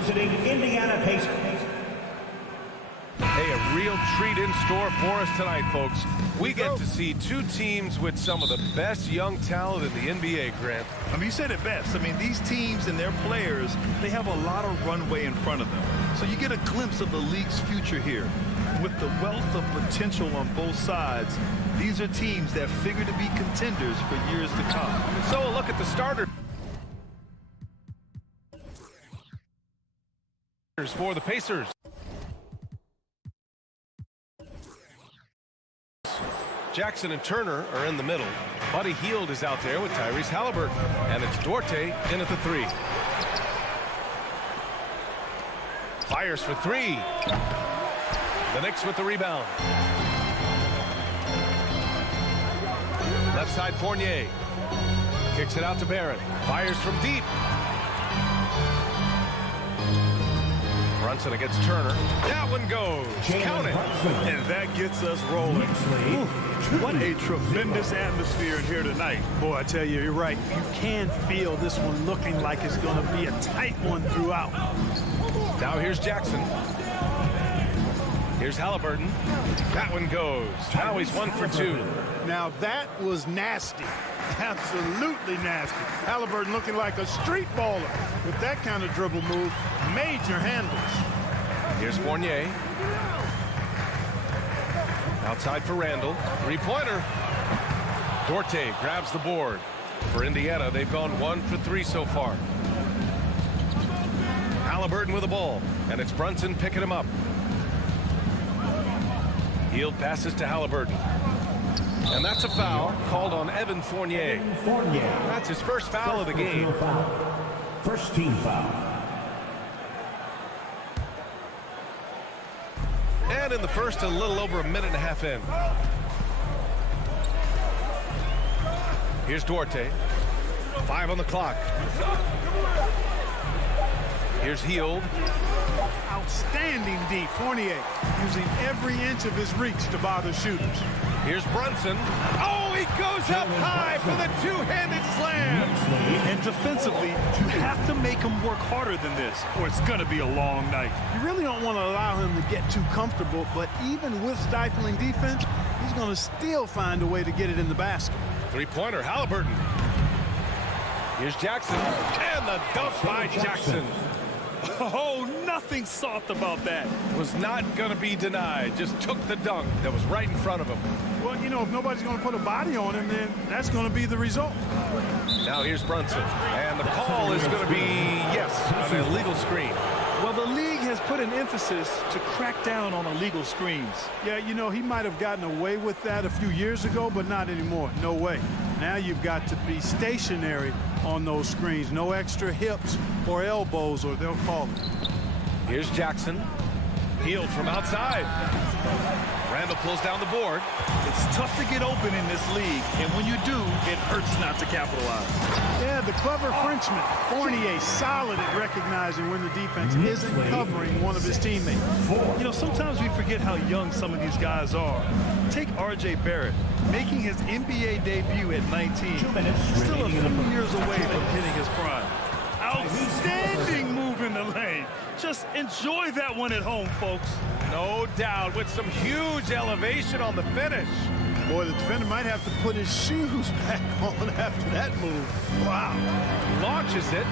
visiting Indiana Pacers. Hey, a real treat in store for us tonight, folks. We get to see two teams with some of the best young talent in the NBA, Grant. I mean, you said it best. I mean, these teams and their players, they have a lot of runway in front of them. So you get a glimpse of the league's future here. With the wealth of potential on both sides, these are teams that figure to be contenders for years to come. So a look at the starters for the Pacers. Jackson and Turner are in the middle. Buddy Hield is out there with Tyrese Halliburton. And it's Duarte in at the three. Fires for three. The Knicks with the rebound. Left side Fournier. Kicks it out to Barrett. Fires from deep. Brunson against Turner. That one goes. Count it. And that gets us rolling. Ooh, what a tremendous atmosphere in here tonight. Boy, I tell you, you're right. You can feel this one looking like it's going to be a tight one throughout. Now here's Jackson. Here's Halliburton. That one goes. Now he's 1 for 2. Now that was nasty. Absolutely nasty. Halliburton looking like a street baller with that kind of dribble move. Major handles. Here's Fournier. Outside for Randall. Three-pointer. Duarte grabs the board. For Indiana, they've gone 1 for 3 so far. Halliburton with the ball. And it's Brunson picking him up. Hield passes to Halliburton. And that's a foul called on Evan Fournier. That's his first foul of the game. First team foul. And in the first, a little over a minute and a half in. Here's Duarte. 5 on the clock. Here's Hield. Outstanding D. Fournier using every inch of his reach to bother shooters. Here's Brunson. Oh, he goes up high for the two-handed slam. And defensively, you have to make him work harder than this, or it's going to be a long night. You really don't want to allow him to get too comfortable, but even with stifling defense, he's going to still find a way to get it in the basket. Three-pointer, Halliburton. Here's Jackson. And the dunk by Jackson. Oh, nothing soft about that. Was not going to be denied. Just took the dunk that was right in front of him. Well, you know, if nobody's going to put a body on him, then that's going to be the result. Now here's Brunson. And the call is going to be, yes, an illegal screen. Well, the league has put an emphasis to crack down on illegal screens. Yeah, you know, he might have gotten away with that a few years ago, but not anymore. No way. Now you've got to be stationary on those screens. No extra hips or elbows, or they'll call it. Here's Jackson. Hield from outside. Randall pulls down the board. It's tough to get open in this league, and when you do, it hurts not to capitalize. Yeah, the clever Frenchman, Fournier, solid at recognizing when the defense isn't covering one of his teammates. You know, sometimes we forget how young some of these guys are. Take R.J. Barrett, making his NBA debut at 19. Still a few years away from hitting his prime. Outstanding move in the lane. Just enjoy that one at home, folks. No doubt, with some huge elevation on the finish. Boy, the defender might have to put his shoes back on after that move. Wow. Launches it.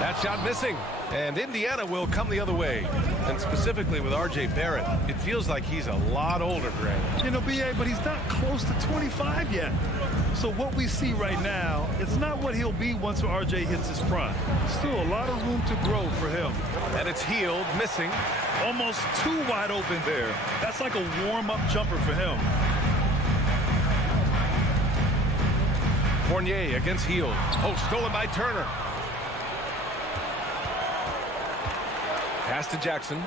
That shot missing. And Indiana will come the other way. And specifically with R.J. Barrett, it feels like he's a lot older, Greg. You know, B.A., but he's not close to 25 yet. So what we see right now, it's not what he'll be once R.J. hits his prime. Still a lot of room to grow for him. And it's Hield, missing. Almost too wide open there. That's like a warm-up jumper for him. Fournier against Hield. Oh, stolen by Turner. Pass to Jackson.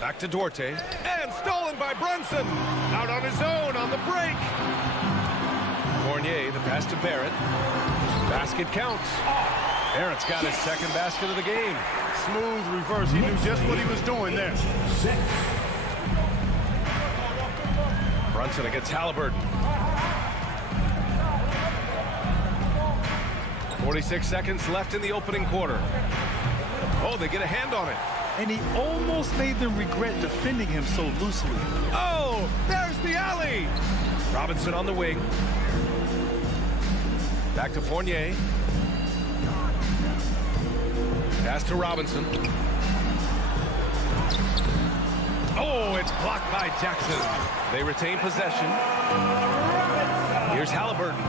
Back to Duarte. And stolen by Brunson. Out on his own on the break. Fournier, the pass to Barrett. Basket counts. Barrett's got his second basket of the game. Smooth reverse. He knew just what he was doing there. Brunson against Halliburton. 46 seconds left in the opening quarter. Oh, they get a hand on it. And he almost made them regret defending him so loosely. Oh, there's the alley. Robinson on the wing. Back to Fournier. Pass to Robinson. Oh, it's blocked by Jackson. They retain possession. Here's Halliburton.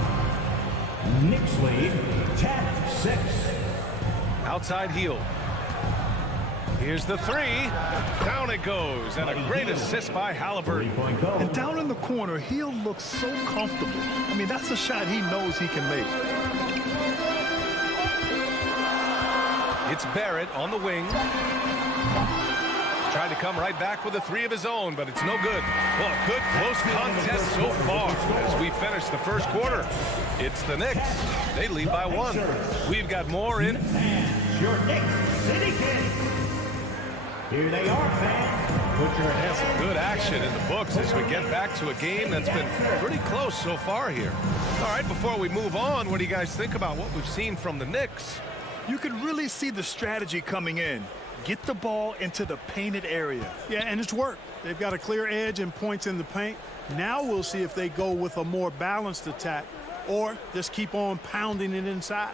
Knicks lead 10-6. Outside heel. Here's the three. Down it goes. And a great assist by Halliburton. Three-point goal. And down in the corner, he'll look so comfortable. I mean, that's a shot he knows he can make. It's Barrett on the wing. Tried to come right back with a three of his own, but it's no good. Well, a good close contest so far as we finish the first quarter. It's the Knicks. They lead by one. We've got more in. Fans, your Knicks City Kings. Here they are, fans. Put your hands up. Good action in the books as we get back to a game that's been pretty close so far here. All right, before we move on, what do you guys think about what we've seen from the Knicks? You can really see the strategy coming in. Get the ball into the painted area. Yeah, and it's worked. They've got a clear edge and points in the paint. Now we'll see if they go with a more balanced attack or just keep on pounding it inside.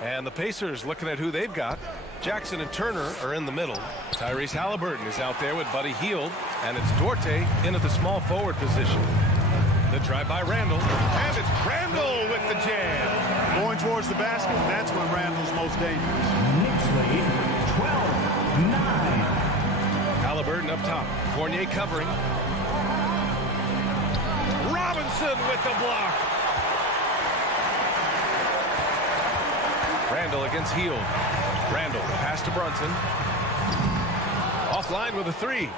And the Pacers looking at who they've got. Jackson and Turner are in the middle. Tyrese Halliburton is out there with Buddy Hield. And it's Duarte in at the small forward position. The drive by Randall. And it's Randall with the jam. Going towards the basket, that's when Randall's most dangerous. Knicks lead 12-9. Halliburton up top. Fournier covering. Robinson with the block. Randall against Hield. Randall pass to Brunson. Offline with a three.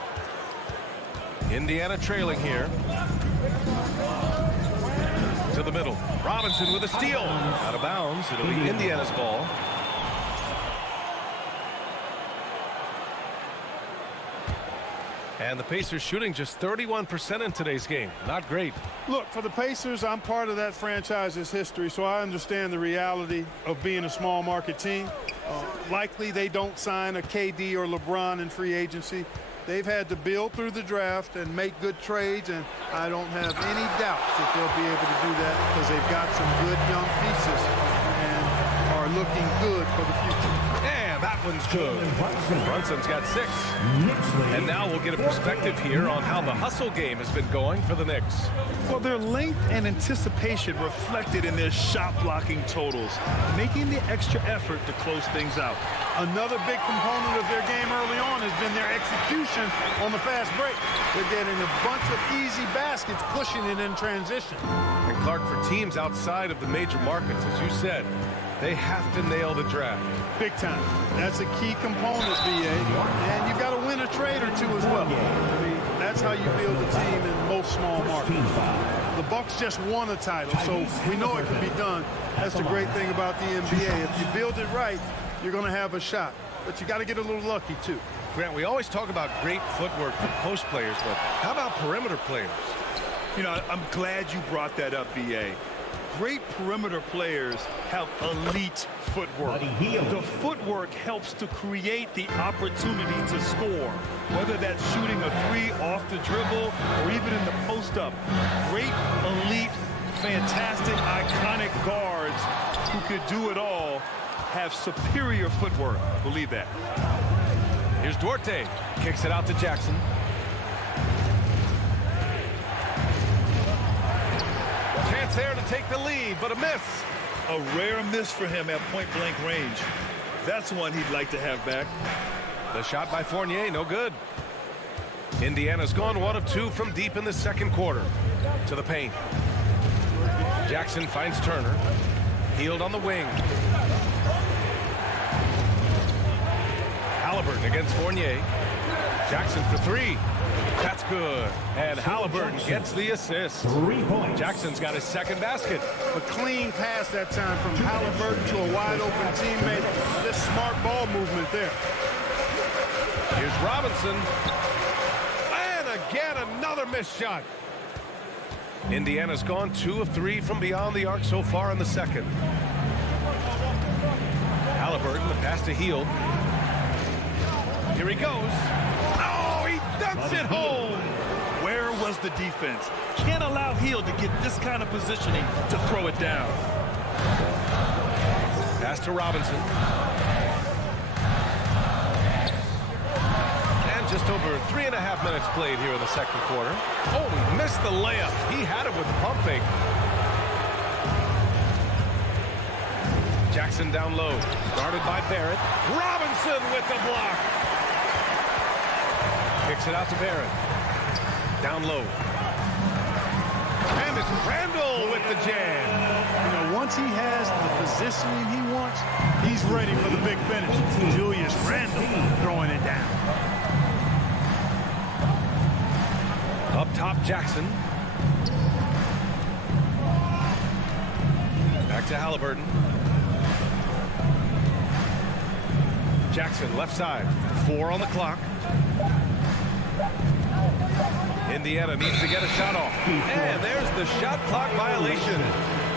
Indiana trailing here. To the middle. Robinson with a steal. Out of bounds. It'll be Indiana's ball. And the Pacers shooting just 31% in today's game. Not great. Look, for the Pacers, I'm part of that franchise's history, so I understand the reality of being a small market team. Likely they don't sign a KD or LeBron in free agency. They've had to build through the draft and make good trades, and I don't have any doubts that they'll be able to do that because they've got some good young pieces and are looking good for the future. And that one's good. Brunson's got 6. Knicks lead. And now we'll get a perspective here on how the hustle game has been going for the Knicks. Well, their length and anticipation reflected in their shot blocking totals, making the extra effort to close things out. Another big component of their game early on has been their execution on the fast break. They're getting a bunch of easy baskets, pushing it in transition. And Clark, for teams outside of the major markets, as you said, they have to nail the draft. Big time. That's a key component, BA. And you've got to win a trade or two as well. I mean, that's how you build a team in most small markets. The Bucks just won a title, so we know it can be done. That's the great thing about the NBA. If you build it right, you're going to have a shot. But you got to get a little lucky, too. Grant, we always talk about great footwork for post players, but how about perimeter players? You know, I'm glad you brought that up, BA. Great perimeter players have elite footwork. The footwork helps to create the opportunity to score, whether that's shooting a three off the dribble or even in the post-up. Great, elite, fantastic, iconic guards who could do it all have superior footwork. Believe that. Here's Duarte. Kicks it out to Jackson. Chance there to take the lead, but a miss. A rare miss for him at point-blank range. That's one he'd like to have back. The shot by Fournier, no good. Indiana's gone 1 of 2 from deep in the second quarter. To the paint. Jackson finds Turner. Hield on the wing. Halliburton against Fournier. Jackson for 3. That's good. And Halliburton gets the assist. 3 points. Jackson's got his second basket. A clean pass that time from Halliburton to a wide-open teammate. Just smart ball movement there. Here's Robinson. And again, another missed shot. Indiana's gone 2 of 3 from beyond the arc so far in the second. to Hield. Here he goes. Oh, he dunks it home. Where was the defense? Can't allow Hield to get this kind of positioning to throw it down. Pass to Robinson. And just over 3.5 minutes played here in the second quarter. Oh, he missed the layup. He had it with the pump fake. Jackson down low. Guarded by Barrett. Robinson with the block. Kicks it out to Barrett. Down low. And it's Randall with the jam. You know, once he has the positioning he wants, he's ready for the big finish. Julius Randle throwing it down. Up top, Jackson. Back to Halliburton. Jackson, left side. 4 on the clock. Indiana needs to get a shot off. And there's the shot clock violation.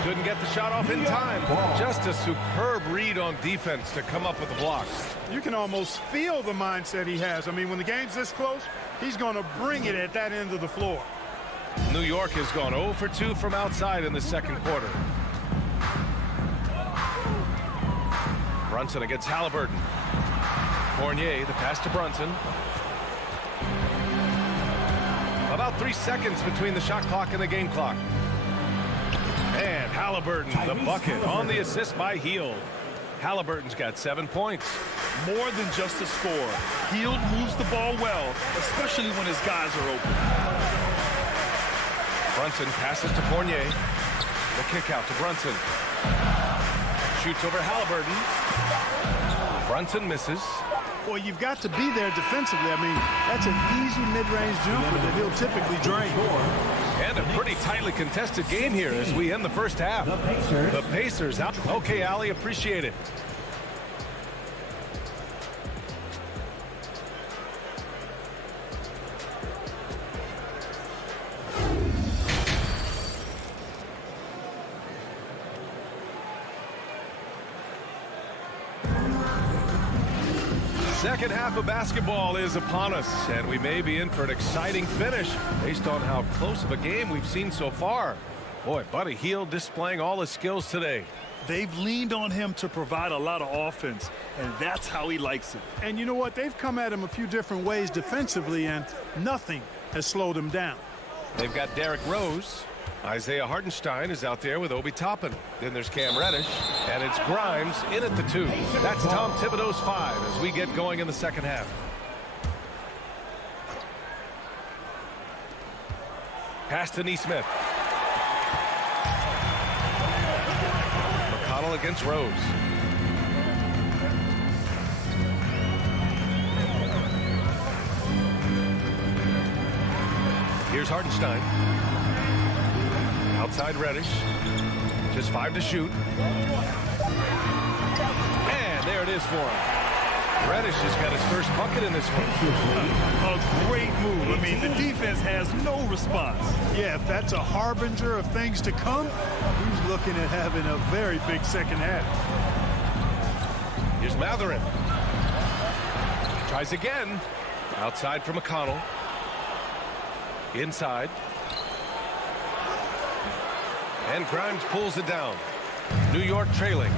Couldn't get the shot off in time. Just a superb read on defense to come up with the block. You can almost feel the mindset he has. I mean, when the game's this close, he's going to bring it at that end of the floor. New York has gone 0 for 2 from outside in the second quarter. Brunson against Halliburton. Fournier, the pass to Brunson. About 3 seconds between the shot clock and the game clock. And Halliburton, the bucket on the assist by Hield. Halliburton's got 7 points. More than just a score. Hield moves the ball well, especially when his guys are open. Brunson passes to Fournier. The kick out to Brunson. Shoots over Halliburton. Brunson misses. Well, you've got to be there defensively. I mean, that's an easy mid-range jumper that he'll typically drain. And a pretty tightly contested game here as we end the first half. The Pacers out. Okay, Allie, appreciate it. Second half of basketball is upon us, and we may be in for an exciting finish based on how close of a game we've seen so far. Boy, Buddy Hield displaying all his skills today. They've leaned on him to provide a lot of offense, and that's how he likes it. And you know what? They've come at him a few different ways defensively, and nothing has slowed him down. They've got Derrick Rose. Isaiah Hartenstein is out there with Obi Toppin. Then there's Cam Reddish, and it's Grimes in at the 2. That's Tom Thibodeau's 5 as we get going in the second half. Pass to Nesmith. McConnell against Rose. Here's Hartenstein. Outside Reddish. Just 5 to shoot. And there it is for him. Reddish has got his first bucket in this one. A great move. I mean, the defense has no response. Yeah, if that's a harbinger of things to come, he's looking at having a very big second half. Here's Matherin. Tries again. Outside for McConnell. Inside. And Grimes pulls it down. New York trailing.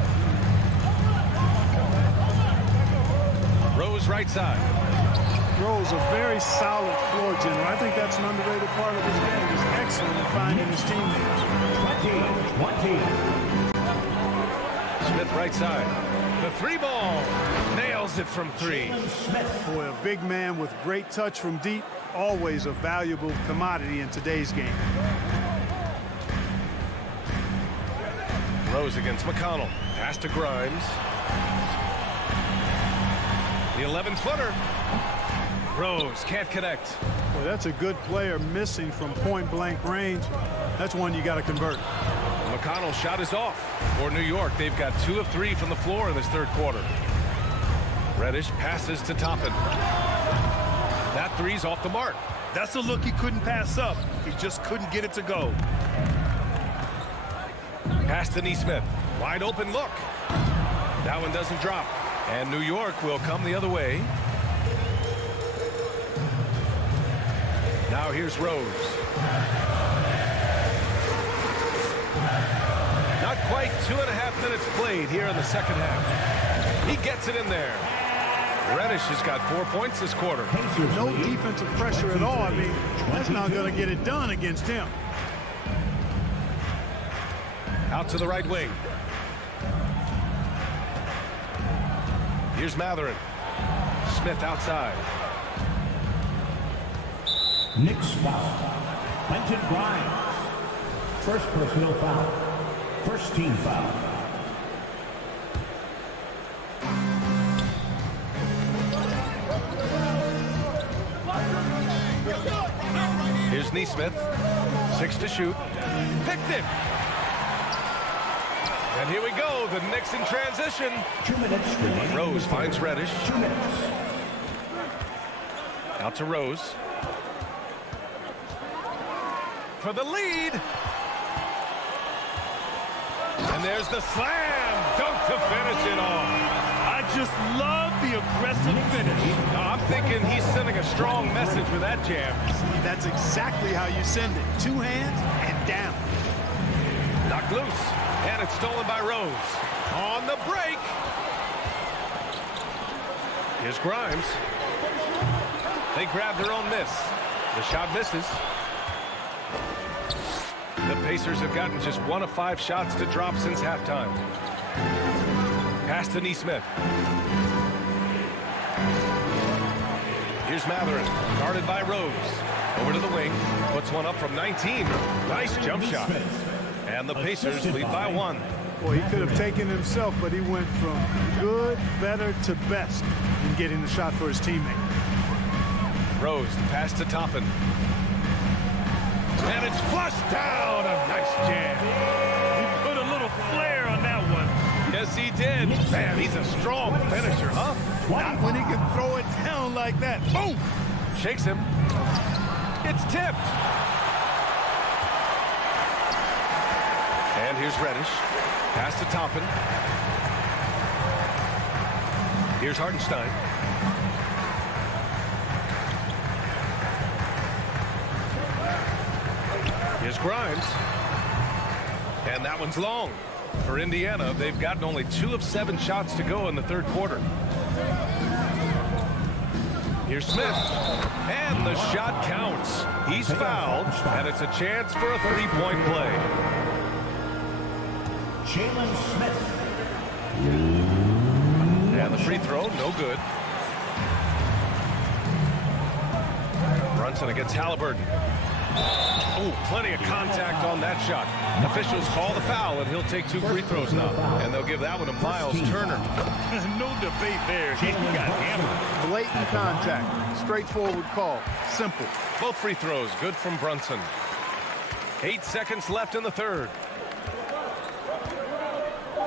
Rose right side. Rose, a very solid floor general. I think that's an underrated part of his game. He's excellent at finding his teammates. 20. Smith right side. The 3 ball. Nails it from 3. Boy, a big man with great touch from deep. Always a valuable commodity in today's game. Rose against McConnell. Pass to Grimes. The 11-footer. Rose can't connect. Boy, that's a good player missing from point-blank range. That's one you got to convert. McConnell's shot is off. For New York, they've got 2 of 3 from the floor in this third quarter. Reddish passes to Toppin. That 3's off the mark. That's a look he couldn't pass up. He just couldn't get it to go. Pass to Nesmith. Wide open look. That one doesn't drop. And New York will come the other way. Now here's Rose. Not quite 2.5 minutes played here in the second half. He gets it in there. Reddish has got 4 points this quarter. No defensive pressure at all. I mean, that's not going to get it done against him. Out to the right wing. Here's Matherin. Smith outside. Knicks foul. Quentin Grimes. First personal foul. First team foul. Here's Neesmith. 6 to shoot. Picked it. And here we go. The Knicks in transition. 2 minutes remaining. Rose finds Reddish. 2 minutes. Out to Rose. For the lead. And there's the slam dunk to finish it off. I just love the aggressive finish. I'm thinking he's sending a strong message with that jam. That's exactly how you send it. 2 hands and down. Knocked loose. And it's stolen by Rose. On the break. Here's Grimes. They grab their own miss. The shot misses. The Pacers have gotten just 1 of 5 shots to drop since halftime. Pass to Neesmith. Here's Matherin, guarded by Rose. Over to the wing, puts one up from 19. Nice jump shot. And the Pacers lead by 1. Boy, he could have taken himself, but he went from good, better to best in getting the shot for his teammate. Rose, the pass to Toppin. And it's flushed down. A nice jam. He put a little flair on that one. Yes, he did. Man, he's a strong finisher, huh? Not when he can throw it down like that. Boom! Shakes him. It's tipped. And here's Reddish. Pass to Toppin. Here's Hartenstein. Here's Grimes. And that one's long. For Indiana, they've gotten only 2 of 7 shots to go in the third quarter. Here's Smith. And the shot counts. He's fouled, and it's a chance for a 3-point play. Jalen Smith. And the free throw, no good. Brunson against Halliburton. Oh, plenty of contact on that shot. Officials call the foul, and he'll take 2 free throws now. And they'll give that one to Miles Turner. No debate there. He got hammered. Blatant contact. Straightforward call. Simple. Both free throws good from Brunson. 8 seconds left in the third.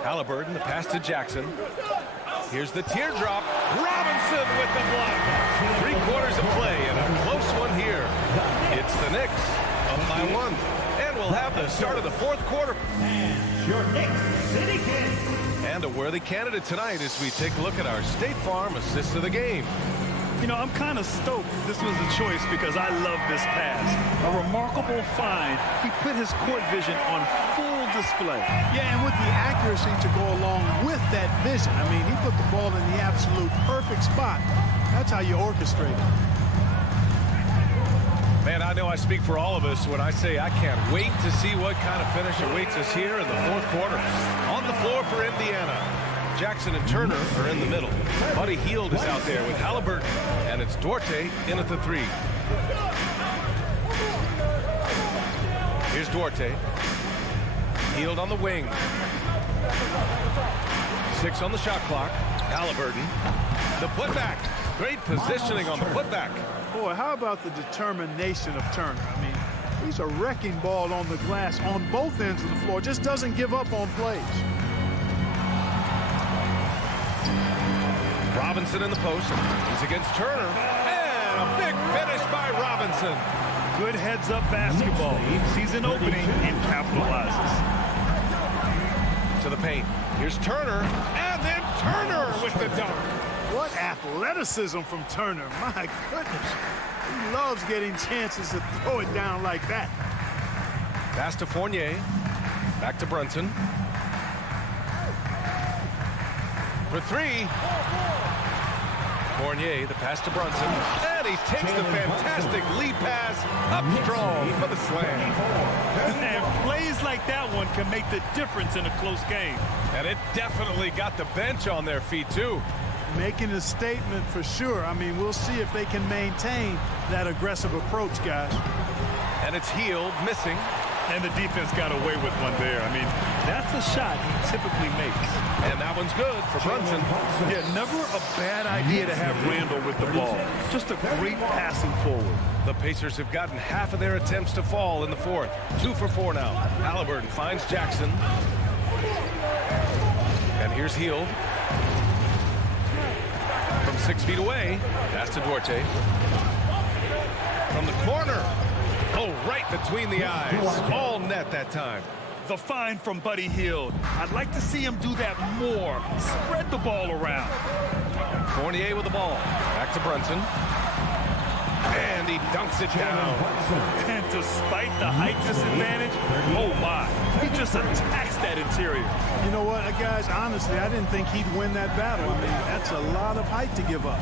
Halliburton, the pass to Jackson. Here's the teardrop. Robinson with the block. 3 quarters of play and a close one here. It's the Knicks up by 1. And we'll have the start of the fourth quarter. And your Knicks City Kid. And a worthy candidate tonight as we take a look at our State Farm assist of the game. You know, I'm kind of stoked this was a choice because I love this pass. A remarkable find. He put his court vision on full display. Yeah, and with the accuracy to go along with that vision. I mean, he put the ball in the absolute perfect spot. That's how you orchestrate it. Man, I know I speak for all of us when I say I can't wait to see what kind of finish awaits us here in the fourth quarter. On the floor for Indiana, Jackson and Turner are in the middle. Buddy Hield is out there with Halliburton, and it's Duarte in at the 3. Here's Duarte. Hield on the wing. 6 on the shot clock. Halliburton. The putback. Great positioning on the putback. Boy, how about the determination of Turner? I mean, he's a wrecking ball on the glass on both ends of the floor. Just doesn't give up on plays. Robinson in the post. He's against Turner. And a big finish by Robinson. Good heads-up basketball. Sees an opening and capitalizes. To the paint. Here's Turner. And then Turner with with the dunk. What athleticism from Turner. My goodness. He loves getting chances to throw it down like that. Pass to Fournier. Back to Brunson. For three. Fournier, the pass to Brunson. And he takes the fantastic lead pass up strong for the slam. And plays like that one can make the difference in a close game. And it definitely got the bench on their feet, too. Making a statement for sure. I mean, we'll see if they can maintain that aggressive approach, guys. And it's Hield, missing. And the defense got away with one there. I mean, that's a shot he typically makes. And that one's good for Brunson. Yeah, never a bad idea to have Randall with the ball. Just a great passing forward. The Pacers have gotten half of their attempts to fall in the fourth. 2 for 4 now. Halliburton finds Jackson. And here's Hield. From 6 feet away, pass to Duarte. From the corner. Oh, right between the eyes. All net that time. The find from Buddy Hield. I'd like to see him do that more. Spread the ball around. Fournier with the ball. Back to Brunson. And he dunks it down. And despite the height disadvantage, oh my, he just attacks that interior. You know what, guys, honestly, I didn't think he'd win that battle. I mean, that's a lot of height to give up.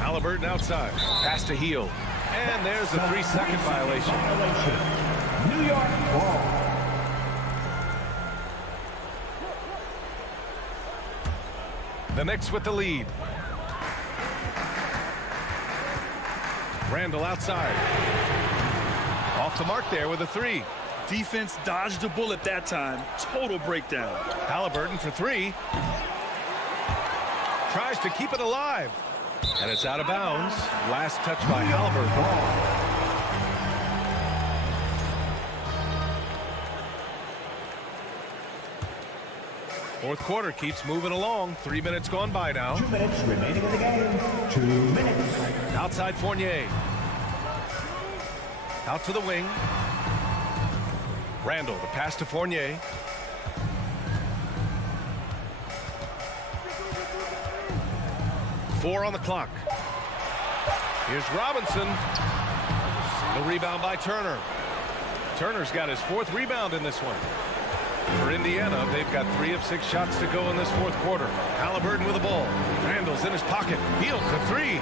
Halliburton outside. Pass to Hield. And there's a 3-second violation. New York ball. The Knicks with the lead. Randall outside. Off the mark there with a 3. Defense dodged a bullet that time. Total breakdown. Halliburton for 3. Tries to keep it alive. And it's out of bounds. Last touch by Halliburton. Fourth quarter keeps moving along. 3 minutes gone by now. 2 minutes remaining in the game. 2 minutes. Outside Fournier. Out to the wing. Randall, the pass to Fournier. Four on the clock. Here's Robinson. The rebound by Turner. Turner's got his 4th rebound in this one. For Indiana, they've got 3 of 6 shots to go in this fourth quarter. Halliburton with the ball. Randall's in his pocket. Hield for 3.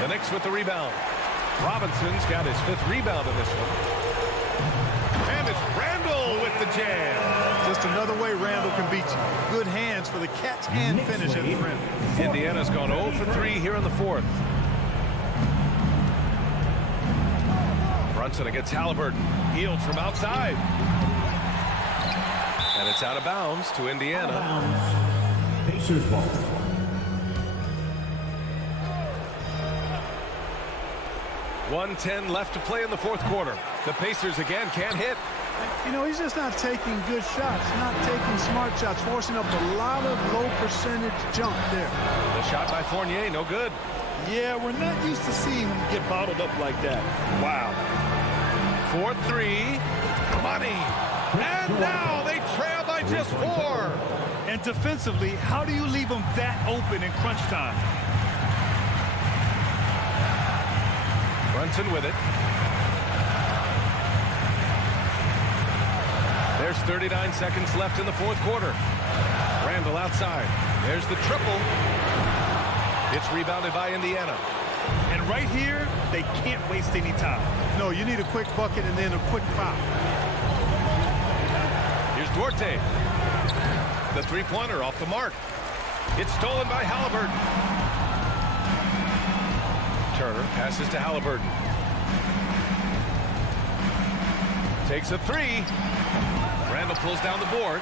The Knicks with the rebound. Robinson's got his 5th rebound in this one. And it's Randall with the jam. Just another way Randall can beat you. Good hands for the catch and finish at the rim. Indiana's gone 0 for 3 here in the fourth. Brunson against Halliburton. Hield from outside. And it's out of bounds to Indiana. Pacers ball. .110 left to play in the fourth quarter. The Pacers again can't hit. You know, he's just not taking good shots, not taking smart shots, forcing up a lot of low percentage jump there. The shot by Fournier, no good. Yeah, we're not used to seeing him get bottled up like that. Wow. 4-3. Money. And now they trail by just 4. And defensively, how do you leave them that open in crunch time? Brunson with it. There's 39 seconds left in the fourth quarter. Randall outside. There's the triple. It's rebounded by Indiana. And right here, they can't waste any time. No, you need a quick bucket and then a quick foul. Here's Duarte. The three-pointer off the mark. It's stolen by Halliburton. Turner passes to Halliburton. Takes a 3. Randall pulls down the board.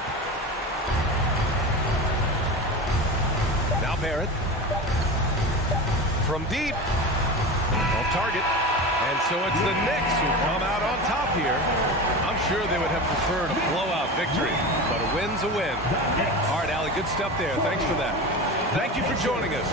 Now Barrett. From deep. Off target. And so it's the Knicks who come out on top here. I'm sure they would have preferred a blowout victory, but a win's a win. All right, Allie, good stuff there. Thanks for that. Thank you for joining us.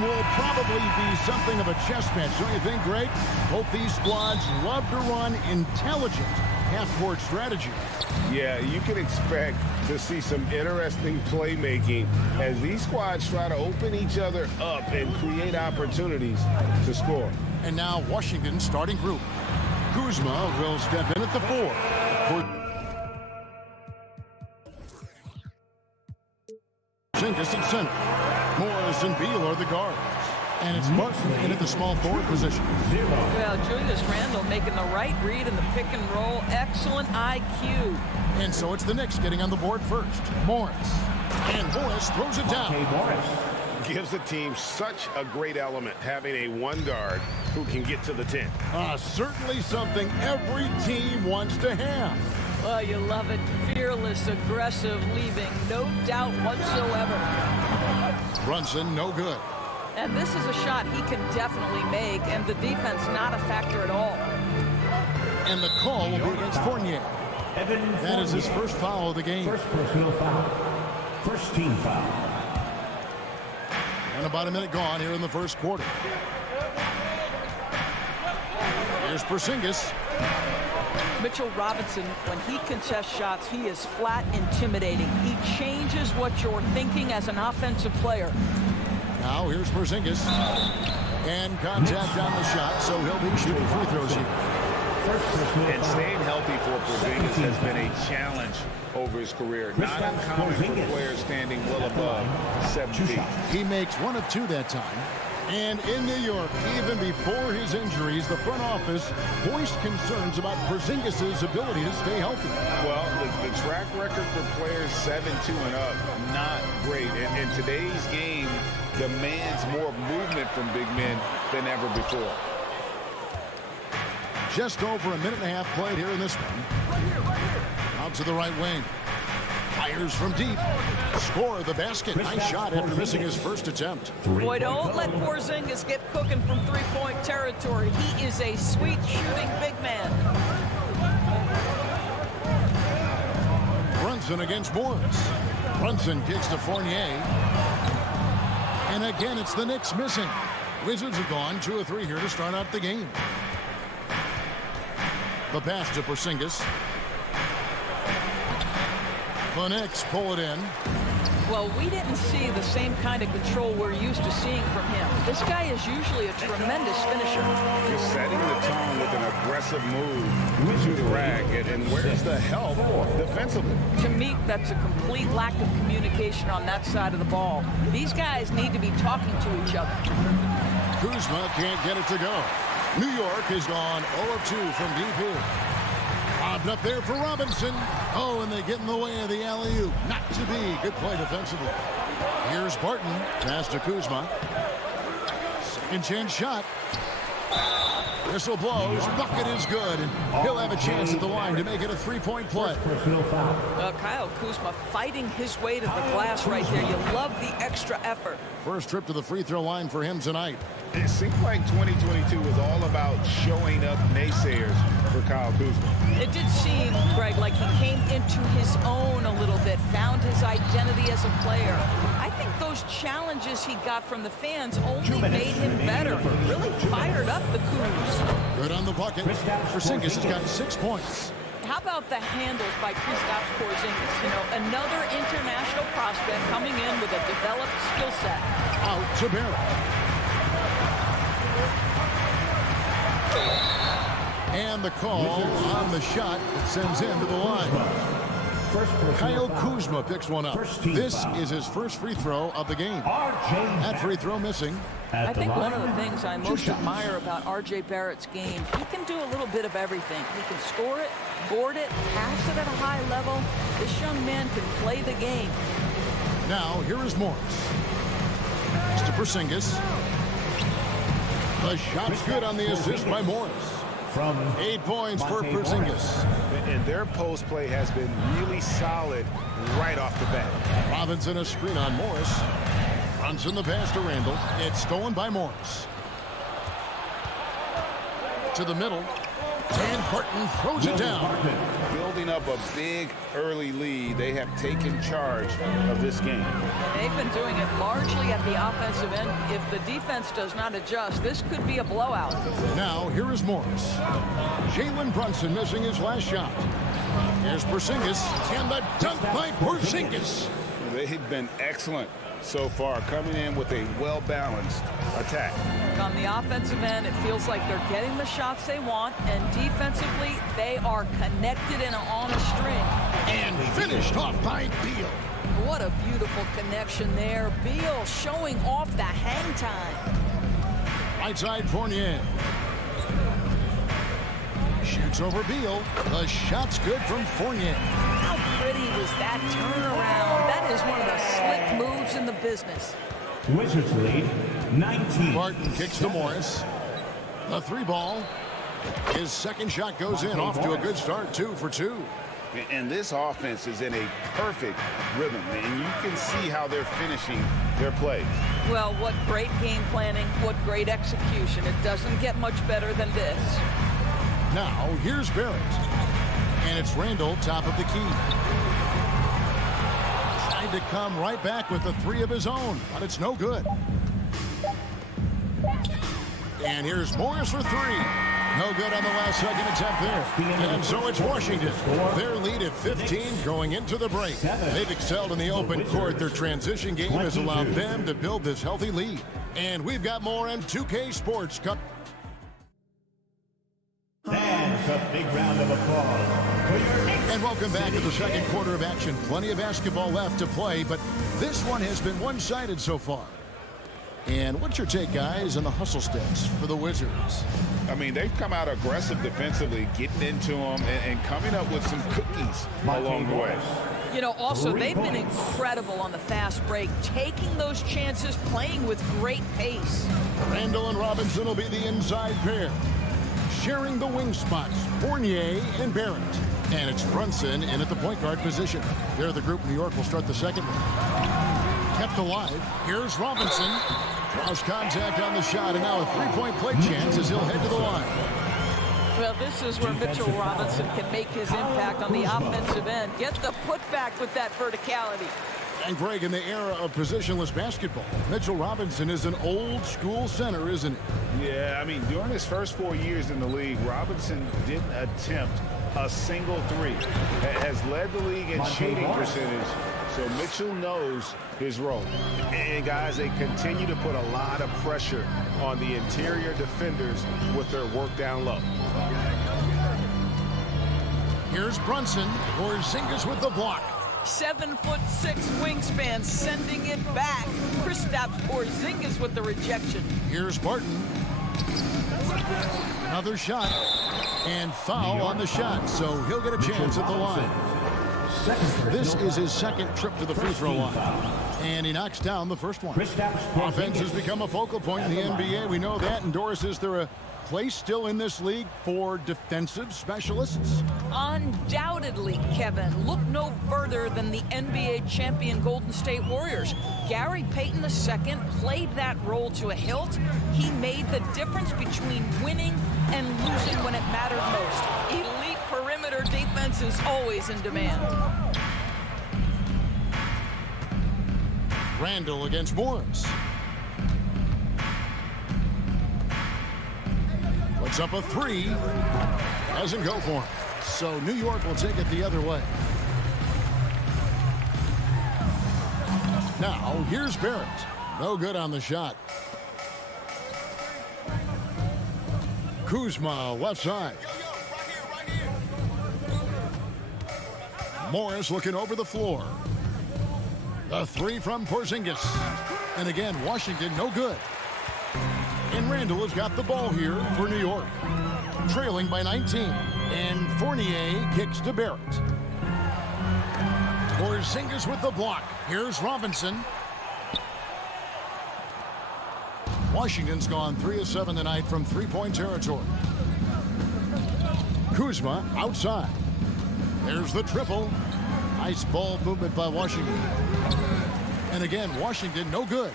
game will probably be something of a chess match, don't you think, Greg? Both these squads love to run intelligent half-court strategy. Yeah, you can expect to see some interesting playmaking as these squads try to open each other up and create opportunities to score. And now Washington's starting group. Kuzma will step in at the 4. Porzingis at center. Morris and Beal are the guards. And it's Martin in at the small forward position. Well, Julius Randle making the right read in the pick and roll. Excellent IQ. And so it's the Knicks getting on the board first. Morris. And Morris throws it down. Gives the team such a great element having a one guard who can get to the 10. Certainly something every team wants to have. Well, you love it. Fearless, aggressive, leaving no doubt whatsoever. Brunson, no good. And this is a shot he can definitely make, and the defense not a factor at all. And the call will be against Fournier. That is his first foul of the game. First personal foul. First team foul. And about a minute gone here in the first quarter. Here's Porzingis. Mitchell Robinson, when he contests shots, he is flat intimidating. He changes what you're thinking as an offensive player. Now here's Porzingis. And contact on the shot, so he'll be shooting free throws here. And staying healthy for Porzingis has been a challenge over his career. Not uncommon for players standing well above 7 feet. He makes 1 of 2 that time. And in New York, even before his injuries, the front office voiced concerns about Porzingis' ability to stay healthy. Well, the track record for players 7-2 and up, not great. And in today's game, demands more movement from big men than ever before. Just over a minute and a half played here in this one. Out to the right wing. Fires from deep. Score the basket. Nice shot after missing his first attempt. Boy, don't let Porzingis get cooking from three-point territory. He is a sweet shooting big man. Brunson against Morris. Brunson kicks to Fournier. And again, it's the Knicks missing. Wizards have gone 2 of 3 here to start out the game. The pass to Porzingis. The Knicks pull it in. Well, we didn't see the same kind of control we're used to seeing from him. This guy is usually a tremendous finisher. Just setting the tone with an aggressive move to the rack. And where's the help defensively? To me, that's a complete lack of communication on that side of the ball. These guys need to be talking to each other. Kuzma can't get it to go. New York has gone 0 of 2 from deep here. Bobbed up there for Robinson. Oh, and they get in the way of the alley-oop. Not to be. Good play defensively. Here's Barton. Pass to Kuzma. Second chance shot. Whistle blows. Bucket is good. And he'll have a chance at the line to make it a 3-point play. Kyle Kuzma fighting his way to the glass right there. You love the extra effort. First trip to the free throw line for him tonight. It seemed like 2022 was all about showing up naysayers for Kyle Kuzma. It did seem, Greg, like he came into his own a little bit, found his identity as a player. I think those challenges he got from the fans only made him better. Really fired up the Kuz. Good on the bucket. Porzingis has got 6 points. How about the handles by Kristaps Porzingis? You know, another international prospect coming in with a developed skill set. Out to Barrett. And the call on the shot that sends him to the line. Kyle Kuzma picks one up. This is his first free throw of the game. That free throw missing. I think one of the things I most admire about R.J. Barrett's game, he can do a little bit of everything. He can score it, board it, pass it at a high level. This young man can play the game. Now, here is Morris. Next to Porzingis. The shot's good on the assist by Morris. 8 points for Porzingis. And their post play has been really solid right off the bat. Robinson a screen on Morris. Brunson the pass to Randle. It's stolen by Morris. To the middle. And Barton throws it down. Building up a big early lead, they have taken charge of this game. They've been doing it largely at the offensive end. If the defense does not adjust, this could be a blowout. Now, here is Morris. Jalen Brunson missing his last shot. Here's Porzingis, and the dunk by Porzingis. They've been excellent so far, coming in with a well-balanced attack. On the offensive end, it feels like they're getting the shots they want, and defensively, they are connected and on a string. And finished off by Beal. What a beautiful connection there. Beal showing off the hang time. Right side Fournier. Shoots over Beal. The shot's good from Fournier. How pretty was that turnaround? That is one of the slick moves in the business. Wizards lead 19. Barton kicks to Morris. The three ball. His second shot goes in. Off to a good start. 2 for 2. And this offense is in a perfect rhythm, and you can see how they're finishing their plays. Well, what great game planning, what great execution. It doesn't get much better than this. Now, here's Barrett. And it's Randall, top of the key. Trying to come right back with the three of his own, but it's no good. And here's Morris for 3. No good on the last second attempt there. And so it's Washington. Their lead at 15 going into the break. They've excelled in the open court. Their transition game has allowed them to build this healthy lead. And we've got more on 2K Sports Cup. That's a big round of applause for your Knicks. And welcome back to the second quarter of action. Plenty of basketball left to play, but this one has been one-sided so far. And what's your take, guys, on the hustle steps for the Wizards? I mean, they've come out aggressive defensively, getting into them and coming up with some cookies along the way. You know, also, they've been incredible on the fast break, taking those chances, playing with great pace. Randall and Robinson will be the inside pair. Sharing the wing spots, Fournier and Barrett. And it's Brunson in at the point guard position. They're the group. New York will start the second one. Kept alive. Here's Robinson. Draws contact on the shot, and now a three-point play chance as he'll head to the line. Well, this is where Mitchell Robinson can make his impact on the offensive end. Get the putback with that verticality. And Greg, in the era of positionless basketball, Mitchell Robinson is an old-school center, isn't he? Yeah, I mean, during his first 4 years in the league, Robinson didn't attempt a single three. Has led the league in shooting percentage, so Mitchell knows his role. And, guys, they continue to put a lot of pressure on the interior defenders with their work down low. Here's Brunson. Porzingis with the block. 7'6" wingspan, sending it back. Kristaps Porzingis with the rejection. Here's Barton. Another shot. And foul on the shot, so he'll get a chance at the line. This is his second trip to the free throw line. And he knocks down the first one. Offense has become a focal point in the NBA. We know that. And Doris, is there a place still in this league for defensive specialists? Undoubtedly, Kevin. Look no further than the NBA champion Golden State Warriors. Gary Payton II played that role to a hilt. He made the difference between winning and losing when it mattered most. Elite perimeter defense is always in demand. Randall against Morris. Puts up a three. Doesn't go for him. So New York will take it the other way. Now, here's Barrett. No good on the shot. Kuzma, left side. Morris looking over the floor. The three from Porzingis. And again, Washington, no good. And Randall has got the ball here for New York. Trailing by 19. And Fournier kicks to Barrett. Porzingis with the block. Here's Robinson. Washington's gone 3 of 7 tonight from three-point territory. Kuzma outside. There's the triple. Nice ball movement by Washington. And again, Washington no good.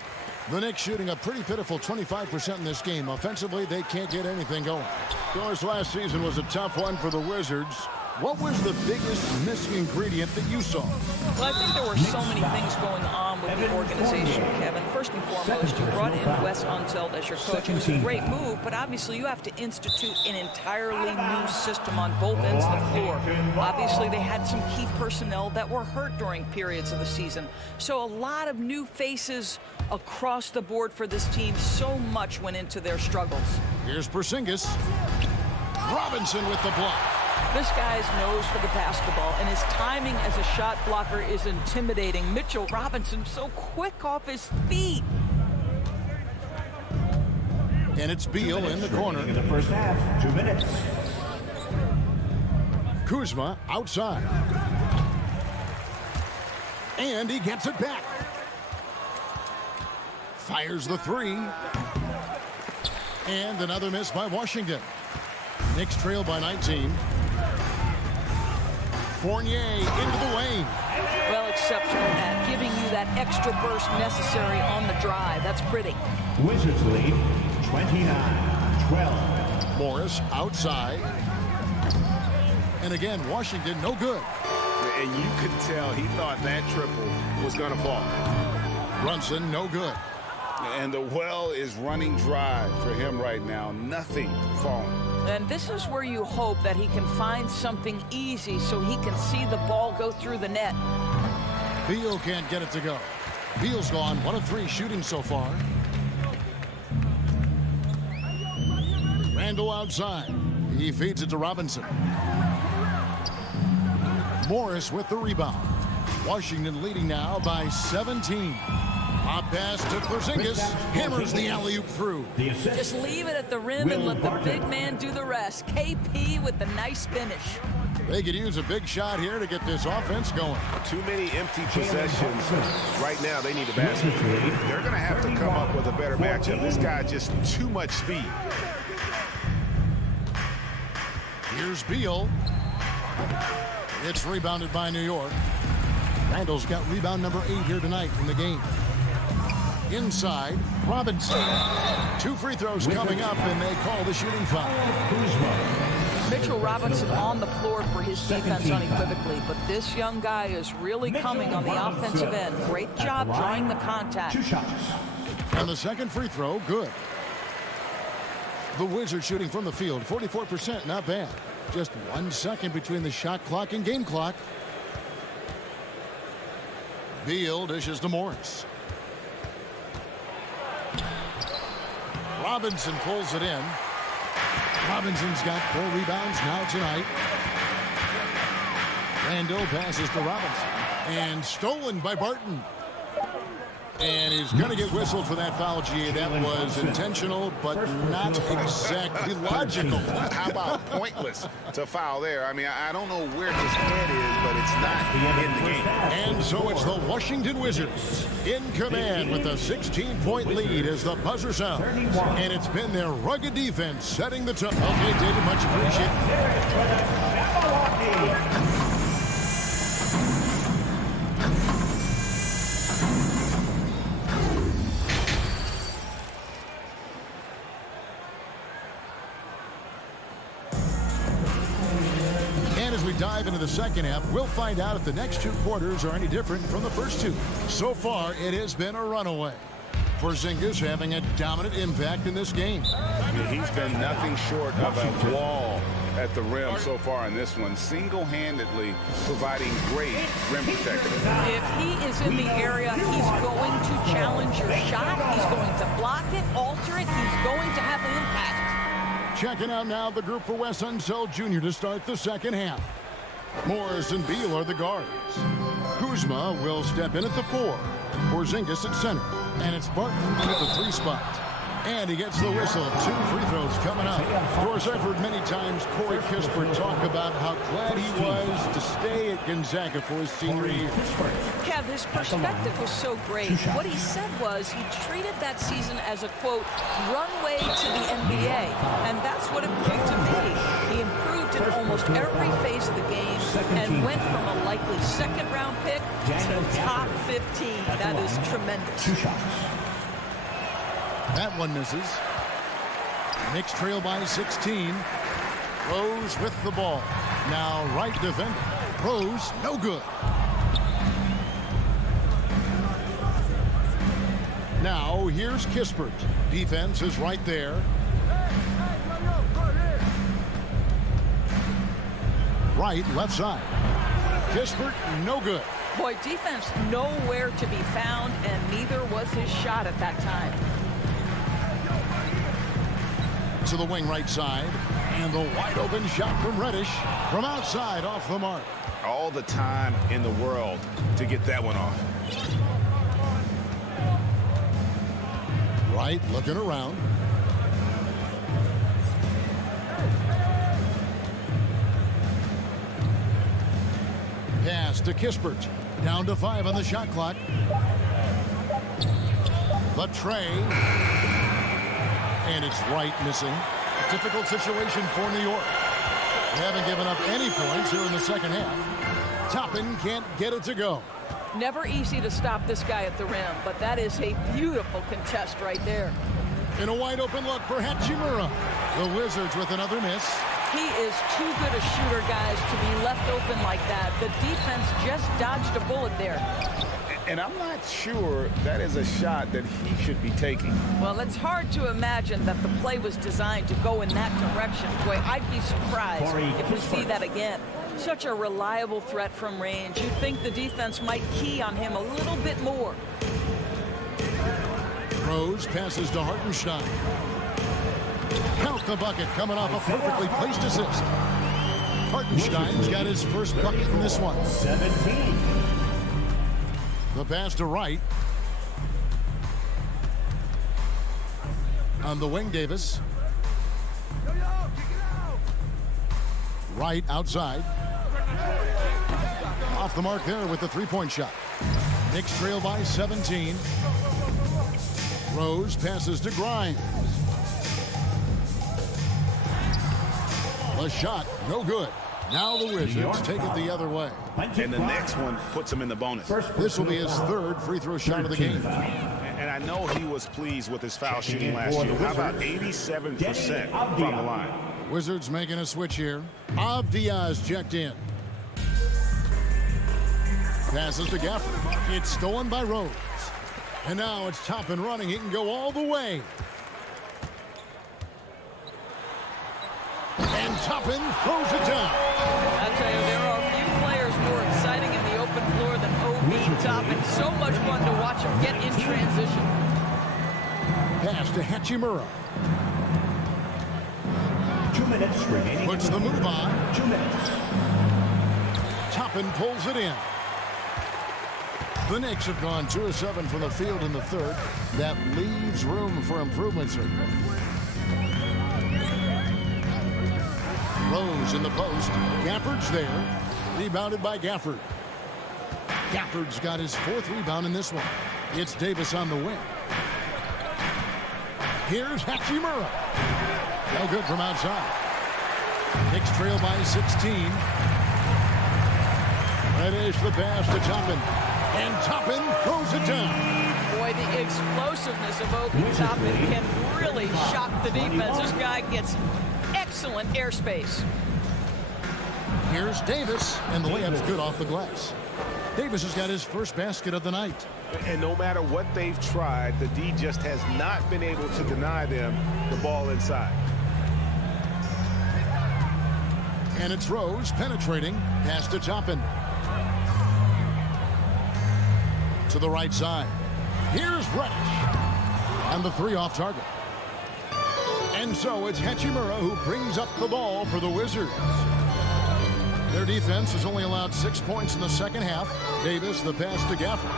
The Knicks shooting a pretty pitiful 25% in this game. Offensively, they can't get anything going. Of course, last season was a tough one for the Wizards. What was the biggest missing ingredient that you saw? Well, I think there were so many things going on with the organization, Kevin. First and foremost, you brought in Wes Unseld as your coach. It was a great move, but obviously you have to institute an entirely new system on both ends of the floor. Obviously, they had some key personnel that were hurt during periods of the season. So a lot of new faces across the board for this team. So much went into their struggles. Here's Porzingis. Robinson with the block. This guy's nose for the basketball, and his timing as a shot blocker is intimidating. Mitchell Robinson so quick off his feet. And it's Beal in the corner. In the first half, 2 minutes. Kuzma outside. And he gets it back. Fires the three. And another miss by Washington. Knicks trail by 19. Fournier into the lane. Well, exceptional at giving you that extra burst necessary on the drive. That's pretty. Wizards lead 29-12. Morris outside. And again, Washington no good. And you could tell he thought that triple was going to fall. Brunson no good. And the well is running dry for him right now. Nothing falling. And this is where you hope that he can find something easy so he can see the ball go through the net. Beal can't get it to go. Beal's gone 1 of 3 shooting so far. Randall outside. He feeds it to Robinson. Morris with the rebound. Washington leading now by 17. Hot pass to Porzingis. Hammers the alley-oop through. Just leave it at the rim and let the big man do the rest. KP with the nice finish. They could use a big shot here to get this offense going. Too many empty possessions. Right now, they need a basket. They're going to have to come up with a better matchup. This guy just too much speed. Here's Beal. It's rebounded by New York. Randall's got rebound number 8 here tonight in the game. Inside, Robinson. 2 free throws coming up, and they call the shooting foul. Mitchell Robinson on the floor for his defense unequivocally, but this young guy is really coming on the offensive end. Great job drawing the contact. 2 shots. And the second free throw, good. The Wizards shooting from the field, 44%, not bad. Just 1 second between the shot clock and game clock. Beal dishes to Morris. Robinson pulls it in. Robinson's got 4 rebounds now tonight. Randall passes to Robinson. And stolen by Barton. And he's going to get whistled for that foul, G. That was intentional, but not exactly logical. How about pointless to foul there? I mean, I don't know where his head is, but it's not in the game. And so it's the Washington Wizards in command with a 16-point lead as the buzzer sounds. And it's been their rugged defense setting the tone. Okay, David, much appreciated. Dive into the second half, we'll find out if the next 2 quarters are any different from the first 2. So far, it has been a runaway. Porzingis having a dominant impact in this game. He's been nothing short of a wall at the rim so far in this one, single-handedly providing great rim protection. If he is in the area, he's going to challenge your shot. He's going to block it, alter it. He's going to have an impact. Checking out now the group for Wes Unseld Jr. to start the second half. Morris and Beal are the guards. Kuzma will step in at the 4. Porzingis at center. And it's Barton at the 3 spot. And he gets the whistle. 2 free throws coming up. Of course, I've heard many times Corey Kispert talk about how glad he was to stay at Gonzaga for his senior year. Kev, his perspective was so great. What he said was he treated that season as a, quote, runway to the NBA. And that's what it proved to be. He improved in almost every phase of the game and went from a likely second-round pick to top 15. That is tremendous. 2 shots. That one misses. Knicks trail by 16. Rose with the ball. Now right defender. Rose, no good. Now here's Kispert. Defense is right there. Right, left side. Kispert, no good. Boy, defense nowhere to be found, and neither was his shot at that time. To the wing right side. And the wide open shot from Reddish. From outside, off the mark. All the time in the world to get that one off. Right, looking around. Pass to Kispert. Down to 5 on the shot clock. The tray. And it's right missing. Difficult situation for New York. They haven't given up any points here in the second half. Toppin can't get it to go. Never easy to stop this guy at the rim, but that is a beautiful contest right there. In a wide open look for Hachimura. The Wizards with another miss. He is too good a shooter, guys, to be left open like that. The defense just dodged a bullet there. And I'm not sure that is a shot that he should be taking. Well, it's hard to imagine that the play was designed to go in that direction. Boy, I'd be surprised if we see that again. Such a reliable threat from range. You'd think the defense might key on him a little bit more. Rose passes to Hartenstein. Count the bucket coming off a perfectly placed assist. Hartenstein's got his first bucket in this one. 17. The pass to Wright. On the wing, Davis. Wright outside. Off the mark there with the three-point shot. Knicks trail by 17. Rose passes to Grimes. The shot, no good. Now the Wizards take it the other way. And the next one puts him in the bonus. This will be his third free throw shot of the game. And I know he was pleased with his foul shooting last year. How about 87% from the line? Wizards making a switch here. Avdia's checked in. Passes to Gafford. It's stolen by Rose. And now it's Toppin running. He can go all the way. And Toppin throws it down. I tell you, there are a few players more exciting in the open floor than O.B. Toppin. So much fun to watch him get in transition. Pass to Hachimura. 2 minutes remaining. Puts the move on. 2 minutes. Toppin pulls it in. The Knicks have gone 2 of 7 from the field in the third. That leaves room for improvement, sir. Rose in the post. Gafford's there. Rebounded by Gafford. Gafford's got his 4th rebound in this one. It's Davis on the wing. Here's Hachimura. No good from outside. Knicks trail by 16. Reddish the pass to Toppin. And Toppin throws it down. Boy, the explosiveness of O.B. Toppin can really shock the defense. This guy gets excellent airspace. Here's Davis, and the layup's good off the glass. Davis has got his first basket of the night. And no matter what they've tried, the D just has not been able to deny them the ball inside. And it's Rose penetrating. Pass to Toppin. To the right side. Here's Reddish. And the 3 off target. And so it's Hachimura who brings up the ball for the Wizards. Their defense has only allowed 6 points in the second half. Davis, the pass to Gafford.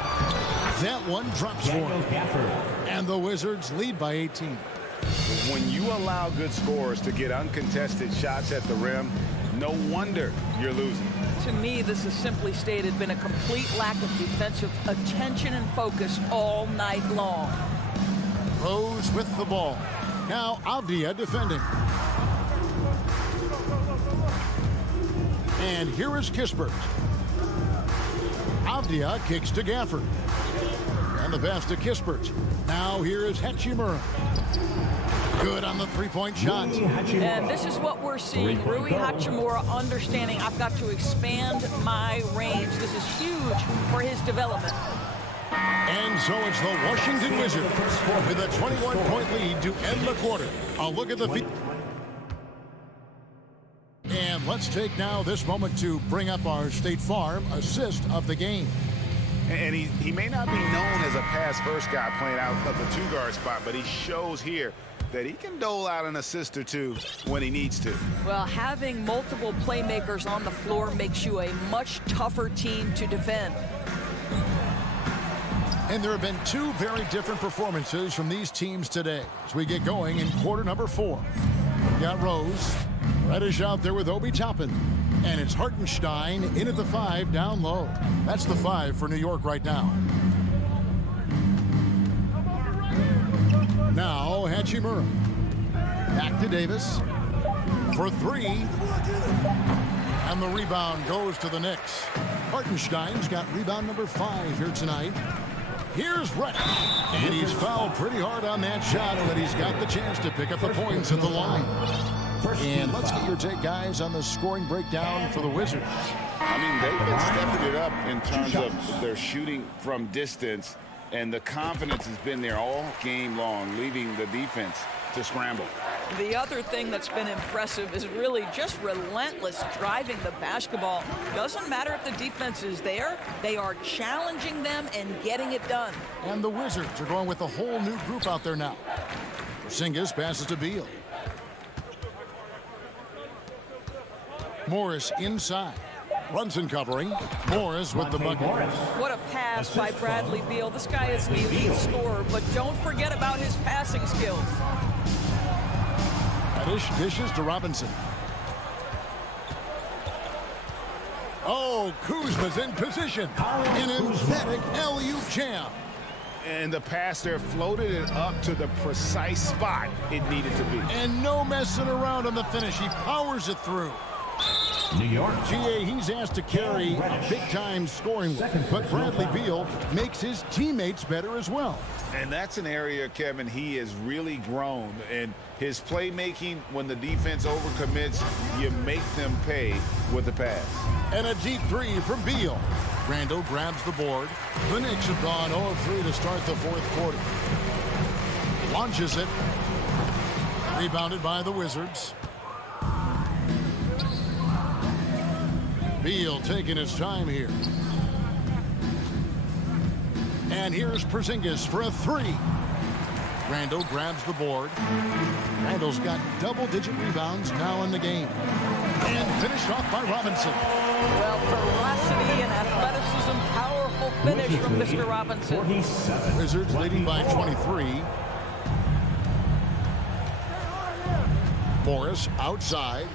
That one drops for him. And the Wizards lead by 18. When you allow good scorers to get uncontested shots at the rim, no wonder you're losing. To me, this has simply stated been a complete lack of defensive attention and focus all night long. Rose with the ball. Now Avdia defending. And here is Kispert. Avdia kicks to Gafford. And the pass to Kispert. Now here is Hachimura. Good on the three-point shot. And this is what we're seeing. Rui Hachimura understanding I've got to expand my range. This is huge for his development. And so it's the Washington Wizards with a 21-point lead to end the quarter. A look at the field. And let's take now this moment to bring up our State Farm assist of the game. And he may not be known as a pass-first guy playing out of the two-guard spot, but he shows here that he can dole out an assist or two when he needs to. Well, having multiple playmakers on the floor makes you a much tougher team to defend. And there have been two very different performances from these teams today as we get going in quarter number 4. We've got Rose, Reddish out there with Obi Toppin, and it's Hartenstein in at the 5 down low. That's the 5 for New York right now. Now Hachimura. Back to Davis for 3. And the rebound goes to the Knicks. Hartenstein's got rebound number 5 here tonight. Here's Reddish. And he's fouled pretty hard on that shot, but he's got the chance to pick up the points at the line. And let's get your take, guys, on the scoring breakdown for the Wizards. I mean, they've been stepping it up in terms of their shooting from distance, and the confidence has been there all game long, leaving the defense to scramble. The other thing that's been impressive is really just relentless driving the basketball. Doesn't matter if the defense is there, they are challenging them and getting it done. And the Wizards are going with a whole new group out there now. Porzingis passes to Beal. Morris inside. Brunson covering. Morris with the bucket. What a pass by Bradley Beal. This guy is an elite scorer, but don't forget about his passing skills. Reddish dishes to Robinson. Oh, Kuzma's in position. An emphatic alley-oop jam. And the pass there floated it up to the precise spot it needed to be. And no messing around on the finish. He powers it through. New York. GA, he's asked to carry big-time scoring work, but Bradley Beal makes his teammates better as well. And that's an area, Kevin, he has really grown. And his playmaking, when the defense overcommits, you make them pay with the pass. And a deep 3 from Beal. Randall grabs the board. The Knicks have gone 0 of 3 to start the fourth quarter. Launches it. Rebounded by the Wizards. Beal taking his time here. And here's Porzingis for a 3. Randall grabs the board. Randall's got double-digit rebounds now in the game. And finished off by Robinson. Well, ferocity and athleticism, powerful finish from Mr. Robinson. Wizards leading by 23. Morris outside.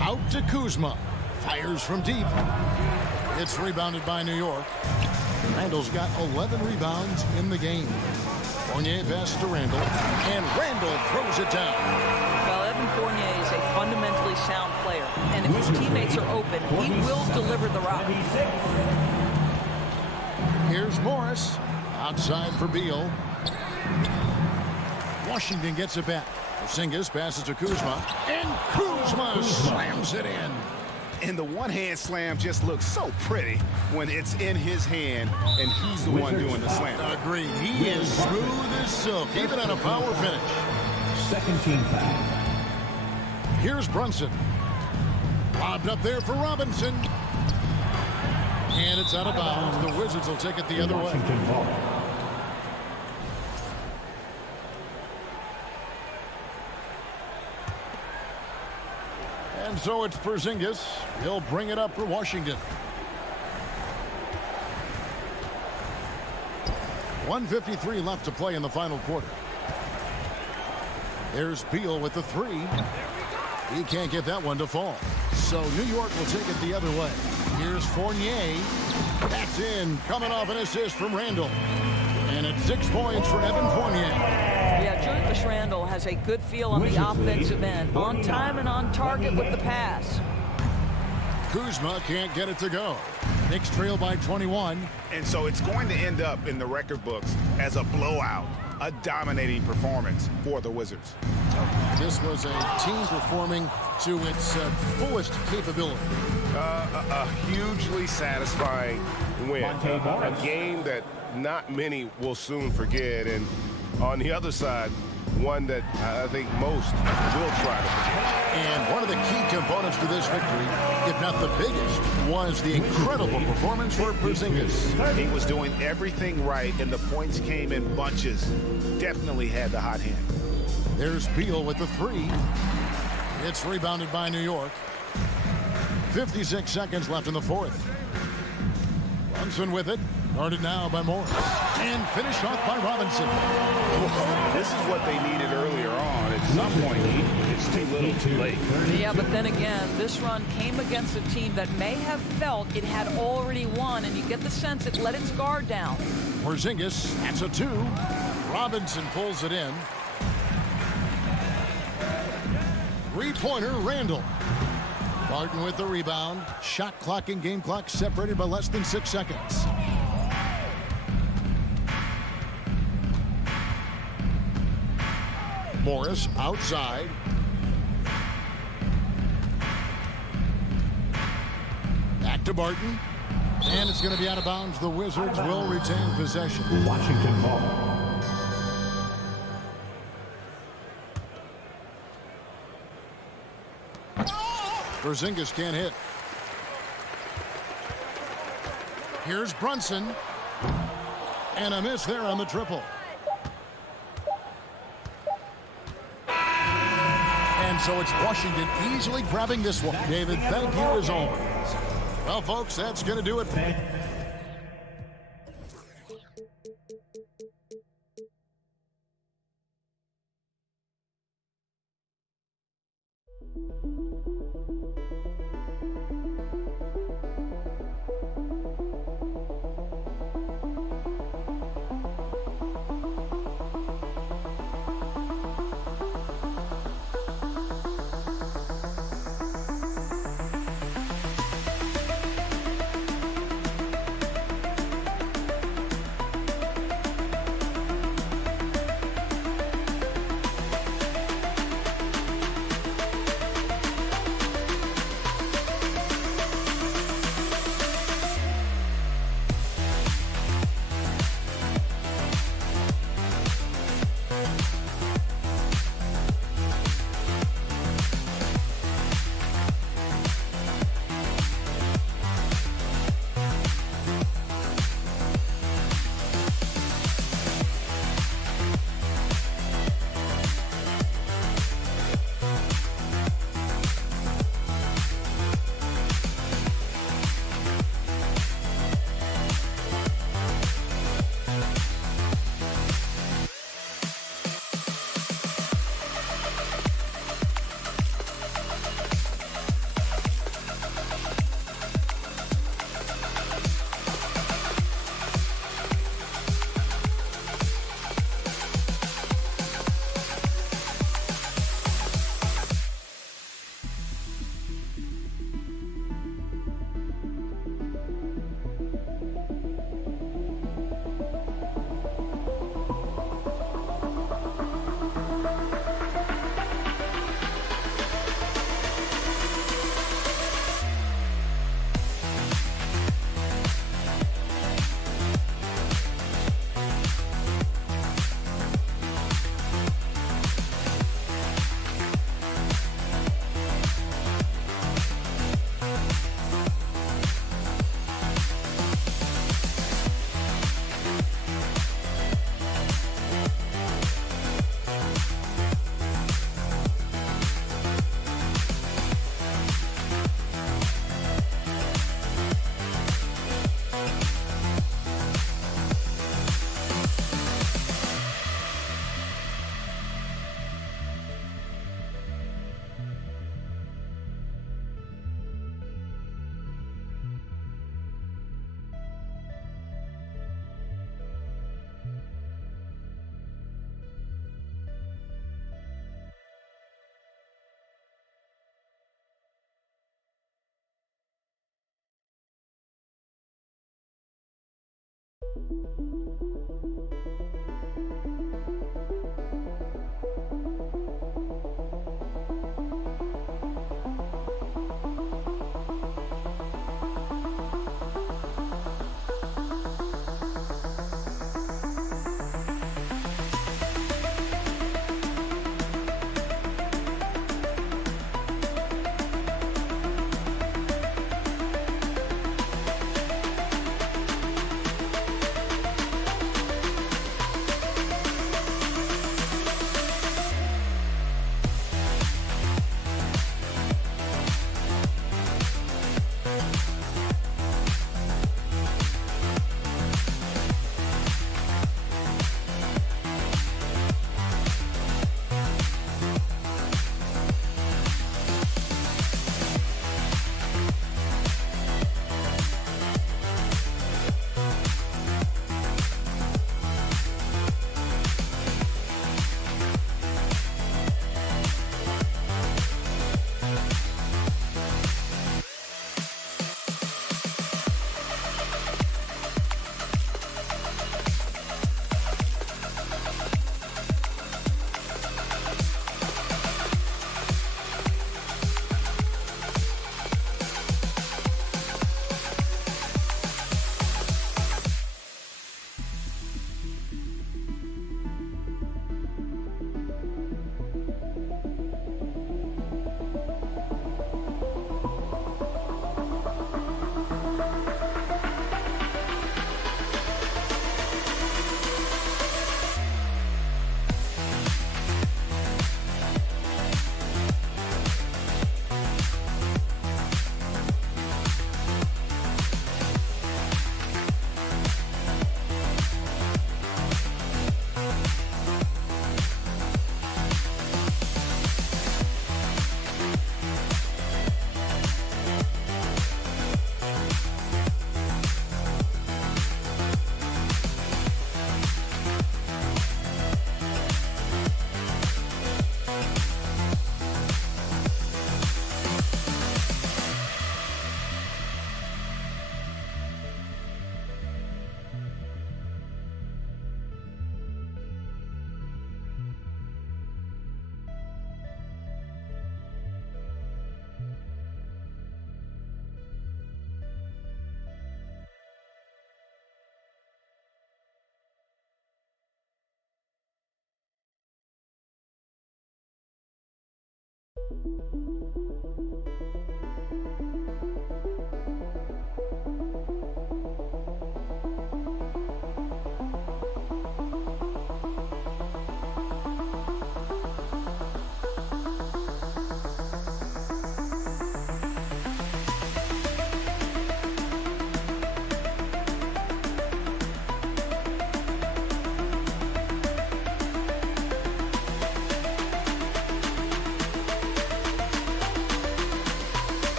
Out to Kuzma. Fires from deep. It's rebounded by New York. Randall's got 11 rebounds in the game. Fournier passes to Randall. And Randall throws it down. Well, Evan Fournier is a fundamentally sound player. And if his teammates are open, he will deliver the rock. Here's Morris. Outside for Beal. Washington gets it back. Porzingis passes to Kuzma. And Kuzma slams it in. And the one-hand slam just looks so pretty when it's in his hand and he's the one doing the slam. Agreed. He is smooth as silk, even on a power finish. Second team foul. Here's Brunson. Lobbed up there for Robinson. And it's out of bounds. The Wizards will take it the other way. Washington ball. And so it's Porzingis. He'll bring it up for Washington. 1:53 left to play in the final quarter. There's Beal with the 3. He can't get that one to fall. So New York will take it the other way. Here's Fournier. That's in. Coming off an assist from Randall. And it's 6 points for Evan Fournier. Yeah, Julius Randle has a good feel on the offensive end. On time and on target with the pass. Kuzma can't get it to go. Knicks trail by 21. And so it's going to end up in the record books as a blowout, a dominating performance for the Wizards. This was a team performing to its fullest capability. A hugely satisfying win. A game that not many will soon forget. And on the other side, one that I think most will try to forget. And one of the key components to this victory, if not the biggest, was the incredible performance for Porzingis. He was doing everything right, and the points came in bunches. Definitely had the hot hand. There's Beal with the three. It's rebounded by New York. 56 seconds left in the fourth. Brunson with it. Guarded now by Morris. And finished off by Robinson. This is what they needed earlier on. At some point, it's too little too late. Yeah, but then again, this run came against a team that may have felt it had already won, and you get the sense it let its guard down. Porzingis, that's a two. Robinson pulls it in. Three-pointer, Randall. Barton with the rebound. Shot clock and game clock separated by less than 6 seconds. Morris outside. Back to Barton. And it's going to be out of bounds. The Wizards will retain possession. Washington ball. Porzingis can't hit. Here's Brunson. And a miss there on the triple. And so it's Washington easily grabbing this one. David, thank you as always. Well, folks, that's going to do it.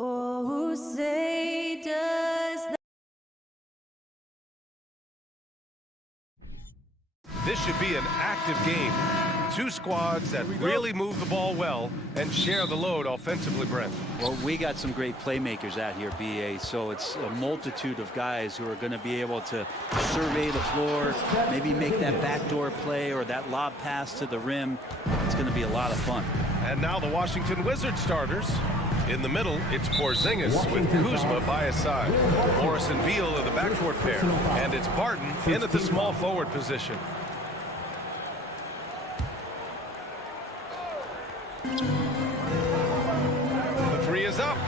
Oh, say does that. This should be an active game. Two squads that really move the ball well and share the load offensively, Brent. Well, we got some great playmakers out here, BA, so it's a multitude of guys who are going to be able to survey the floor, maybe make that backdoor play or that lob pass to the rim. It's going to be a lot of fun. And now the Washington Wizards starters. In the middle, it's Porzingis with Kuzma by his side. Morris and Beal are the backcourt pair. And it's Barton in at the small forward position. The three is up.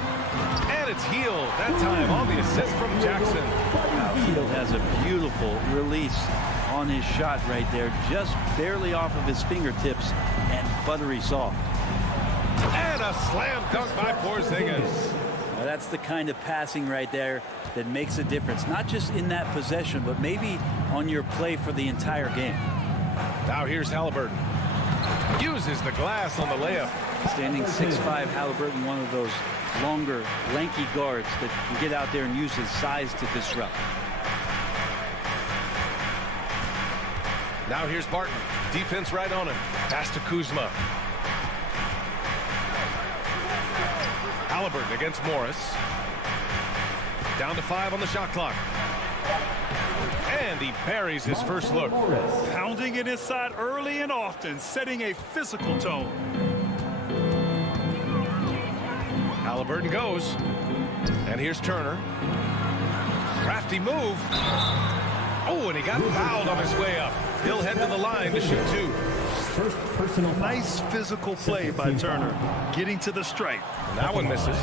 And it's Hield. That time on the assist from Jackson. Now Hield has a beautiful release on his shot right there. Just barely off of his fingertips and buttery soft. And a slam dunk by Porzingis. Now that's the kind of passing right there that makes a difference. Not just in that possession, but maybe on your play for the entire game. Now here's Halliburton. Uses the glass on the layup. Standing 6'5", Halliburton, one of those longer, lanky guards that can get out there and use his size to disrupt. Now here's Barton. Defense right on him. Pass to Kuzma. Halliburton against Morris. Down to 5 on the shot clock. And he buries his first look. Pounding it inside early and often, setting a physical tone. Halliburton goes. And here's Turner. Crafty move. Oh, and he got fouled on his way up. He'll head to the line to shoot 2. First personal. Nice physical play by Turner, getting to the stripe. And that one misses.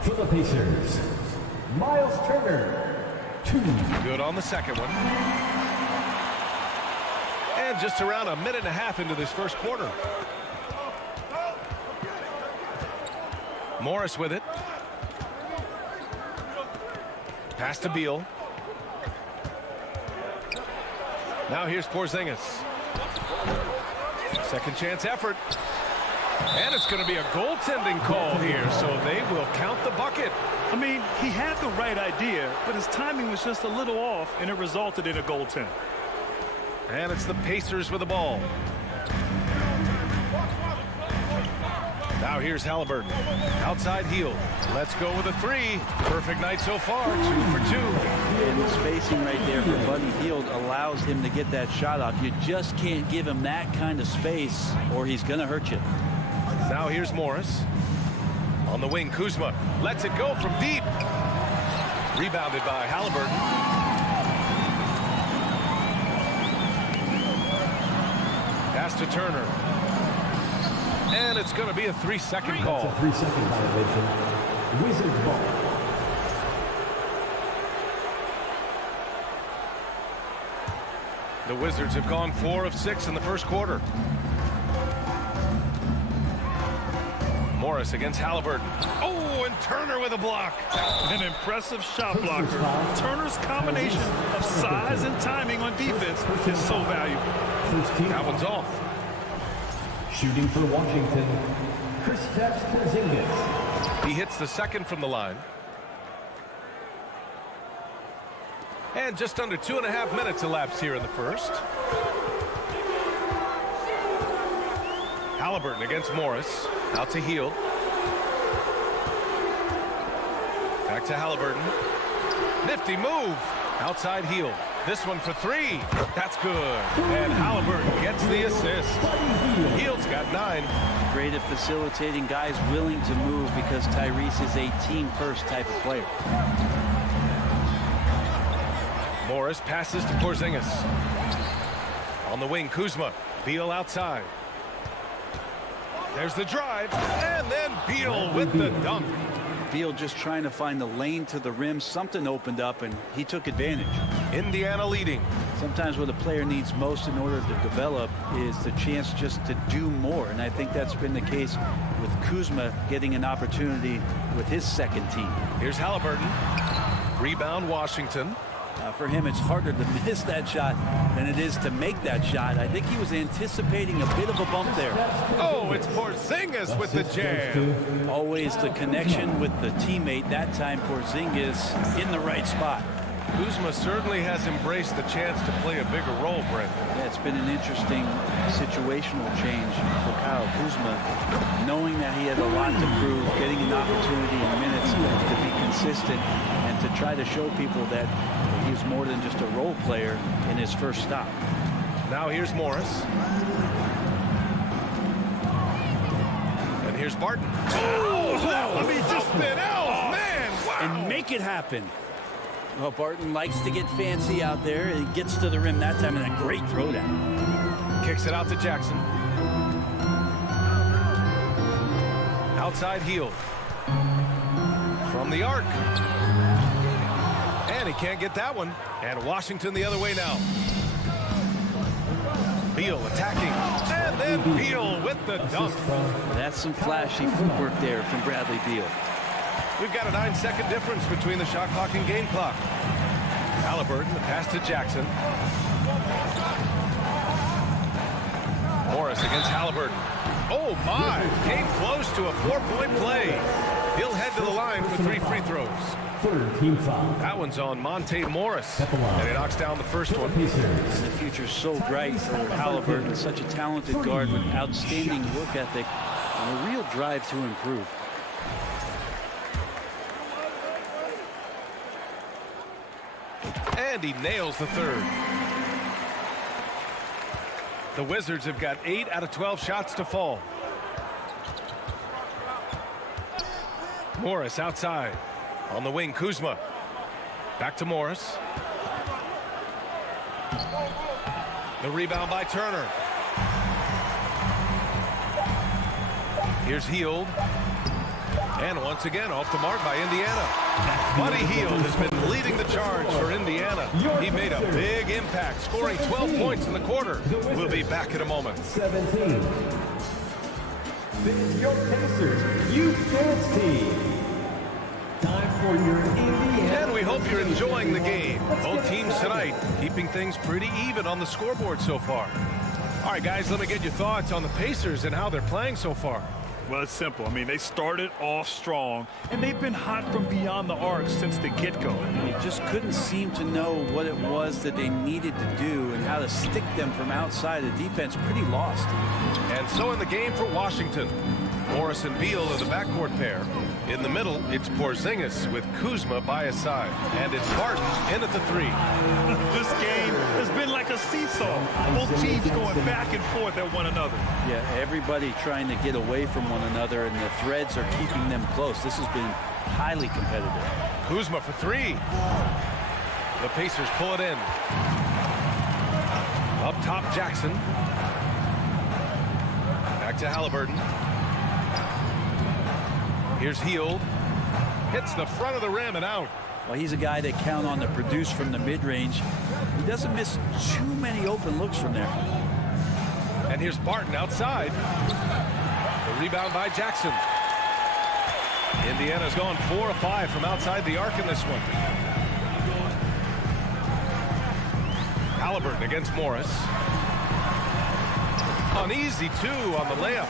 For the Pacers, Miles Turner. 2. Good on the second one. And just around a minute and a half into this first quarter. Morris with it. Pass to Beal. Now here's Porzingis. Second chance effort. And it's going to be a goaltending call here, so they will count the bucket. I mean, he had the right idea, but his timing was just a little off, and it resulted in a goaltend. And it's the Pacers with the ball. Now here's Halliburton. Outside Hield. Let's go with a 3. Perfect night so far. 2 for 2. And the spacing right there for Buddy Hield allows him to get that shot off. You just can't give him that kind of space or he's going to hurt you. Now here's Morris. On the wing, Kuzma lets it go from deep. Rebounded by Halliburton. Pass to Turner. And it's going to be a 3-second call. That's a 3-second violation. Wizards ball. The Wizards have gone 4 of 6 in the first quarter. Morris against Halliburton. Oh, and Turner with a block. An impressive shot blocker. Turner's combination of size and timing on defense is so valuable. That one's off. Shooting for Washington, Kristaps Porzingis. He hits the second from the line. And just under 2.5 minutes elapsed here in the first. Halliburton against Morris. Out to Hield. Back to Halliburton. Nifty move. Outside Hield. This one for 3. That's good. And Halliburton gets the assist. Hield's got 9. great at facilitating, guys willing to move because Tyrese is a team-first type of player. Morris passes to Porzingis. On the wing, Kuzma. Beal outside. There's the drive, and then Beal with the dunk. Beal just trying to find the lane to the rim. Something opened up, and he took advantage. Indiana leading. Sometimes what a player needs most in order to develop is the chance just to do more, and I think that's been the case with Kuzma getting an opportunity with his second team. Here's Halliburton. Rebound, Washington. For him, it's harder to miss that shot than it is to make that shot. I think he was anticipating a bit of a bump there. Oh, it's Porzingis with the jam. Always the connection with the teammate. That time, Porzingis in the right spot. Kuzma certainly has embraced the chance to play a bigger role, Brent. Yeah, it's been an interesting situational change for Kyle Kuzma, knowing that he had a lot to prove, getting an opportunity in minutes to be consistent and to try to show people that he's more than just a role player in his first stop. Now here's Morris. And here's Barton. Oh, that would be something else, man. Wow. And make it happen. Well, Barton likes to get fancy out there, and he gets to the rim that time, and a great throwdown. Kicks it out to Jackson. Outside heel. From the arc. And he can't get that one. And Washington the other way now. Beal attacking. And then Beal with the dunk. That's some flashy footwork there from Bradley Beal. We've got a 9-second difference between the shot clock and game clock. Halliburton, the pass to Jackson. Morris against Halliburton. Oh, my. Came close to a 4-point play. He'll head to the line for 3 free throws. Third team foul. That one's on Monte Morris. And he knocks down the first one. The future's so bright for Halliburton. Such a talented guard with outstanding work ethic and a real drive to improve. And he nails the third. The Wizards have got 8 out of 12 shots to fall. Morris outside. On the wing, Kuzma. Back to Morris. The rebound by Turner. Here's Hield. And once again, off the mark by Indiana. Buddy Hield has been leading the charge for Indiana. He made a big impact, scoring 12 points in the quarter. We'll be back in a moment. 17. This is your Pacers Youth Dance Team. Time for your Indiana. And we hope you're enjoying the game. Both teams tonight keeping things pretty even on the scoreboard so far. All right, guys, let me get your thoughts on the Pacers and how they're playing so far. Well, it's simple. I mean, they started off strong, and they've been hot from beyond the arc since the get-go. They just couldn't seem to know what it was that they needed to do and how to stick them from outside. The defense pretty lost. And so in the game for Washington, Morris and Beal are the backcourt pair. In the middle, it's Porzingis with Kuzma by his side. And it's Barton in at the 3. This game has been like a seesaw. Both teams going back and forth at one another. Yeah, everybody trying to get away from one another, and the threads are keeping them close. This has been highly competitive. Kuzma for 3. The Pacers pull it in. Up top, Jackson. Back to Halliburton. Here's Hield. Hits the front of the rim and out. Well, he's a guy that count on to produce from the mid-range. He doesn't miss too many open looks from there. And here's Barton outside. The rebound by Jackson. Indiana's gone 4 of 5 from outside the arc in this one. Halliburton against Morris. An easy 2 on the layup.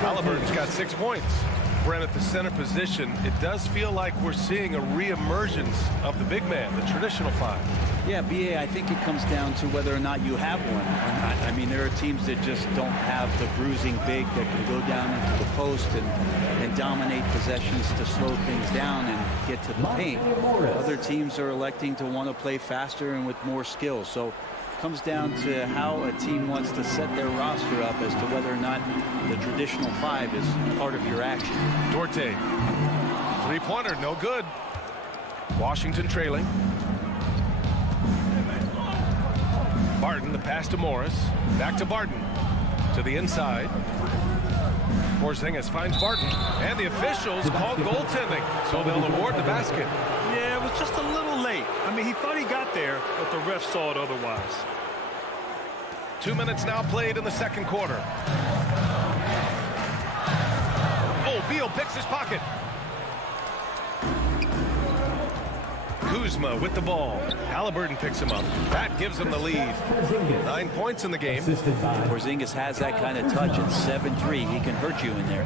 Halliburton's got 6 points. Brent, at the center position, it does feel like we're seeing a reemergence of the big man, the traditional 5. Yeah, BA, I think it comes down to whether or not you have one. I mean, there are teams that just don't have the bruising big that can go down into the post and dominate possessions to slow things down and get to the paint. Other teams are electing to want to play faster and with more skill. So Comes down to how a team wants to set their roster up as to whether or not the traditional 5 is part of your action. Duarte. Three-pointer, no good. Washington trailing. Barton, the pass to Morris. Back to Barton. To the inside. Porzingis finds Barton. And the officials called goaltending. So they'll award the basket. Yeah, it was just a little late. I mean, he thought he got there, but the ref saw it otherwise. 2 minutes now played in the second quarter. Oh, Beal picks his pocket. Kuzma with the ball. Halliburton picks him up. That gives him the lead. 9 points in the game. Porzingis has that kind of touch at 7'3". He can hurt you in there.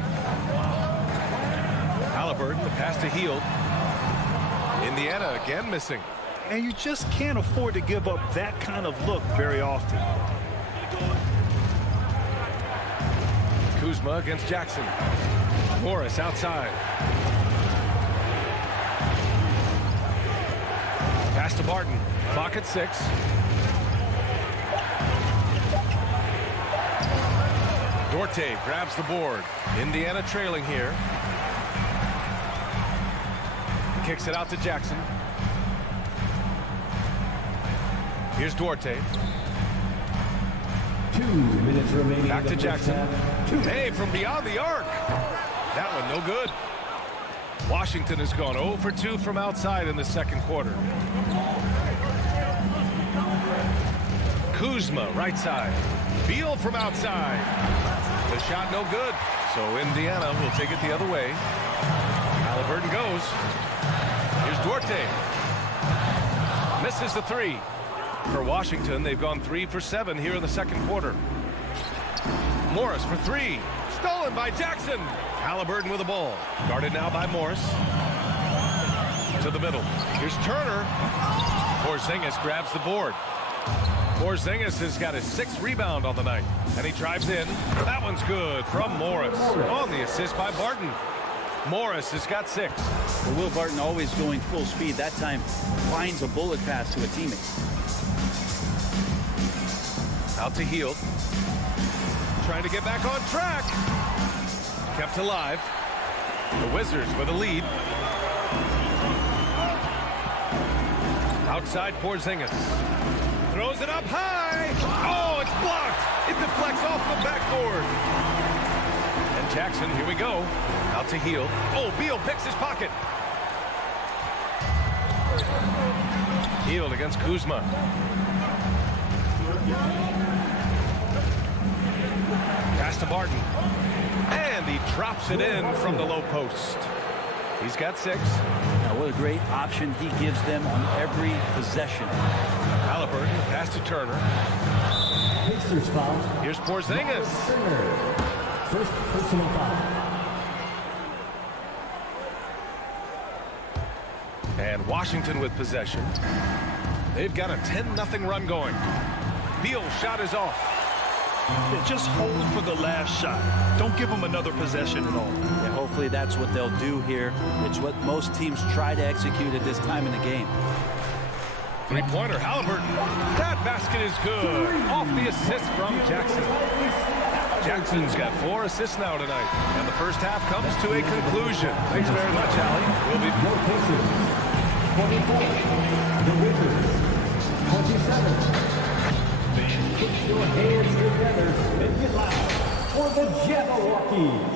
Halliburton, the pass to Hield. Indiana again missing. And you just can't afford to give up that kind of look very often. Kuzma against Jackson. Morris outside. Pass to Barton. Clock at 6. Duarte grabs the board. Indiana trailing here. Kicks it out to Jackson. Here's Duarte. 2 minutes remaining. Back to Jackson. Hey, from beyond the arc. That one no good. Washington has gone 0 for 2 from outside in the second quarter. Kuzma, right side. Beal from outside. The shot no good. So Indiana will take it the other way. Halliburton goes. Here's Duarte. Misses the 3. For Washington, they've gone 3 for 7 here in the second quarter. Morris for 3. Stolen by Jackson. Halliburton with the ball. Guarded now by Morris. To the middle. Here's Turner. Porzingis grabs the board. Porzingis has got his 6th rebound on the night. And he drives in. That one's good from Morris. On the assist by Barton. Morris has got 6. Well, Will Barton always going full speed. That time finds a bullet pass to a teammate. Out to Hield. Trying to get back on track. Kept alive. The Wizards with a lead. Outside Porzingis. Throws it up high. Oh, it's blocked. It deflects off the backboard. And Jackson, here we go. Out to Hield. Oh, Beal picks his pocket. Hield against Kuzma. Pass to Barton. And he drops it in from the low post. He's got 6. Now, what a great option he gives them on every possession. Halliburton, pass to Turner. Pacers foul. Here's Porzingis. First personal foul. And Washington with possession. They've got a 10-0 run going. Beal's shot is off. Yeah, just hold for the last shot. Don't give them another possession at all. Yeah, hopefully that's what they'll do here. It's what most teams try to execute at this time in the game. Three-pointer, Halliburton. That basket is good. Off the assist from Jackson. Jackson's got 4 assists now tonight. And the first half comes to a conclusion. Thanks very much, Allie. We'll be... No Pacers. 24. The Wizards. 27. Put your hands together and get loud for the Jabberwockies.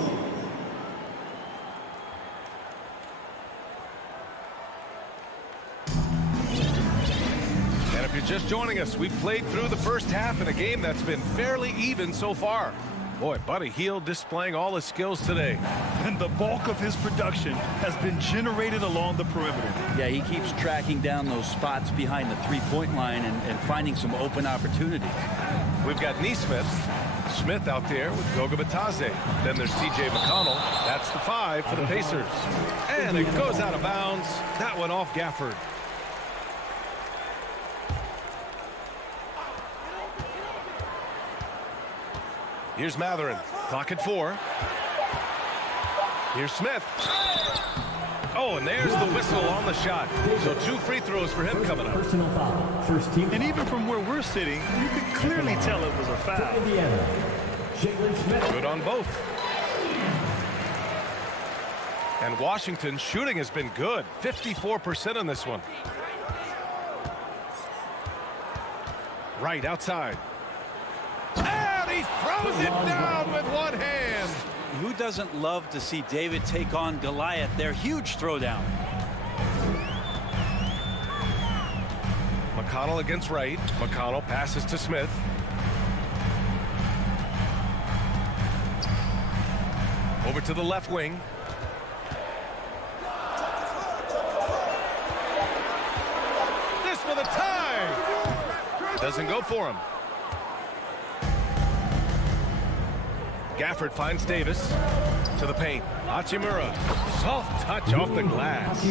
And if you're just joining us, we've played through the first half in a game that's been fairly even so far. Boy, Buddy Hield displaying all his skills today. And the bulk of his production has been generated along the perimeter. Yeah, he keeps tracking down those spots behind the three-point line and finding some open opportunities. We've got Nesmith. Smith out there with Goga Bitadze. Then there's TJ McConnell. That's the 5 for the Pacers. And it goes out of bounds. That one off Gafford. Here's Matherin. Clock at 4. Here's Smith. Oh, and there's the whistle on the shot. So 2 free throws for him coming up. Personal foul. First team. And even from where we're sitting, you can clearly tell it was a foul. Indiana. Jalen Smith. Good on both. And Washington's shooting has been good. 54% on this one. Right outside. And he throws it down with one hand. Who doesn't love to see David take on Goliath? Their huge throwdown. McConnell against Wright. McConnell passes to Smith. Over to the left wing. This for the tie. Doesn't go for him. Gafford finds Davis to the paint. Hachimura, soft touch off the glass.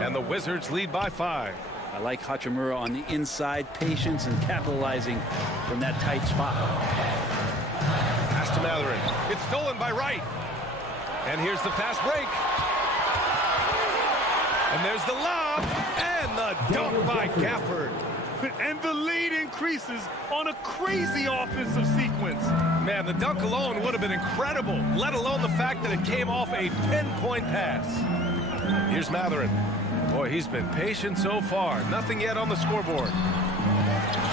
And the Wizards lead by 5. I like Hachimura on the inside, patience and capitalizing from that tight spot. Pass to Matherin. It's stolen by Wright. And here's the fast break. And there's the lob. And the dunk by Gafford. And the lead increases on a crazy offensive sequence. Man, the dunk alone would have been incredible, let alone the fact that it came off a pinpoint pass. Here's Matherin. Boy, he's been patient so far. Nothing yet on the scoreboard.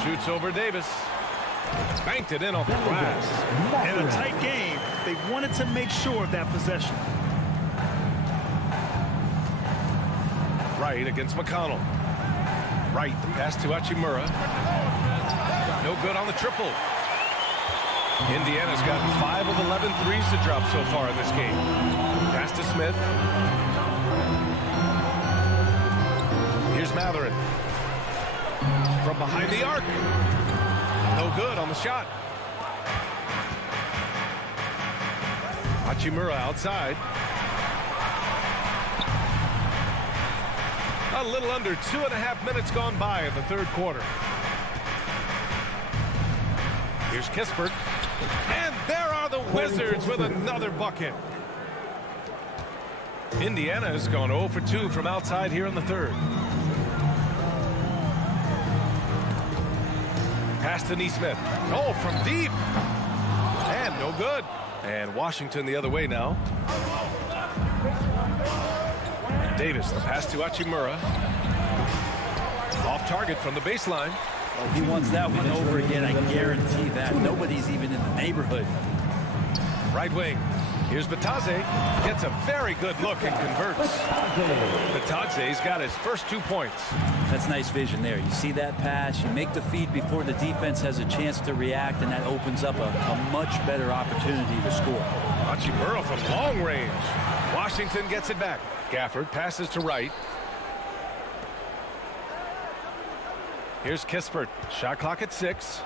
Shoots over Davis. Banked it in off the glass. In a tight game, they wanted to make sure of that possession. Wright against McConnell. Wright, the pass to Hachimura. No good on the triple. Indiana's got 5 of 11 threes to drop so far in this game. Pass to Smith. Here's Matherin. From behind the arc. No good on the shot. Hachimura outside. A little under 2.5 minutes gone by in the third quarter. Here's Kispert. And there are the Wizards with another bucket. Indiana has gone 0 for 2 from outside here in the third. Pass to Nesmith. Oh, from deep. And no good. And Washington the other way now. Davis, the pass to Hachimura. Off target from the baseline. Well, he wants that one over again, I guarantee that. Nobody's even in the neighborhood. Right wing. Here's Batadze. Gets a very good look and converts. Batadze's got his first 2 points. That's nice vision there. You see that pass, you make the feed before the defense has a chance to react, and that opens up a much better opportunity to score. Hachimura from long range. Washington gets it back. Gafford passes to Wright. Here's Kispert. Shot clock at 6.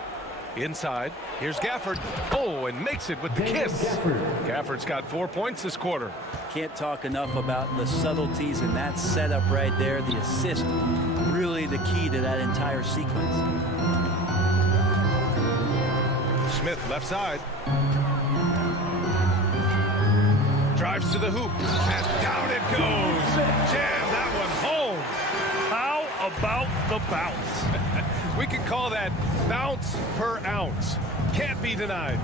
Inside. Here's Gafford. Oh, and makes it with the kiss. Gafford's got 4 points this quarter. Can't talk enough about the subtleties in that setup right there. The assist, really the key to that entire sequence. Smith left side. Drives to the hoop. And down it goes. Jam that one home. How about the bounce? We can call that bounce per ounce. Can't be denied.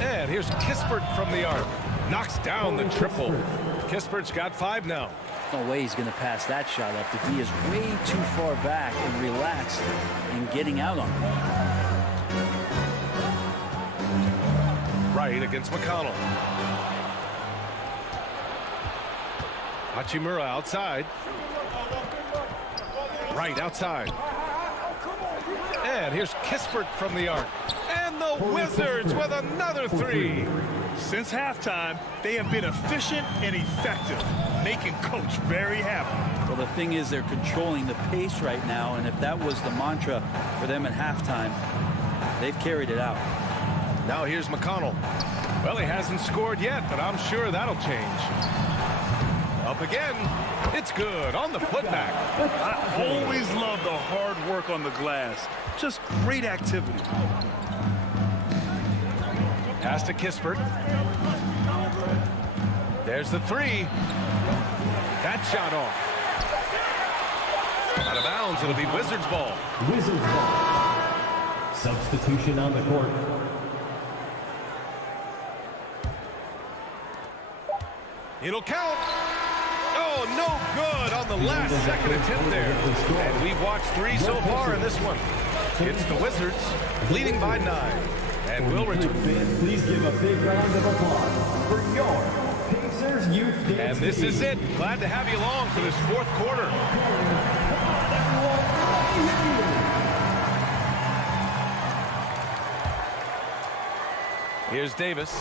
And here's Kispert from the arc. Knocks down the triple. Kispert's got 5 now. No way he's going to pass that shot up. The D is way too far back and relaxed in getting out on it. Right against McConnell. Hachimura outside. Right outside. And here's Kispert from the arc. And the Wizards with another 3. Since halftime, they have been efficient and effective, making Coach very happy. Well, the thing is, they're controlling the pace right now, and if that was the mantra for them at halftime, they've carried it out. Now here's McConnell. Well, he hasn't scored yet, but I'm sure that'll change. Up again. It's good on the putback. I always love the hard work on the glass. Just great activity. Pass to Kispert. There's the three. That shot off. Out of bounds. It'll be Wizards ball. Wizards ball. Substitution on the court. It'll count. Oh, no good on the last second attempt there. And we've watched 3 so far in this one. It's the Wizards leading by 9. And we'll return. Please give a big round of applause for your Pacers youth dance. And this is it. Glad to have you along for this 4th quarter. Here's Davis.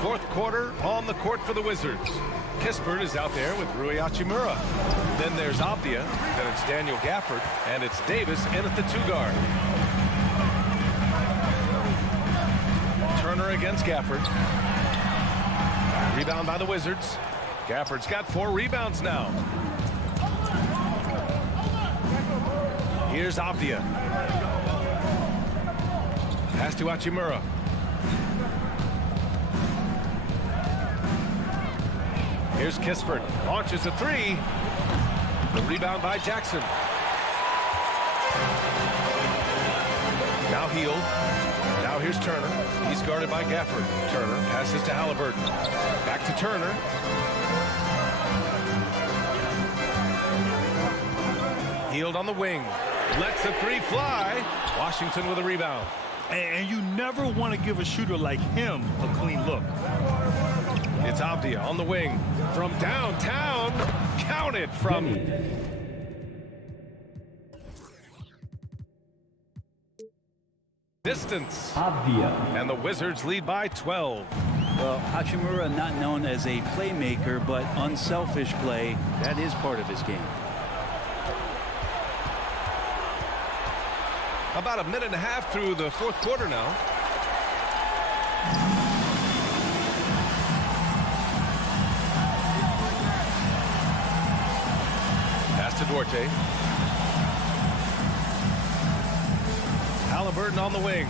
4th quarter on the court for the Wizards. Kispert is out there with Rui Hachimura. Then there's Abdia. Then it's Daniel Gafford. And it's Davis in at the 2 guard. Turner against Gafford. Rebound by the Wizards. Gafford's got 4 rebounds now. Here's Abdia. Pass to Hachimura. Here's Kispert. Launches a 3. The rebound by Jackson. Now Hield. Now here's Turner. He's guarded by Gafford. Turner passes to Halliburton. Back to Turner. Hield on the wing. Lets the 3 fly. Washington with a rebound. And you never want to give a shooter like him a clean look. It's Abdia on the wing. From downtown. Counted from... distance. Abdia. And the Wizards lead by 12. Well, Hachimura not known as a playmaker, but unselfish play. That is part of his game. About a minute and a half through the 4th quarter now. Pass to Duarte. Halliburton on the wing.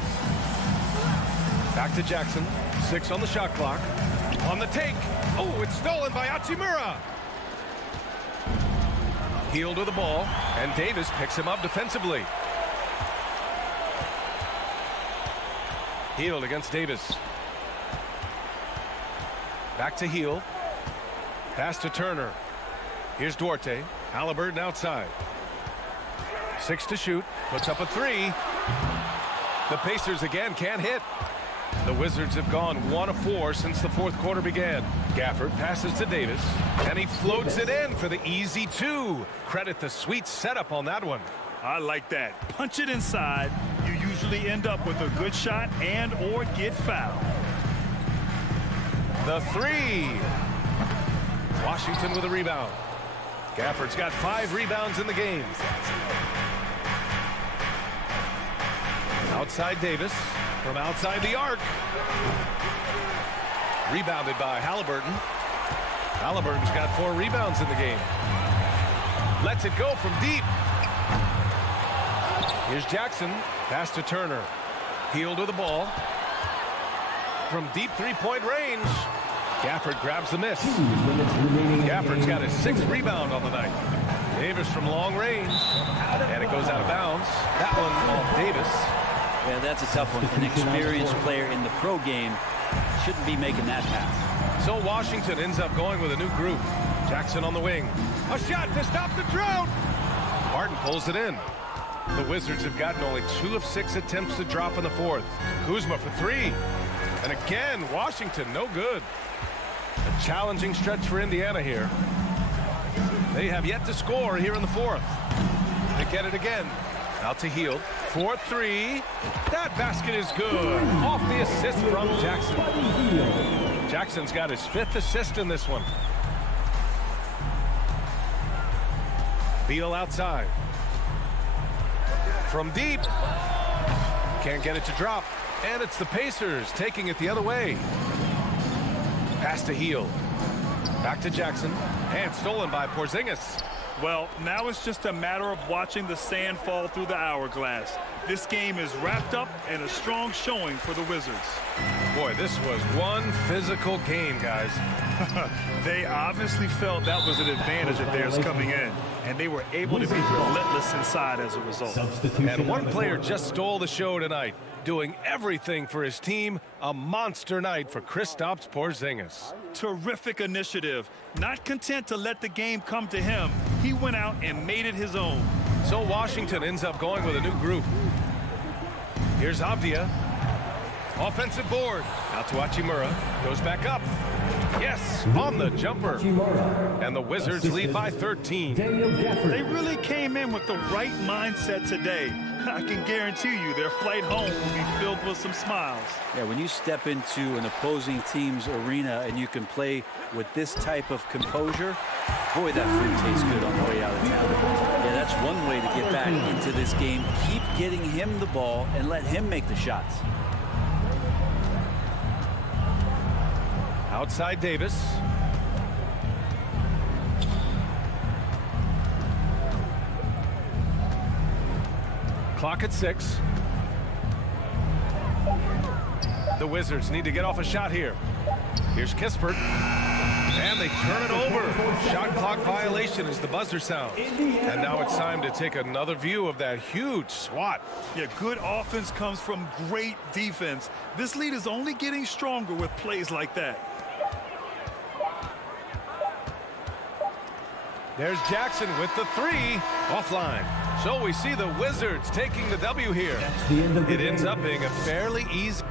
Back to Jackson. 6 on the shot clock. On the take. Oh, it's stolen by Hachimura. Hield with the ball. And Davis picks him up defensively. Hield against Davis. Back to Hield. Pass to Turner. Here's Duarte. Halliburton outside. 6 to shoot. Puts up a 3. The Pacers again can't hit. The Wizards have gone 1 of 4 since the 4th quarter began. Gafford passes to Davis. And he floats it in for the easy 2. Credit the sweet setup on that one. I like that. Punch it inside. You usually end up with a good shot and or get fouled. The 3. Washington with a rebound. Gafford's got 5 rebounds in the game. Outside Davis. From outside the arc. Rebounded by Halliburton. Halliburton's got 4 rebounds in the game. Lets it go from deep. Here's Jackson. Pass to Turner. Hield with the ball. From deep 3-point range. Gafford grabs the miss. Gafford's got his 6th rebound on the night. Davis from long range. And it goes out of bounds. That one off Davis. Yeah, that's a tough one. An experienced player in the pro game shouldn't be making that pass. So Washington ends up going with a new group. Jackson on the wing. A shot to stop the drought. Martin pulls it in. The Wizards have gotten only 2 of 6 attempts to drop in the 4th. Kuzma for 3. And again, Washington, no good. A challenging stretch for Indiana here. They have yet to score here in the 4th. They get it again. Out to Hield. 4-3. That basket is good. Off the assist from Jackson. Jackson's got his 5th assist in this one. Beal outside. From deep. Can't get it to drop. And it's the Pacers taking it the other way. Pass to Hield. Back to Jackson. And stolen by Porzingis. Well, now it's just a matter of watching the sand fall through the hourglass. This game is wrapped up and a strong showing for the Wizards. Boy, this was one physical game, guys. They obviously felt that was an advantage of theirs coming in, and they were able to be relentless inside as a result. And one player just stole the show tonight, doing everything for his team. A monster night for Kristaps Porzingis. Terrific initiative. Not content to let the game come to him, he went out and made it his own. So Washington ends up going with a new group. Here's Avdia. Offensive board. Out to Hachimura. Goes back up. Yes, on the jumper. And the Wizards lead by 13. They really came in with the right mindset today. I can guarantee you their flight home will be filled with some smiles. Yeah, when you step into an opposing team's arena and you can play with this type of composure, boy, that food tastes good on the way out of town. Yeah, that's one way to get back into this game. Keep getting him the ball and let him make the shots. Outside Davis. Clock at 6. The Wizards need to get off a shot here. Here's Kispert. And they turn it over. Shot clock violation as the buzzer sounds. And now it's time to take another view of that huge swat. Yeah, good offense comes from great defense. This lead is only getting stronger with plays like that. There's Jackson with the 3 offline. So we see the Wizards taking the W here. It ends up being a fairly easy.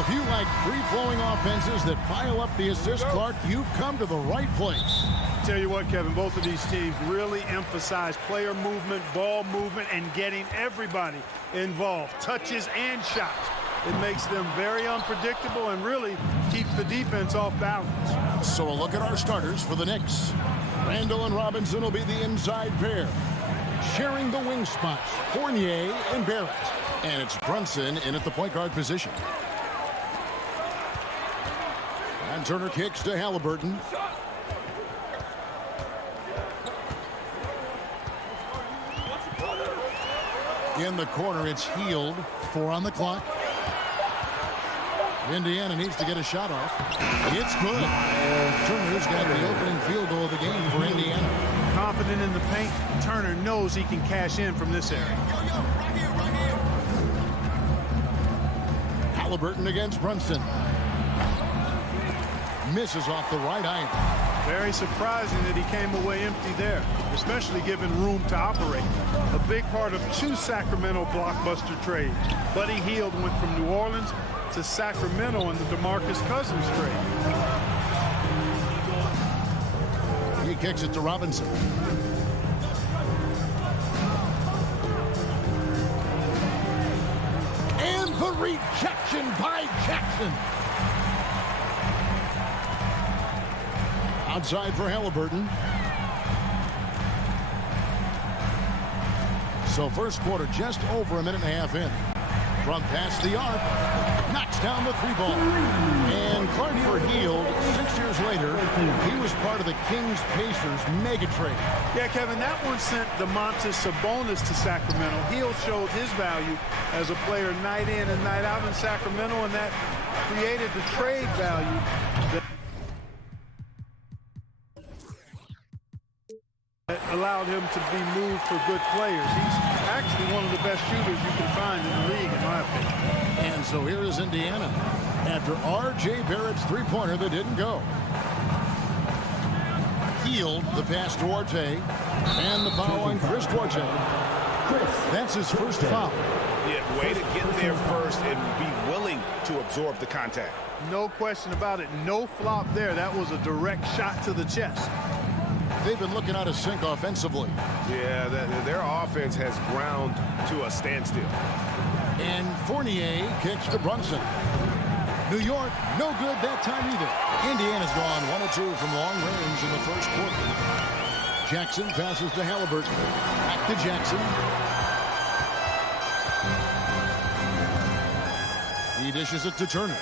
If you like free-flowing offenses that pile up the assist, Clark, you've come to the right place. Tell you what, Kevin, both of these teams really emphasize player movement, ball movement, and getting everybody involved, touches and shots. It makes them very unpredictable and really keeps the defense off balance. So a look at our starters for the Knicks. Randall and Robinson will be the inside pair. Sharing the wing spots, Fournier and Barrett. And it's Brunson in at the point guard position. And Turner kicks to Halliburton. In the corner, it's Hield. 4 on the clock. Indiana needs to get a shot off. It's good. Turner's got the opening field goal of the game for Indiana. Confident getting in the paint. Turner knows he can cash in from this area. Halliburton against Brunson. Misses off the right iron. Very surprising that he came away empty there, especially given room to operate. A big part of 2 Sacramento blockbuster trades. Buddy Hield went from New Orleans to Sacramento in the DeMarcus Cousins trade. He kicks it to Robinson. And the rejection by Jackson. Outside for Halliburton. So first quarter just over a minute and a half in. From past the arc, knocks down the 3-ball. And Clark for Hield, 6 years later, he was part of the Kings-Pacers mega trade. Yeah, Kevin, that one sent Domantas Sabonis to Sacramento. Hield showed his value as a player night in and night out in Sacramento, and that created the trade value that allowed him to be moved for good players. He's actually one of the best shooters you can find in the league, in my opinion. And so here is Indiana after R.J. Barrett's three-pointer that didn't go. Hield the pass to Duarte, and the foul on Chris Duarte. That's his first foul. Yeah, way to get there first and be willing to absorb the contact. No question about it. No flop there. That was a direct shot to the chest. They've been looking out of sync offensively. Yeah, their offense has ground to a standstill. And Fournier kicks to Brunson. New York, no good that time either. Indiana's gone 1 of 2 from long range in the first quarter. Jackson passes to Halliburton. Back to Jackson. He dishes it to Turner.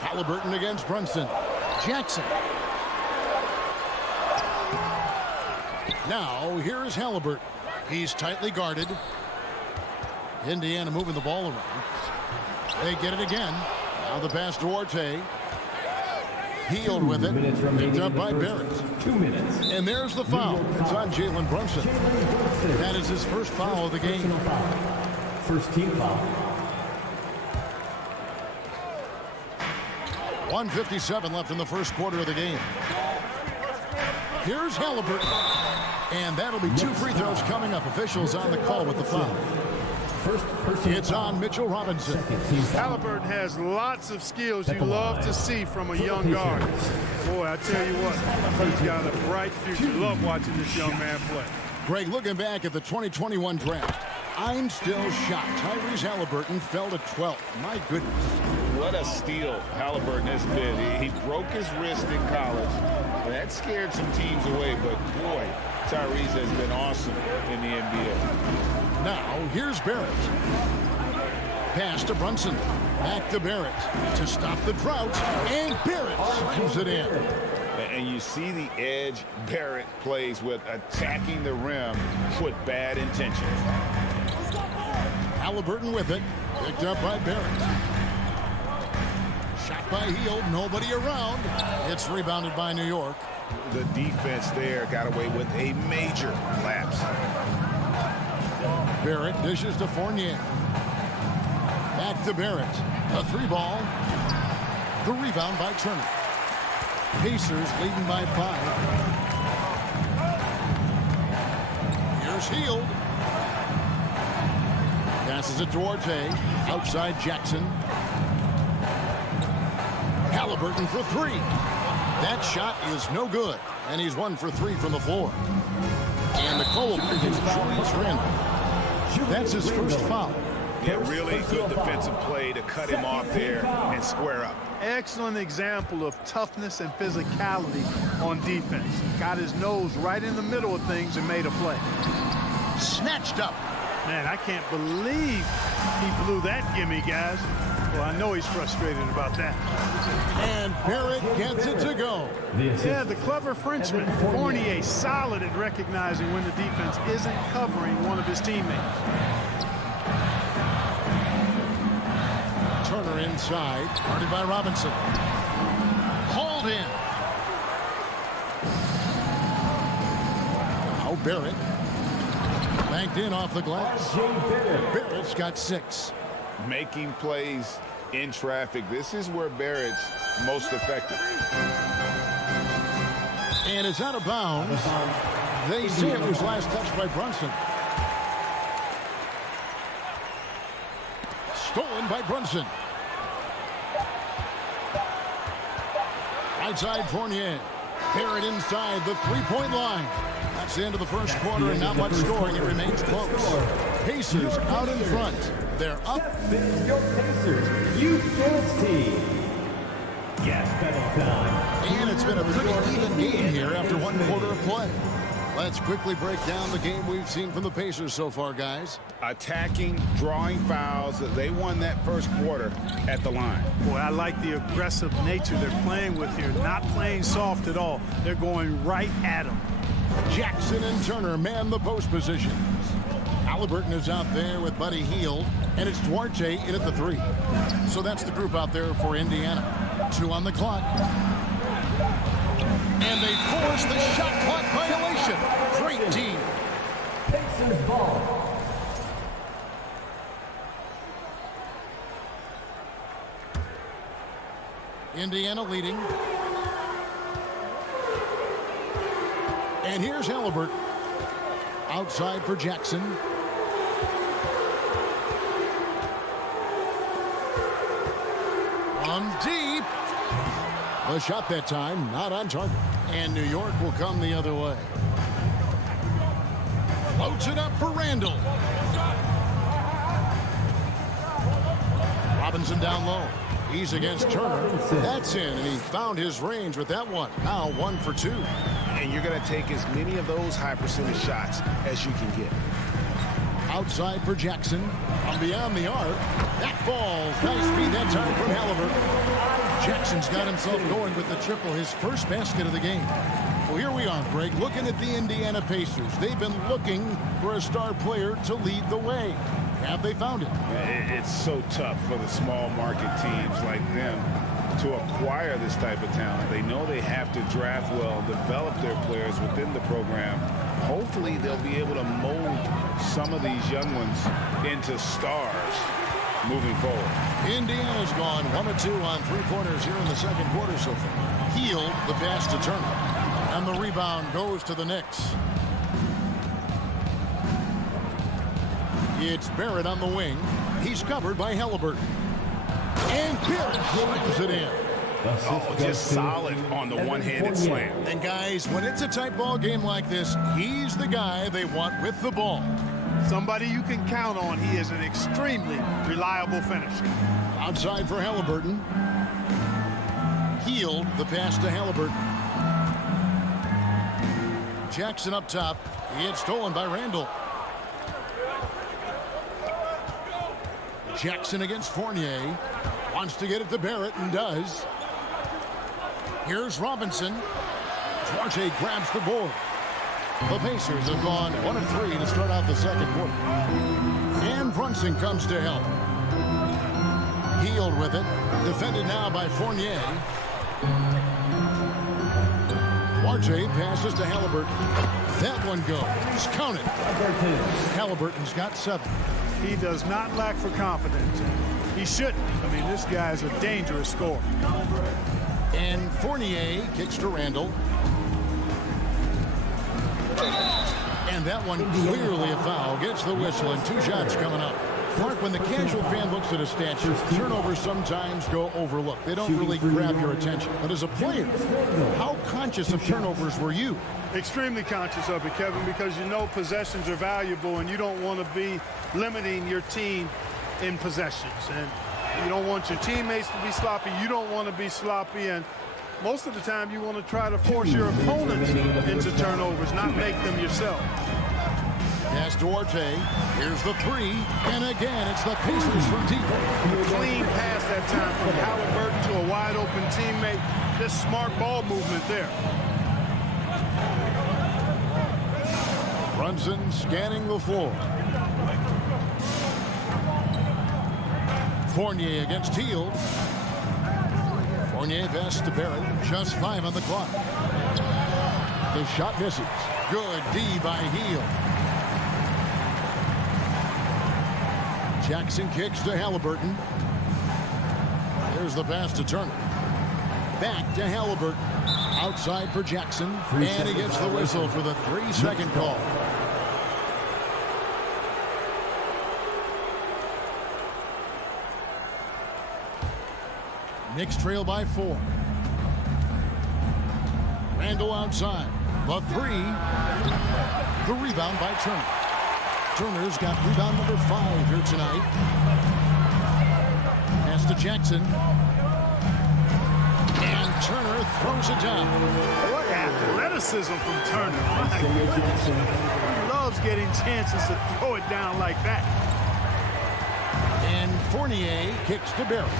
Halliburton against Brunson. Jackson. Now, here is Halliburton. He's tightly guarded. Indiana moving the ball around. They get it again. Now the pass to Duarte. Hield with it. Picked up by Barrett. 2 minutes. And there's the foul. It's on Jalen Brunson. That is his first foul of the game. First team foul. 1:57 left in the first quarter of the game. Here's Halliburton. And that'll be 2 free throws coming up. Officials on the call with the foul. It's on Mitchell Robinson. Halliburton has lots of skills you love to see from a young guard. Boy, I tell you what, he's got a bright future. Love watching this young man play. Greg, looking back at the 2021 draft, I'm still shocked. Tyrese Halliburton fell to 12th. My goodness. What a steal Halliburton has been. He broke his wrist in college. That scared some teams away, but boy, Tyrese has been awesome in the NBA. Now, here's Barrett. Pass to Brunson. Back to Barrett to stop the drought. And Barrett slams it in. And you see the edge Barrett plays with, attacking the rim with bad intentions. Halliburton with it. Picked up by Barrett. Shot by Hield. Nobody around. It's rebounded by New York. The defense there got away with a major lapse. Barrett dishes to Fournier. Back to Barrett. A 3-ball. The rebound by Turner. Pacers leading by 5. Here's Hield. Passes it to Duarte. Outside Jackson. Halliburton for 3. That shot is no good. And he's 1 for 3 from the floor. And the call is Julius Randle. That's his first foul. Yeah, really good defensive play to cut him off there and square up. Excellent example of toughness and physicality on defense. Got his nose right in the middle of things and made a play. Snatched up. Man, I can't believe he blew that gimme, guys. Well, I know he's frustrated about that. And Barrett gets it to go. Yeah, the clever Frenchman. Fournier solid at recognizing when the defense isn't covering one of his teammates. Turner inside, guarded by Robinson. Hauled in. Barrett. Banked in off the glass. Barrett's got 6. Making plays in traffic. This is where Barrett's most effective. And it's out of bounds. They say it was last touched by Brunson. Stolen by Brunson. Right side Fournier. Barrett inside the three-point line. That's the end of the first quarter and not much scoring. It remains close. Pacers out in front. They're up. Your Pacers Youth Dance Team. Gas pedal time. And it's been a pretty even game here after one quarter of play. Let's quickly break down the game we've seen from the Pacers so far, guys. Attacking, drawing fouls. They won that first quarter at the line. Boy, I like the aggressive nature they're playing with here. Not playing soft at all. They're going right at them. Jackson and Turner man the post positions. Halliburton is out there with Buddy Hield, and it's Duarte in at the 3. So that's the group out there for Indiana. 2 on the clock. And they force the shot clock violation. Great team. Pacers ball. Indiana leading. And here's Halliburton. Outside for Jackson. On deep. A shot that time, not on target. And New York will come the other way. Floats it up for Randall. Robinson down low. He's against Turner. That's in, and he found his range with that one. Now 1 for 2. And you're going to take as many of those high percentage shots as you can get. Outside for Jackson. From beyond the arc. That falls. Nice feed that time from Halliburton. Jackson's got himself going with the triple, his first basket of the game. Well, here we are, Greg, looking at the Indiana Pacers. They've been looking for a star player to lead the way. Have they found it? It's so tough for the small market teams like them to acquire this type of talent. They know they have to draft well, develop their players within the program. Hopefully they'll be able to mold some of these young ones into stars moving forward. Indiana's gone 1 of 2 on 3-pointers here in the second quarter so far. Hield the pass to Turner. And the rebound goes to the Knicks. It's Barrett on the wing. He's covered by Halliburton. And Barrett slams it in. Oh, just solid on the one-handed slam. And guys, when it's a tight ball game like this, he's the guy they want with the ball. Somebody you can count on. He is an extremely reliable finisher. Outside for Halliburton. Hield the pass to Halliburton. Jackson up top. It's stolen by Randall. Jackson against Fournier. Wants to get it to Barrett and does. Here's Robinson. Duarte grabs the board. The Pacers have gone 1 of 3 to start out the second quarter. And Brunson comes to help. Hield with it. Defended now by Fournier. Duarte passes to Halliburton. That one goes. Count it. Halliburton's got 7. He does not lack for confidence. He shouldn't. I mean, this guy's a dangerous scorer. And Fournier kicks to Randall. And that one clearly a foul. Gets the whistle and 2 shots coming up. Mark, when the casual fan looks at a stat sheet, turnovers sometimes go overlooked. They don't really grab your attention. But as a player, how conscious of turnovers were you? Extremely conscious of it, Kevin, because you know possessions are valuable and you don't want to be limiting your team in possessions. And you don't want your teammates to be sloppy. You don't want to be sloppy. And most of the time you want to try to force your opponents into turnovers, not make them yourself. Pass Duarte. Here's the 3. And again, it's the Pacers from deep. Clean pass that time from Halliburton to a wide open teammate. Just smart ball movement there. Brunson scanning the floor. Fournier against Hield. Fournier pass to Barrett. Just 5 on the clock. The shot misses. Good D by Heel. Jackson kicks to Halliburton. There's the pass to Turner. Back to Halliburton. Outside for Jackson. And he gets the whistle for the 3-second call. Knicks trail by 4. Randall outside. The 3. The rebound by Turner. Turner's got rebound number 5 here tonight. Pass to Jackson. And Turner throws it down. What athleticism from Turner. My goodness. He loves getting chances to throw it down like that. And Fournier kicks to Barrett.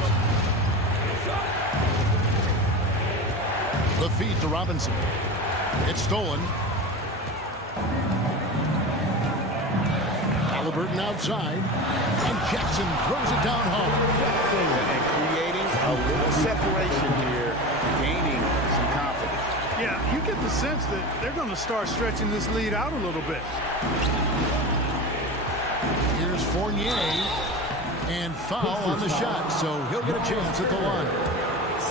The feed to Robinson. It's stolen. Halliburton outside. And Jackson throws it down hard. And creating a little separation here, gaining some confidence. Yeah, you get the sense that they're going to start stretching this lead out a little bit. Here's Fournier. And foul on the shot, so he'll get a chance at the line.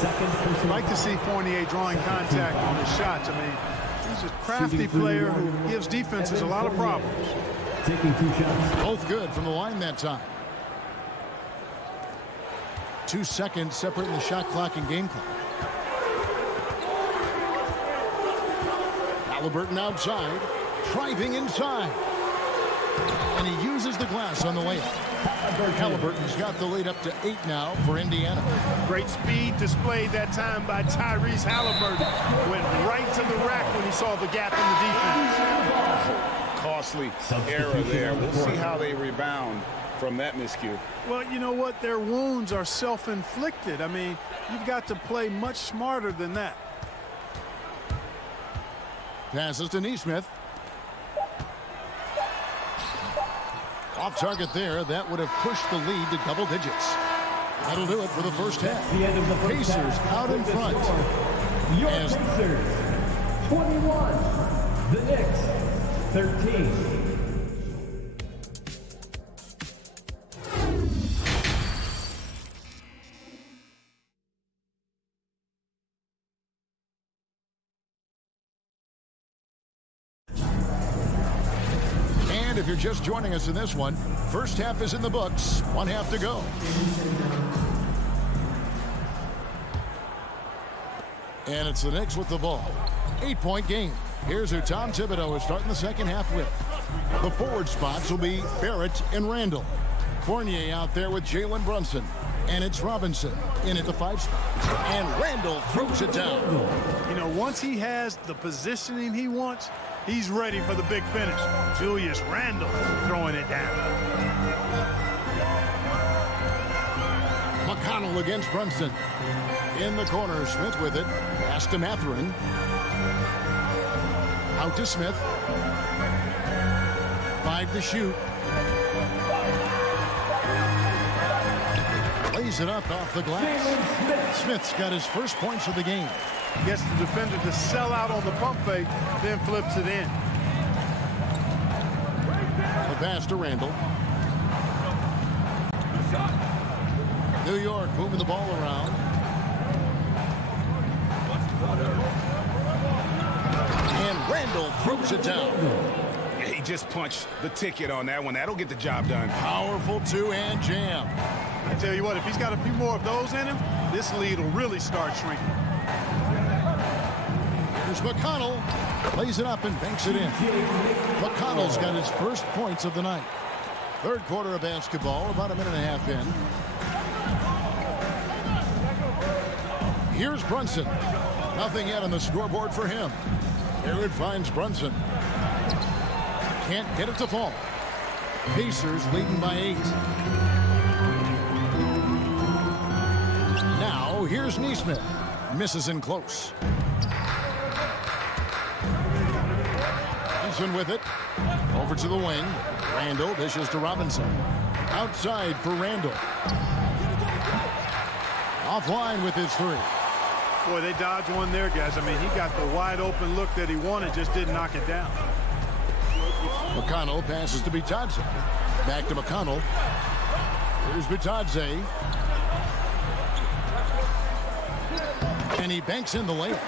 I'd like to see Fournier drawing contact on his shots. I mean, he's a crafty player who gives defenses a lot of problems. Taking 2 shots. Both good from the line that time. 2 seconds separating the shot clock and game clock. Halliburton outside, driving inside. And he uses the glass on the layup. Halliburton's got the lead up to 8 now for Indiana. Great speed displayed that time by Tyrese Halliburton. Went right to the rack when he saw the gap in the defense. Costly error there. We'll see how they rebound from that miscue. Well, you know what? Their wounds are self-inflicted. I mean, you've got to play much smarter than that. Passes to Nesmith. Off target there. That would have pushed the lead to double digits. That'll do it for the first half. The end of the first Pacers half. out in front. Your As Pacers, 21. The Knicks, 13. if you're just joining us in this one, first half is in the books. 1 half to go. And it's the Knicks with the ball. 8-point game. Here's who Tom Thibodeau is starting the second half with. The forward spots will be Barrett and Randall. Fournier out there with Jalen Brunson. And it's Robinson in at the 5 spot. And Randall throws it down. You know, once he has the positioning he wants, he's ready for the big finish. Julius Randall throwing it down. McConnell against Brunson. In the corner, Smith with it. Pass to Mathurin. Out to Smith. 5 to shoot. Lays it up off the glass. Smith's got his first points of the game. Gets the defender to sell out on the pump fake, then flips it in. The pass to Randall. New York moving the ball around. And Randall throws it down. He just punched the ticket on that one. That'll get the job done. Powerful two-hand jam. I tell you what, if he's got a few more of those in him, this lead will really start shrinking. Here's McConnell. Plays it up and banks it in. McConnell's got his first points of the night. Third quarter of basketball, about a minute and a half in. Here's Brunson. Nothing yet on the scoreboard for him. There it finds Brunson. Can't get it to fall. Pacers leading by 8. Now here's Nesmith. Misses in close. Brunson with it. Over to the wing. Randall dishes to Robinson. Outside for Randall. Offline with his 3. Boy, they dodged one there, guys. I mean, he got the wide open look that he wanted, just didn't knock it down. McConnell passes to Bitadze. Back to McConnell. Here's Bitadze. And he banks in the layup.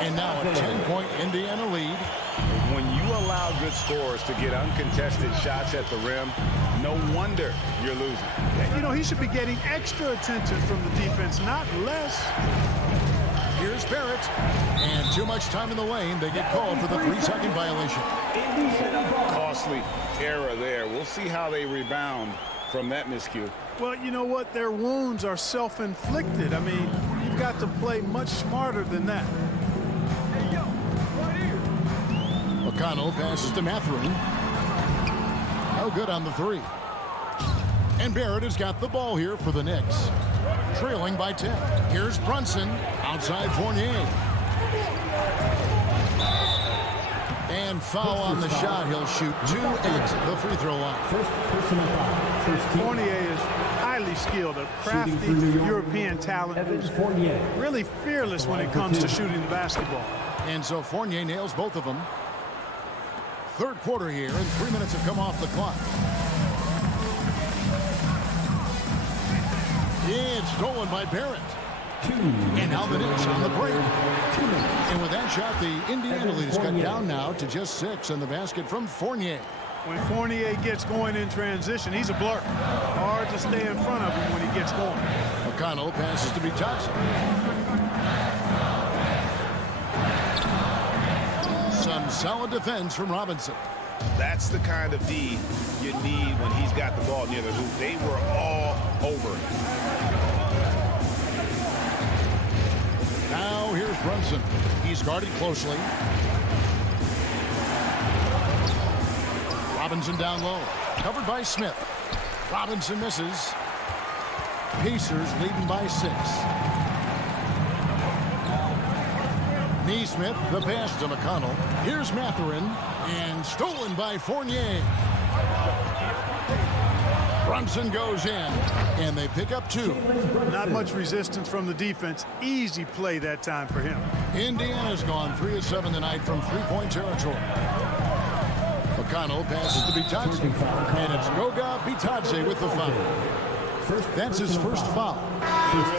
And now a 10-point Indiana lead. When you allow good scorers to get uncontested shots at the rim, no wonder you're losing. You know, he should be getting extra attention from the defense, not less. Here's Barrett. And too much time in the lane. They get called for the 3-second violation. Costly error there. We'll see how they rebound from that miscue. Well, you know what? Their wounds are self-inflicted. I mean, you've got to play much smarter than that. McConnell passes to Mathurin. No good on the 3. And Barrett has got the ball here for the Knicks. Trailing by 10. Here's Brunson outside Fournier. And foul on the shot. He'll shoot 2 at the free throw line. Fournier is highly skilled, a crafty European talent who's really fearless when it comes to shooting the basketball. And so Fournier nails both of them. Third quarter here, and 3 minutes have come off the clock. It's stolen by Barrett. And now the Knicks on the break. And with that shot, the Indiana lead is cut down now to just 6, and the basket from Fournier. When Fournier gets going in transition, he's a blur. Hard to stay in front of him when he gets going. McConnell passes to Bitadze. Some solid defense from Robinson. That's the kind of D you need when he's got the ball near the hoop. They were all over it. Now here's Brunson. He's guarded closely. Robinson down low. Covered by Smith. Robinson misses. Pacers leading by 6. Neesmith, the pass to McConnell. Here's Mathurin, and stolen by Fournier. Brunson goes in, and they pick up 2. Not much resistance from the defense. Easy play that time for him. Indiana's gone 3 of 7 tonight from 3-point territory. McConnell passes to Bitadze, and it's Goga Bitadze with the foul. That's his first foul.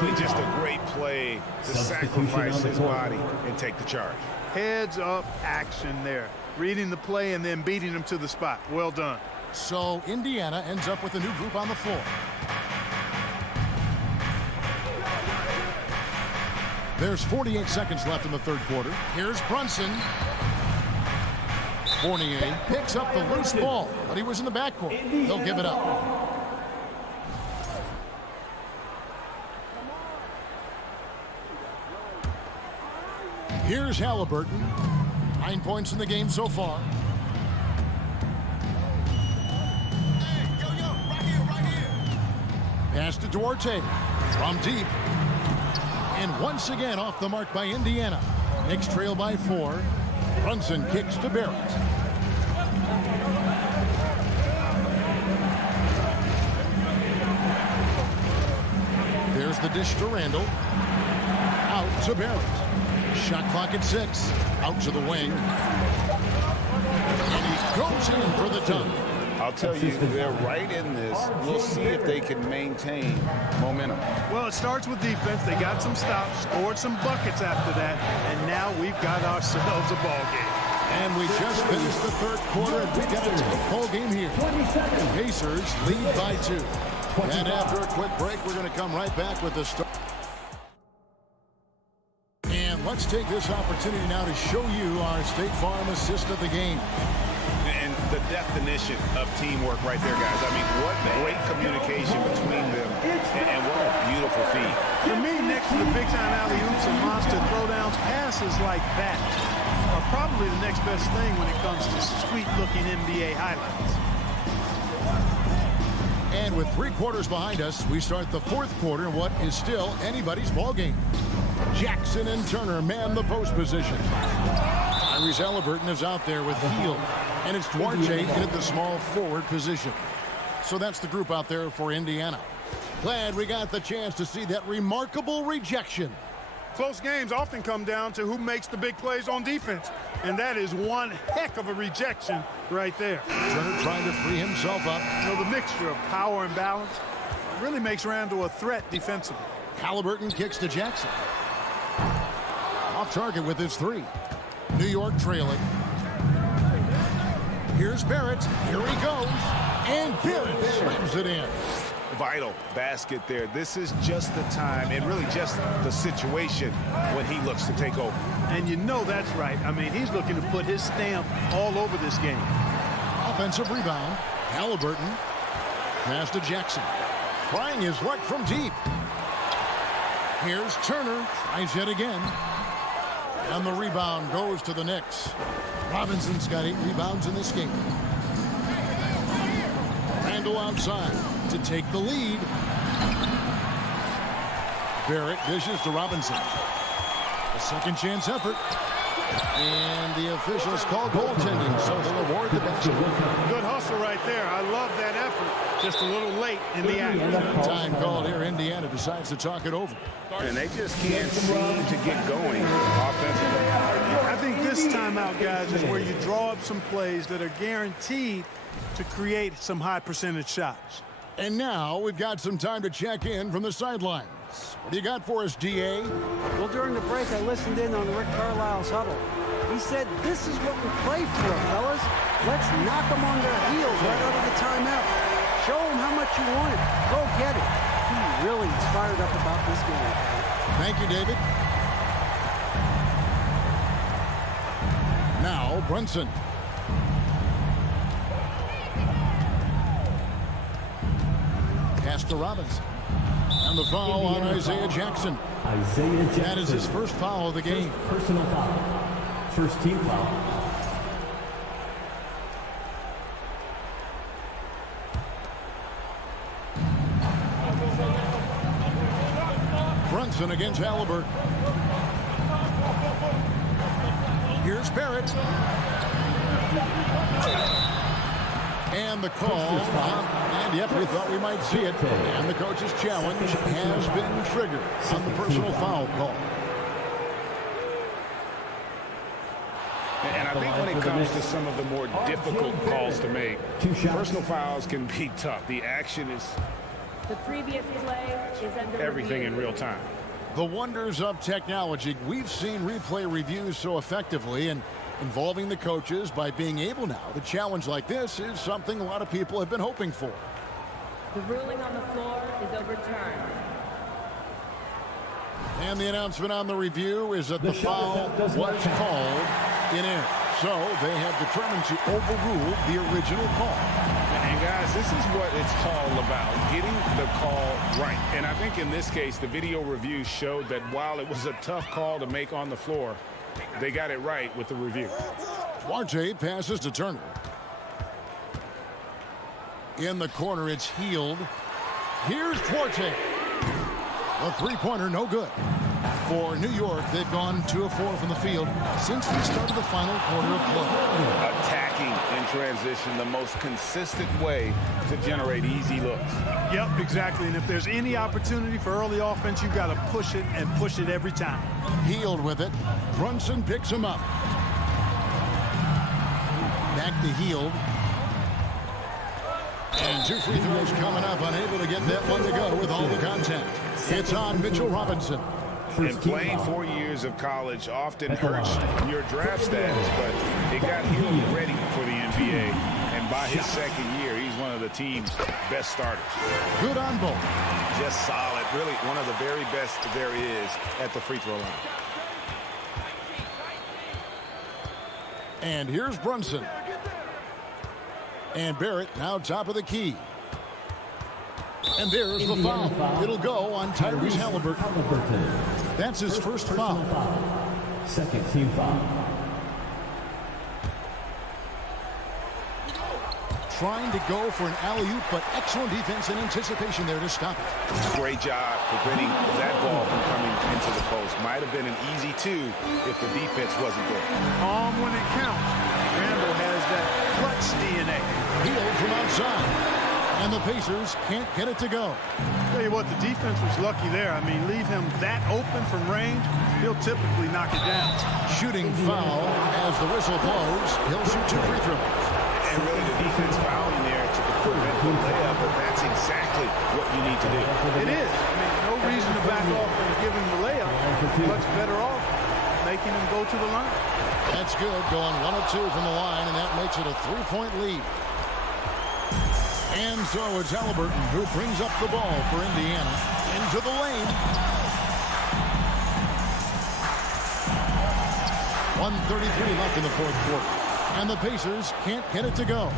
Really just a great play to sacrifice his body and take the charge. Heads up action there. Reading the play and then beating him to the spot. Well done. So Indiana ends up with a new group on the floor. There's 48 seconds left in the third quarter. Here's Brunson. Fournier picks up the loose ball, but he was in the backcourt. They'll give it up. Here's Halliburton. 9 points in the game so far. Pass to Duarte from deep. And once again off the mark by Indiana. Knicks trail by 4. Brunson kicks to Barrett. There's the dish to Randall. Out to Barrett. Shot clock at 6. Out to the wing. And he goes in for the dunk. I'll tell you, they're right in this. We'll see if they can maintain momentum. Well, it starts with defense. They got some stops, scored some buckets after that, and now we've got ourselves a ball game. And we just finished the third quarter, and we got a tight ball game here. Pacers lead by 2. And after a quick break, we're going to come right back with the start. And let's take this opportunity now to show you our State Farm assist of the game. And the definition of teamwork right there, guys. I mean, what great communication between them, and what a beautiful feed. For me, next to the big-time alley-oops and monster throwdowns, passes like that are probably the next best thing when it comes to sweet-looking NBA highlights. And with 3 quarters behind us, we start the fourth quarter in what is still anybody's ball game. Jackson and Turner man the post position. Tyrese Halliburton is out there with Hield. And it's Duarte in at the small forward position. So that's the group out there for Indiana. Glad we got the chance to see that remarkable rejection. Close games often come down to who makes the big plays on defense. And that is one heck of a rejection right there. Turner trying to free himself up. You know, the mixture of power and balance really makes Randall a threat defensively. Halliburton kicks to Jackson. Off target with his three. New York trailing. Here's Barrett. Here he goes. And Barrett slams it in. Vital basket there. This is just the time and really just the situation when he looks to take over. And you know that's right. I mean, he's looking to put his stamp all over this game. Offensive rebound. Halliburton. Pass to Jackson. Trying his luck from deep. Here's Turner. Tries yet again. And the rebound goes to the Knicks. Robinson's got 8 rebounds in this game. Randall outside to take the lead. Barrett dishes to Robinson. A second chance effort. And the officials call goaltending, so they'll award the basket. Good hustle right there. I love that effort. Just a little late in the act. Time called here. Indiana decides to talk it over. And they just can't seem to get going offensively. I think this timeout, guys, is where you draw up some plays that are guaranteed to create some high percentage shots. And now we've got some time to check in from the sidelines. What do you got for us, DA? Well, during the break, I listened in on Rick Carlisle's huddle. He said, this is what we play for, fellas. Let's knock them on their heels right out of the timeout. Show them how much you want it. Go get it. He really is fired up about this game. Thank you, David. Now, Brunson. Pass to Robinson. And the foul on Isaiah Jackson. That is his first foul of the game. Personal foul. First team foul. Brunson against Halliburton. Here's Barrett. And the call. And yep, we thought we might see it. And the coach's challenge has been triggered on the personal foul call. And I think when it comes to some of the more difficult calls to make, personal fouls can be tough. The action is The previous play is under everything in real time. The wonders of technology. We've seen replay reviews so effectively, and involving the coaches by being able now to challenge like this is something a lot of people have been hoping for. The ruling on the floor is overturned. And the announcement on the review is that the foul was called in air. So they have determined to overrule the original call. And guys, this is what it's all about, getting the call right. And I think in this case, the video review showed that while it was a tough call to make on the floor, they got it right with the review. Duarte passes to Turner. In the corner, it's Healed. Here's Duarte. A three-pointer, no good. For New York, they've gone 2 of 4 from the field since the start of the final quarter of play. Attacking in transition, the most consistent way to generate easy looks. Yep, exactly. And if there's any opportunity for early offense, you've got to push it and push it every time. Healed with it. Brunson picks him up. Back to Healed. And 2 free throws coming up, unable to get that one to go with all the contact. It's on Mitchell Robinson. And playing 4 years of college often hurts your draft status, but it got him ready for the NBA. And by his second year, he's one of the team's best starters. Good on both. Just solid. Really one of the very best there is at the free throw line. And here's Brunson. And Barrett now top of the key. And there's the foul. It'll go on Tyrese Halliburton. That's his first foul. Second team foul. Trying to go for an alley-oop, but excellent defense and anticipation there to stop it. Great job preventing that ball from coming into the post. Might have been an easy 2 if the defense wasn't there. Calm when it counts. Randall has that clutch DNA. Healed from outside. And the Pacers can't get it to go. Tell you what, the defense was lucky there. I mean, leave him that open from range, he'll typically knock it down. Shooting foul as the whistle blows. He'll shoot 2 free throws. And really the defense fouling there to prevent the layup, but that's exactly what you need to do. It is. I mean, no reason to back off and give him the layup. Much better off making him go to the line. That's good, going 1 of 2 from the line, and that makes it a 3-point lead. And so it's Halliburton who brings up the ball for Indiana into the lane. 1:33 left in the fourth quarter. And the Pacers can't get it to go.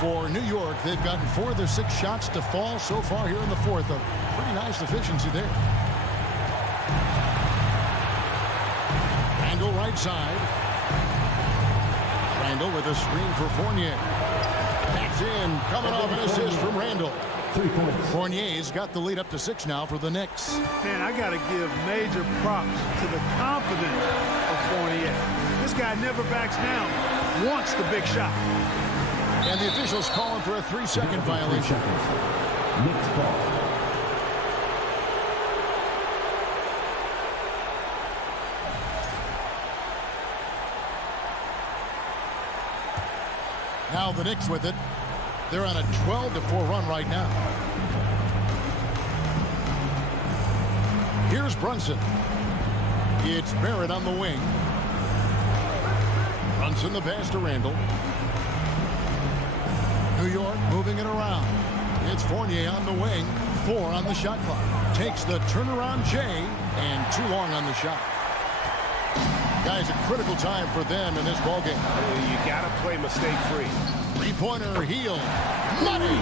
For New York, they've gotten 4 of their 6 shots to fall so far here in the fourth. A pretty nice efficiency there. Randall right side. Randall with a screen for Fournier. That's in. Coming off an assist from Randall. 3 points. Fournier's got the lead up to 6 now for the Knicks. Man, I got to give major props to the confidence of Fournier. This guy never backs down, wants the big shot. And the officials calling for a 3-second violation. Knicks ball. Now the Knicks with it. They're on a 12-4 run right now. Here's Brunson. It's Barrett on the wing. Brunson the pass to Randall. New York moving it around. It's Fournier on the wing. 4 on the shot clock. Takes the turnaround J, and too long on the shot. Guys, a critical time for them in this ballgame. You got to play mistake-free. 3-pointer, Heel. Money!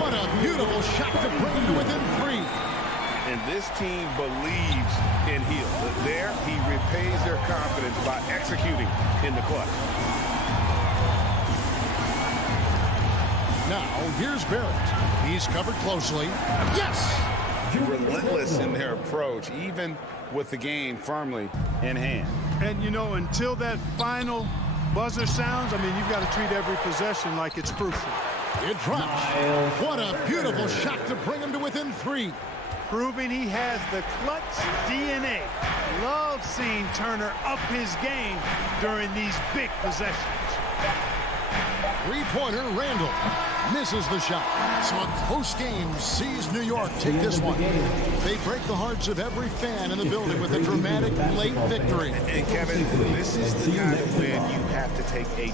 What a beautiful shot to bring to within 3. And this team believes in Heel. There, he repays their confidence by executing in the clutch. Now, here's Barrett. He's covered closely. Yes! Relentless in their approach, even with the game firmly in hand. And, you know, until that final buzzer sounds, I mean, you've got to treat every possession like it's crucial. It drops. What a beautiful shot to bring him to within 3. Proving he has the clutch DNA. Love seeing Turner up his game during these big possessions. 3-pointer, Randall misses the shot. So a close game sees New York take this one. They break the hearts of every fan in the building with a dramatic late victory. And Kevin, this is the kind of win you have to take a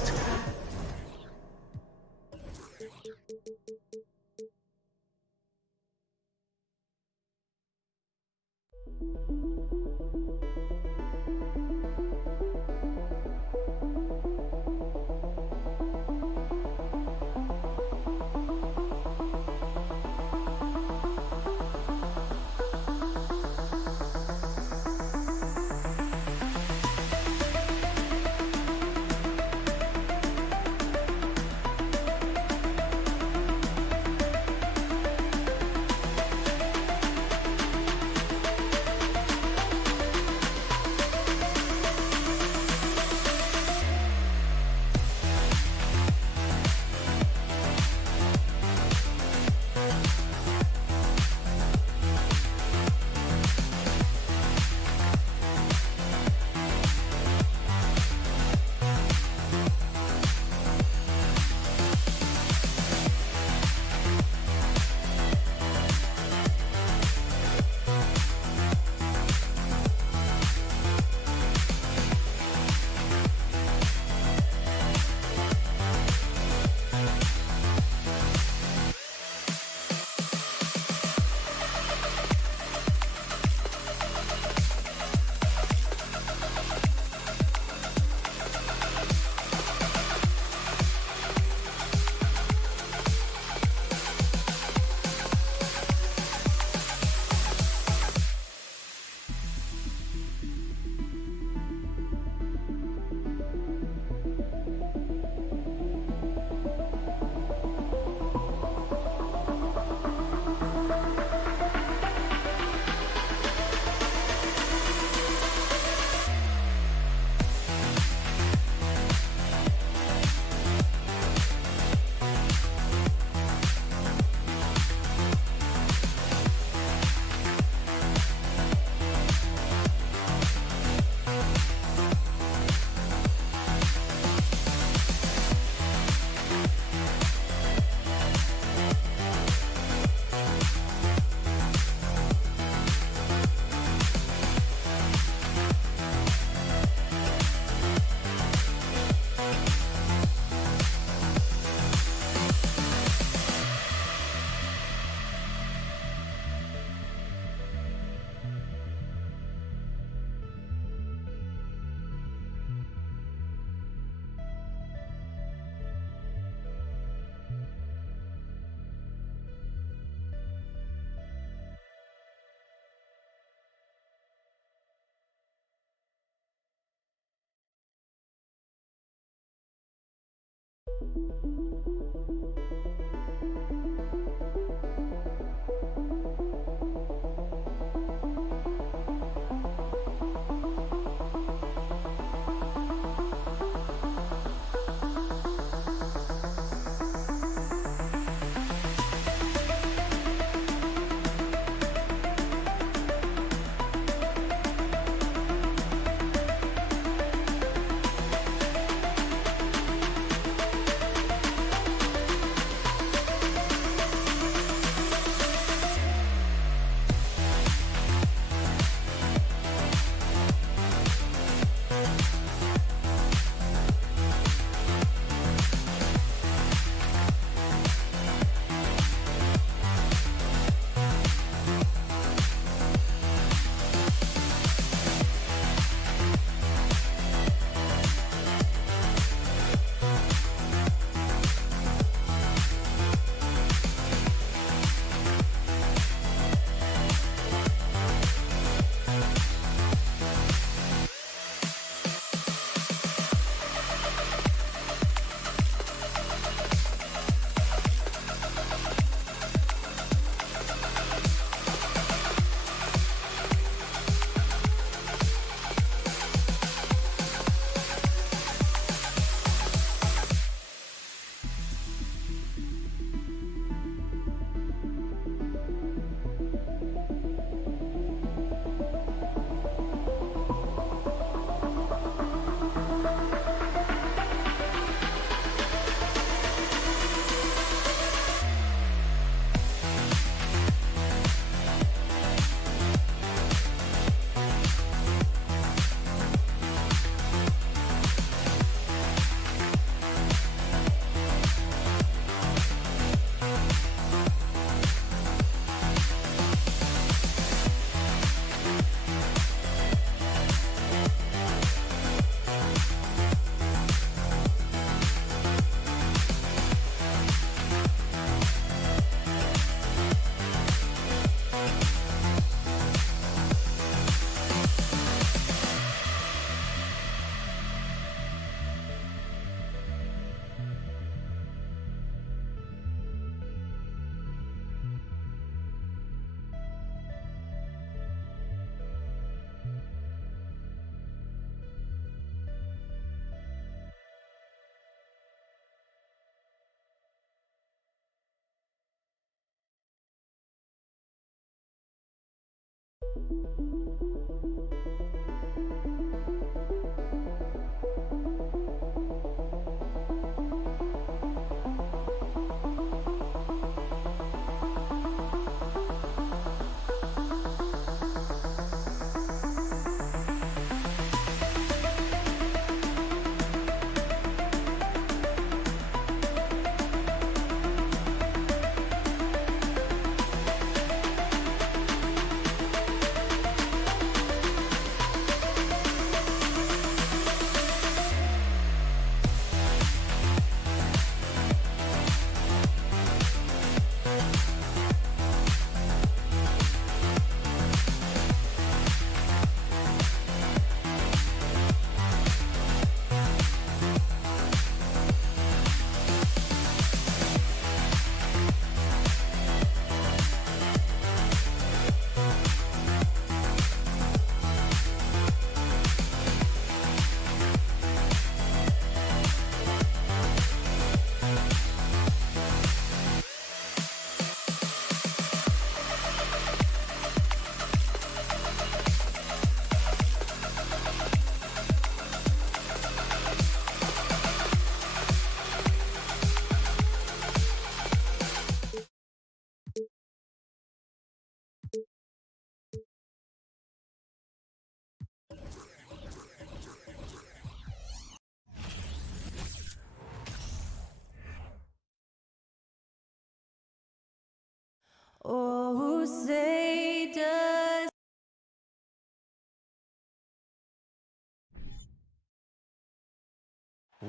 Oh, say does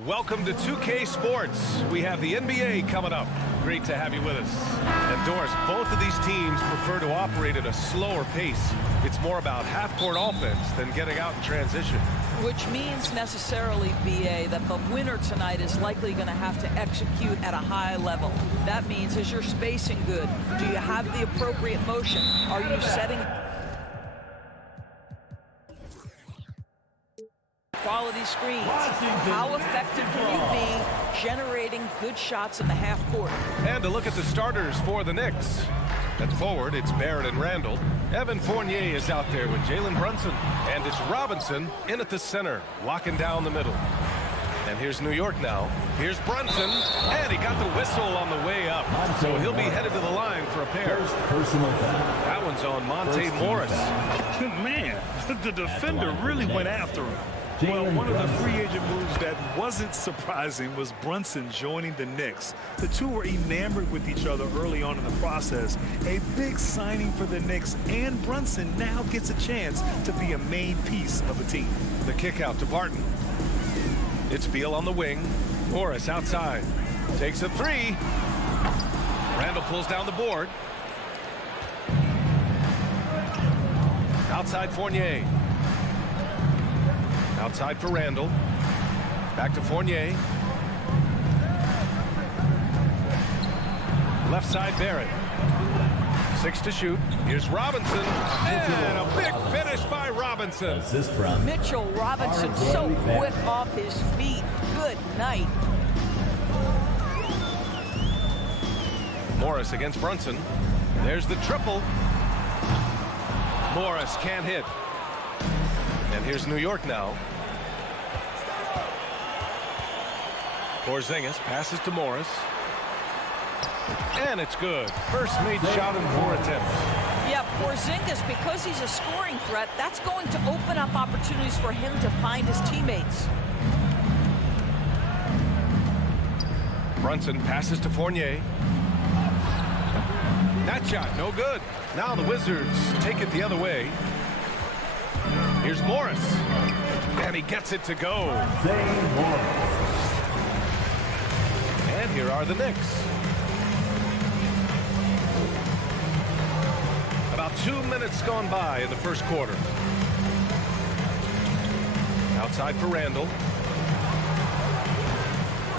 Welcome to 2K Sports. We have the NBA coming up. Great to have you with us. And Doris, both of these teams prefer to operate at a slower pace. It's more about half-court offense than getting out in transition. Which means necessarily, BA, that the winner tonight is likely going to have to execute at a high level. That means, is your spacing good? Do you have the appropriate motion? Are you setting quality screens? How effective can you be generating good shots in the half court? And to look at the starters for the Knicks. At forward, it's Barrett and Randall. Evan Fournier is out there with Jalen Brunson. And it's Robinson in at the center, locking down the middle. And here's New York now. Here's Brunson, and he got the whistle on the way up. So he'll be headed to the line for a pair. That one's on Monte Morris. Man, the defender really went after him. Well, one of the free agent moves that wasn't surprising was Brunson joining the Knicks. The two were enamored with each other early on in the process. A big signing for the Knicks, and Brunson now gets a chance to be a main piece of a team. The kick out to Barton. It's Beal on the wing. Morris outside. Takes a three. Randall pulls down the board. Outside Fournier. Outside for Randall. Back to Fournier. Left side Barrett. 6 to shoot. Here's Robinson. And a big finish by Robinson. Mitchell Robinson so quick off his feet. Good night. Morris against Brunson. There's the triple. Morris can't hit. And here's New York now. Porzingis passes to Morris. And it's good. First made shot in 4 attempts. Yeah, Porzingis, because he's a scoring threat, that's going to open up opportunities for him to find his teammates. Brunson passes to Fournier. That shot, no good. Now the Wizards take it the other way. Here's Morris. And he gets it to go. And here are the Knicks. About 2 minutes gone by in the first quarter. Outside for Randall.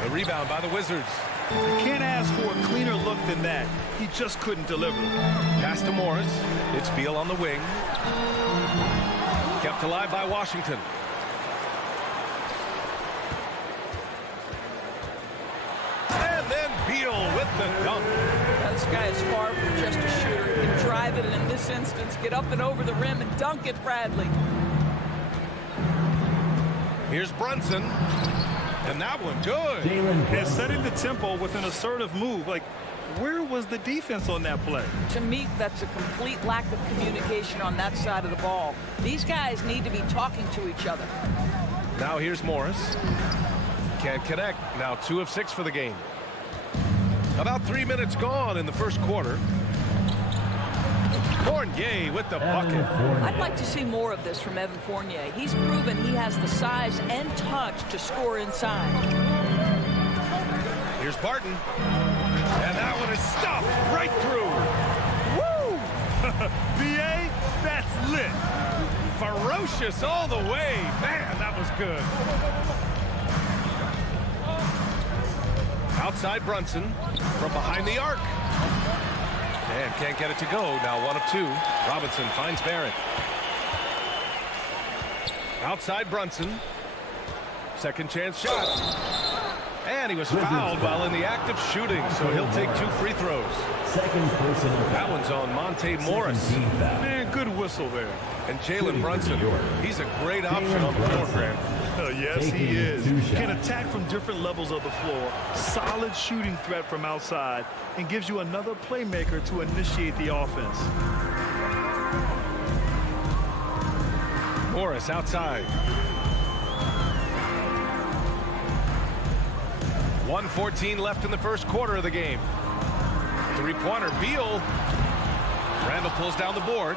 A rebound by the Wizards. You can't ask for a cleaner look than that. He just couldn't deliver. Pass to Morris. It's Beal on the wing. Kept alive by Washington. And then Beal with the dunk. This guy is far from just a shooter. He can drive it, and in this instance, get up and over the rim and dunk it, Bradley. Here's Brunson. And that one good. And setting the tempo with an assertive move. Like, where was the defense on that play? To me, that's a complete lack of communication on that side of the ball. These guys need to be talking to each other. Now here's Morris. Can't connect. Now 2 of 6 for the game. About 3 minutes gone in the first quarter. Fournier with the bucket. I'd like to see more of this from Evan Fournier. He's proven he has the size and touch to score inside. Here's Barton. And that one is stuffed right through. Woo! BA, that's lit. Ferocious all the way. Man, that was good. Outside Brunson from behind the arc. And can't get it to go. Now 1 of 2. Robinson finds Barrett. Outside Brunson. Second chance shot. And he was fouled while in the act of shooting, so he'll take 2 free throws. That one's on Monte Morris. Man, good whistle there. And Jalen Brunson, he's a great option on the floor, Grant. Yes, he is. Can attack from different levels of the floor. Solid shooting threat from outside, and gives you another playmaker to initiate the offense. Morris outside. 1:14 left in the first quarter of the game. Three-pointer, Beal. Randall pulls down the board.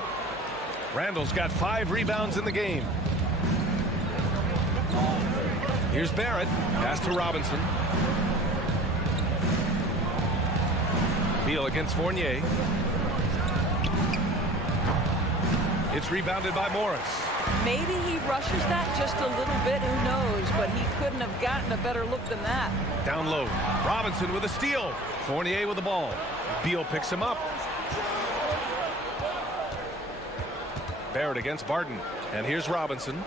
Randall's got 5 rebounds in the game. Here's Barrett. Pass to Robinson. Beal against Fournier. It's rebounded by Morris. Maybe he rushes that just a little bit, who knows, but he couldn't have gotten a better look than that. Down low. Robinson with a steal. Fournier with the ball. Beal picks him up. Barrett against Barton. And here's Robinson.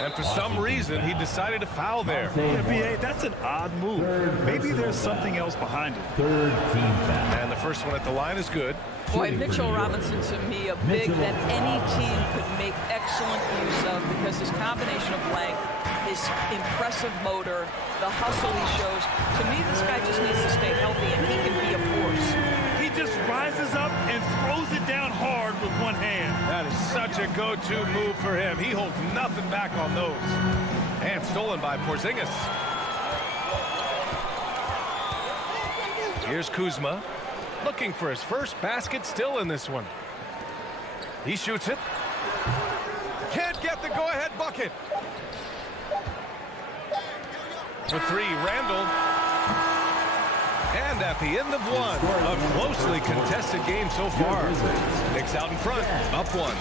And for some reason, he decided to foul there. Yeah, B.A., that's an odd move. Maybe there's something else behind it. Third team foul. And the first one at the line is good. Boy, Mitchell Robinson, to me, a big that any team could make excellent use of because his combination of length, his impressive motor, the hustle he shows. To me, this guy just needs to stay healthy, and he can be a force. He just rises up and throws it down hard with one hand. That is such a go-to move for him. He holds nothing back on those. And stolen by Porzingis. Here's Kuzma. Looking for his first basket still in this one. He shoots it. Can't get the go-ahead bucket. For three, Randall. And at the end of one, a closely contested game so far. Knicks out in front, up one.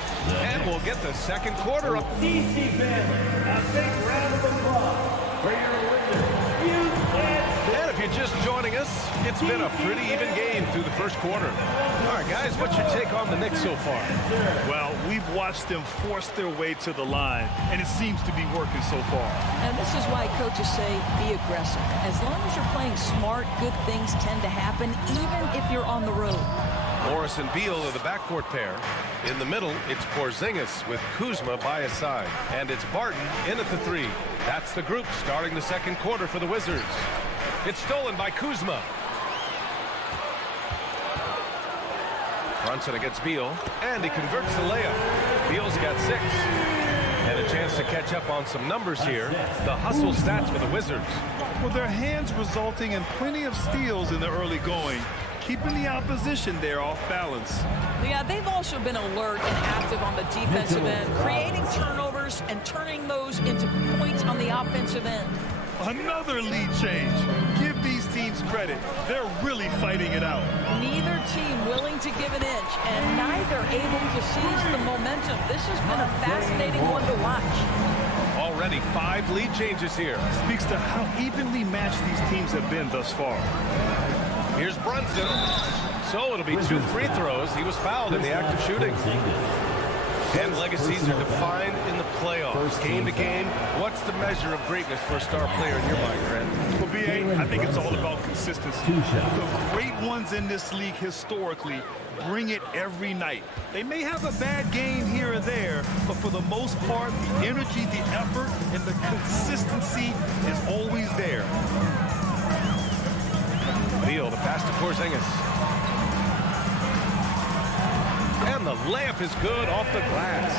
And we'll get the second quarter up. DC fans, a big round of applause for your Wizards. And if you're just joining us, it's been a pretty even game through the first quarter. All right, guys, what's your take on the Knicks so far? Well, we've watched them force their way to the line, and it seems to be working so far. And this is why coaches say be aggressive. As long as you're playing smart, good things tend to happen, even if you're on the road. Morris and Beal are the backcourt pair. In the middle, it's Porzingis with Kuzma by his side. And it's Barton in at the three. That's the group starting the second quarter for the Wizards. It's stolen by Kuzma. Brunson against Beal, and he converts the layup. Beal's got 6. And a chance to catch up on some numbers here. The hustle stats for the Wizards. Well, their hands resulting in plenty of steals in the early going, keeping the opposition there off balance. Yeah, they've also been alert and active on the defensive end, creating turnovers and turning those into points on the offensive end. Another lead change. Give these teams credit. They're really fighting it out. Neither team willing to give an inch, and neither able to seize the momentum. This has been a fascinating one to watch. Already 5 lead changes here. Speaks to how evenly matched these teams have been thus far. Here's Brunson. So it'll be 2 free throws. He was fouled in the act of shooting. And legacies are defined in the playoffs. Game to game, what's the measure of greatness for a star player in your mind, Grant? Well, B.A., I think it's all about consistency. The great ones in this league historically bring it every night. They may have a bad game here or there, but for the most part, the energy, the effort, and the consistency is always there. Beal, the pass to Porzingis. And the layup is good off the glass.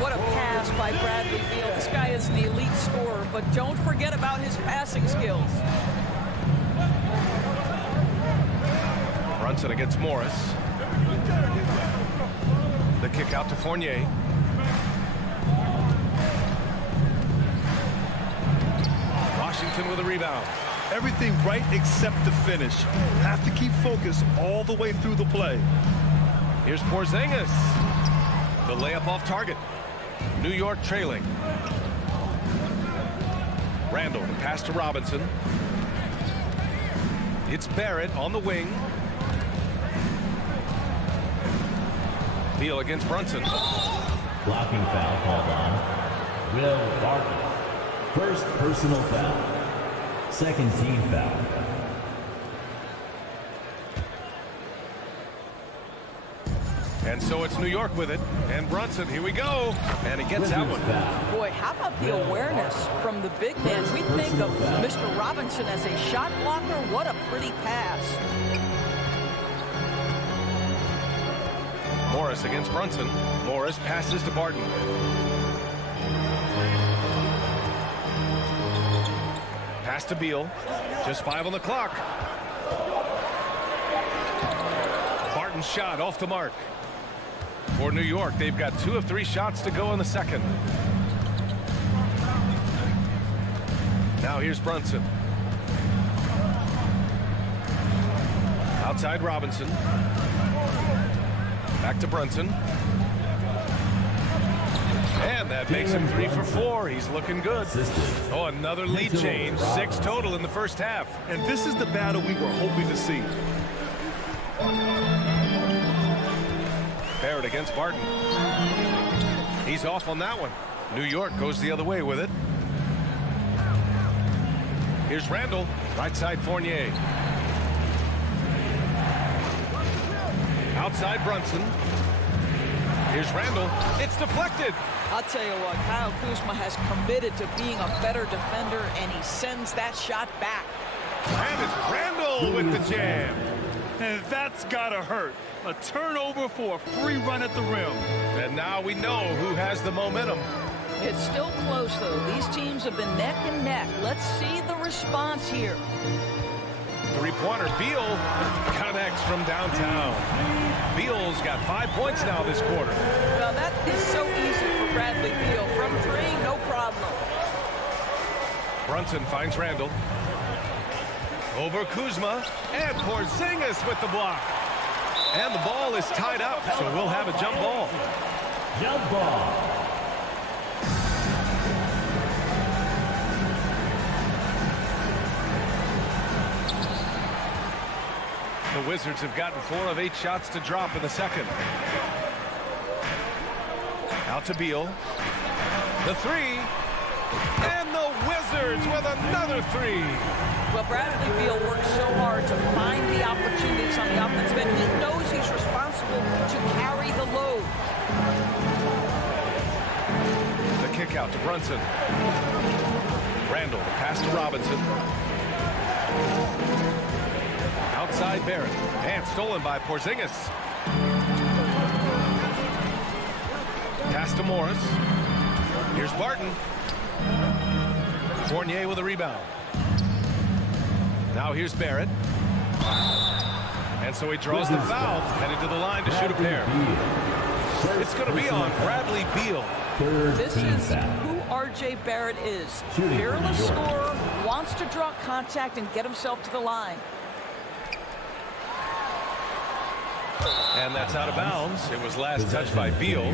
What a pass by Bradley Beal. This guy is an elite scorer, but don't forget about his passing skills. Brunson against Morris. The kick out to Fournier. Washington with a rebound. Everything right except the finish. Have to keep focused all the way through the play. Here's Porzingis. The layup off target. New York trailing. Randall, the pass to Robinson. It's Barrett on the wing. Beal against Brunson. Blocking foul called on Will Barton. First personal foul. Second team foul. And so it's New York with it. And Brunson, here we go. And he gets that one. Boy, how about the awareness from the big man? We think of Mr. Robinson as a shot blocker. What a pretty pass. Morris against Brunson. Morris passes to Barton. Pass to Beal. Just 5 on the clock. Barton's shot off the mark. For New York, they've got 2 of 3 shots to go in the second. Now here's Brunson. Outside Robinson. Back to Brunson. And that makes him 3 for 4. He's looking good. Oh, another lead change. 6 total in the first half. And this is the battle we were hoping to see. Barrett against Barton. He's off on that one. New York goes the other way with it. Here's Randall. Right side Fournier. Outside Brunson. Here's Randall. It's deflected. I'll tell you what, Kyle Kuzma has committed to being a better defender, and he sends that shot back. And it's Randall with the jam. And that's gotta hurt. A turnover for a free run at the rim. And now we know who has the momentum. It's still close, though. These teams have been neck and neck. Let's see the response here. Three-pointer. Beal connects from downtown. Beal's got 5 points now this quarter. Well, that is so easy for Bradley Beal. From 3, no problem. Brunson finds Randall. Over Kuzma. And Porzingis with the block. And the ball is tied up, so we'll have a jump ball. Jump ball. The Wizards have gotten 4 of 8 shots to drop in the second. Out to Beal. The 3. And the Wizards with another 3. Well, Bradley Beal works so hard to find the opportunities on the offensive end. He knows he's responsible to carry the load. The kick out to Brunson. Randall, the pass to Robinson. Outside Barrett. And stolen by Porzingis. Pass to Morris. Here's Barton. Fournier with a rebound. Now here's Barrett. And so he draws the foul. Headed to the line to shoot a pair. It's going to be on Bradley Beal. This is who R.J. Barrett is. Fearless scorer, wants to draw contact and get himself to the line. And that's out of bounds. It was last touched by Beal.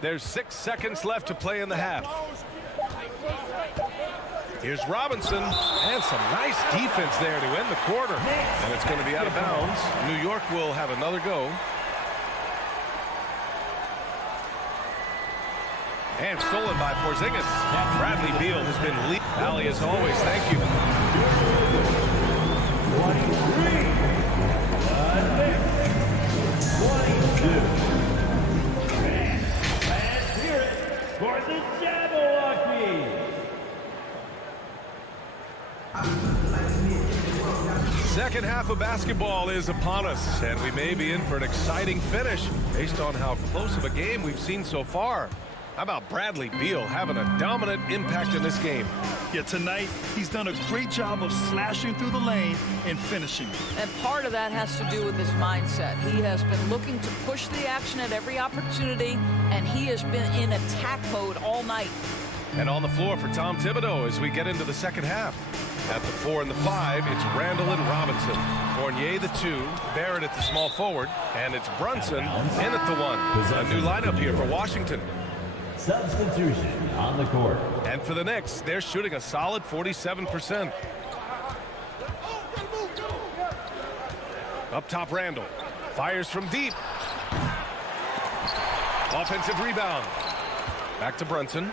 There's 6 seconds left to play in the half. Here's Robinson. And some nice defense there to end the quarter. And it's going to be out of bounds. New York will have another go. And stolen by Porzingis. Bradley Beal has been lead. Allie, as always, thank you. 23. The Knicks. 22. Let's hear it for the Jabberwockies. Second half of basketball is upon us, and we may be in for an exciting finish based on how close of a game we've seen so far. How about Bradley Beal having a dominant impact in this game? Yeah, tonight he's done a great job of slashing through the lane and finishing. And part of that has to do with his mindset. He has been looking to push the action at every opportunity, and he has been in attack mode all night. And on the floor for Tom Thibodeau as we get into the second half. At the 4 and the 5, it's Randall and Robinson. Fournier the 2, Barrett at the small forward, and it's Brunson in at the 1. A new lineup here for Washington. Substitution on the court. And for the Knicks, they're shooting a solid 47%. Up top, Randall. Fires from deep. Offensive rebound. Back to Brunson.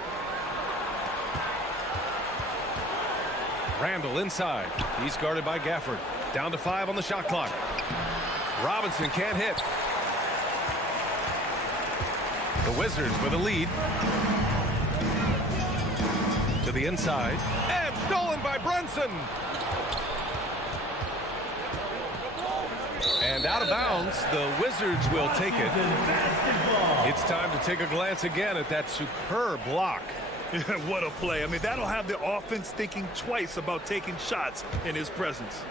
Randall inside. He's guarded by Gafford. Down to 5 on the shot clock. Robinson can't hit. The Wizards with a lead. To the inside. And stolen by Brunson. And out of bounds, the Wizards will take it. It's time to take a glance again at that superb block. What a play. I mean, that'll have the offense thinking twice about taking shots in his presence.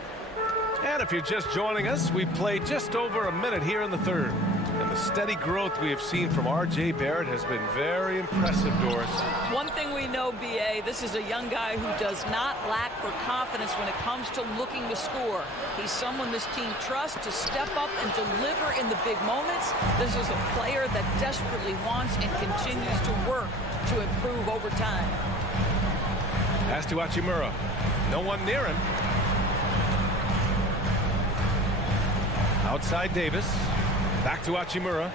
And if you're just joining us, we've played just over a minute here in the third. And the steady growth we have seen from R.J. Barrett has been very impressive, Doris. One thing we know, B.A., this is a young guy who does not lack for confidence when it comes to looking to score. He's someone this team trusts to step up and deliver in the big moments. This is a player that desperately wants and continues to work to improve over time. Pass to Hachimura. No one near him. Outside Davis. Back to Hachimura.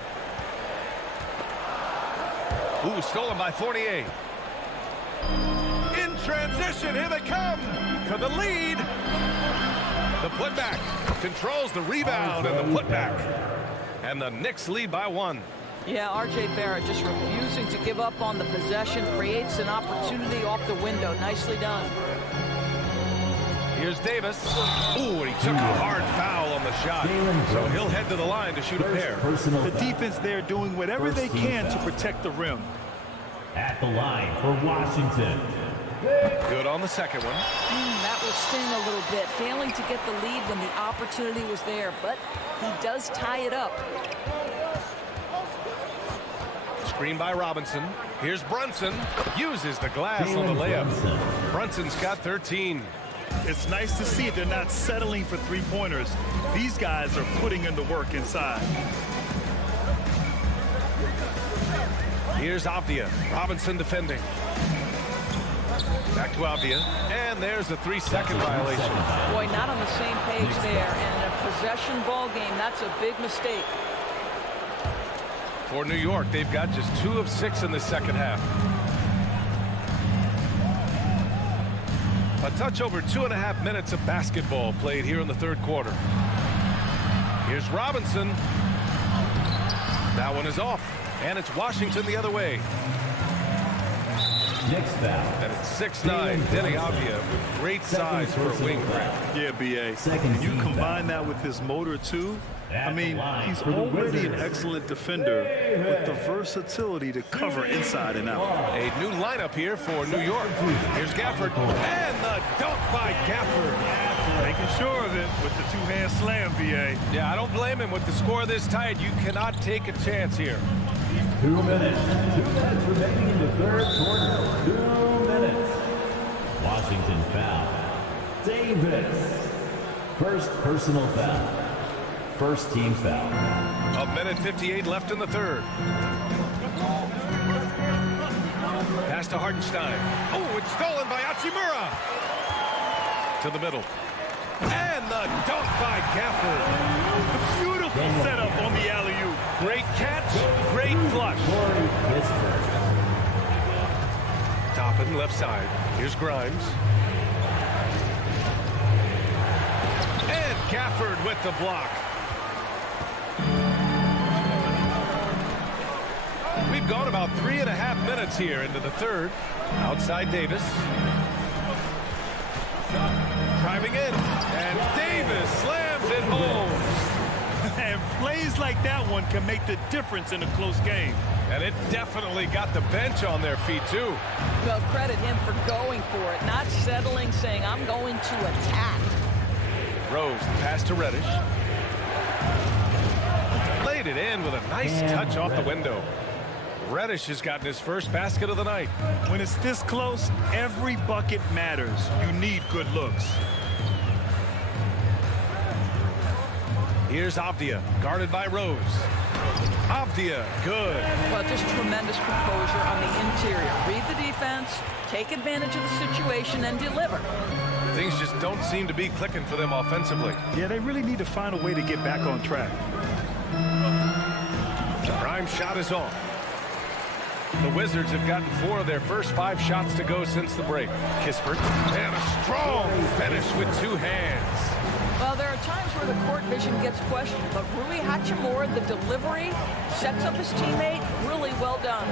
Ooh, stolen by Fournier. In transition, here they come for the lead. The putback controls the rebound and the putback. And the Knicks lead by 1. Yeah, R.J. Barrett just refusing to give up on the possession, creates an opportunity off the window. Nicely done. Here's Davis. Ooh, and he took a hard foul on the shot. So he'll head to the line to shoot a pair. The defense there doing whatever they can to protect the rim. At the line for Washington. Good on the second one. That will sting a little bit, failing to get the lead when the opportunity was there, but he does tie it up. Screen by Robinson. Here's Brunson. Uses the glass on the layup. Brunson's got 13. It's nice to see they're not settling for three-pointers. These guys are putting in the work inside. Here's Avdia. Robinson defending. Back to Avdia. And there's a 3-second violation. Boy, not on the same page there. And in a possession ball game, that's a big mistake. For New York, they've got just 2 of 6 in the second half. A touch over 2.5 minutes of basketball played here in the third quarter. Here's Robinson. That one is off. And it's Washington the other way. Knicks foul. And it's 6'9", Denny Avdia with great size for a wing threat. Yeah, B.A. And you combine that with his motor, too. I mean, he's already an excellent defender with the versatility to cover inside and out. A new lineup here for New York. Here's Gafford. And the dunk by Gafford. Making sure of it with the two-hand slam, B.A. Yeah, I don't blame him. With the score this tight, you cannot take a chance here. 2 minutes. 2 minutes remaining in the third quarter. 2 minutes. Washington foul. Davis. First personal foul. First team foul. 1:58 left in the third. Pass to Hartenstein. Oh, it's stolen by Hachimura. To the middle. And the dunk by Gafford. Beautiful setup on the alley-oop. Great catch, great flush. Toppin left side. Here's Grimes. And Gafford with the block. We've gone about 3.5 minutes here into the third. Outside Davis. Driving in. And Davis slams it home. And plays like that one can make the difference in a close game. And it definitely got the bench on their feet, too. Well, credit him for going for it, not settling, saying, I'm going to attack. Rose, the pass to Reddish. Laid it in with a nice touch off the window. Reddish has gotten his first basket of the night. When it's this close, every bucket matters. You need good looks. Here's Avdia, guarded by Rose. Avdia, good. Well, just tremendous composure on the interior. Read the defense, take advantage of the situation, and deliver. Things just don't seem to be clicking for them offensively. Yeah, they really need to find a way to get back on track. The prime shot is off. The Wizards have gotten 4 of their first 5 shots to go since the break. Kispert, and a strong finish with 2 hands. Well, there are times where the court vision gets questioned, but Rui Hachimura, the delivery, sets up his teammate. Really well done.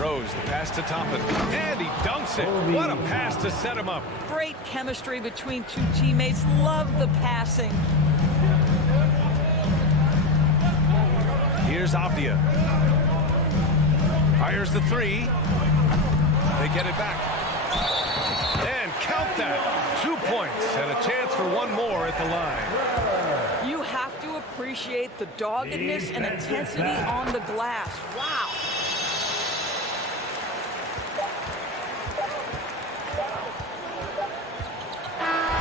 Rose, the pass to Toppin, and he dunks it. What a pass to set him up. Great chemistry between 2 teammates. Love the passing. Here's Avdia. Fires the 3. They get it back. And count that. 2 points and a chance for one more at the line. You have to appreciate the doggedness and intensity on the glass. Wow.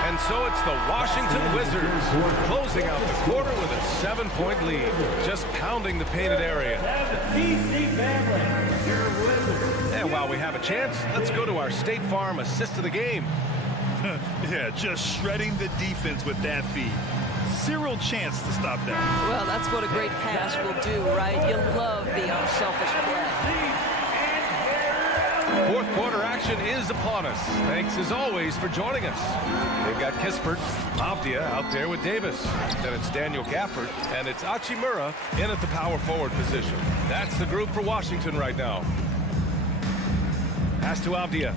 And so it's the Washington Wizards closing out the quarter with a 7-point lead, just pounding the painted area. And while we have a chance, let's go to our State Farm assist of the game. Yeah, just shredding the defense with that feed. Zero chance to stop that. Well, that's what a great pass will do, right? You love the unselfish play. Fourth quarter action is upon us. Thanks as always for joining us. They've got Kispert, Avdia out there with Davis. Then it's Daniel Gafford, and it's Achimura in at the power forward position. That's the group for Washington right now. Pass to Avdia.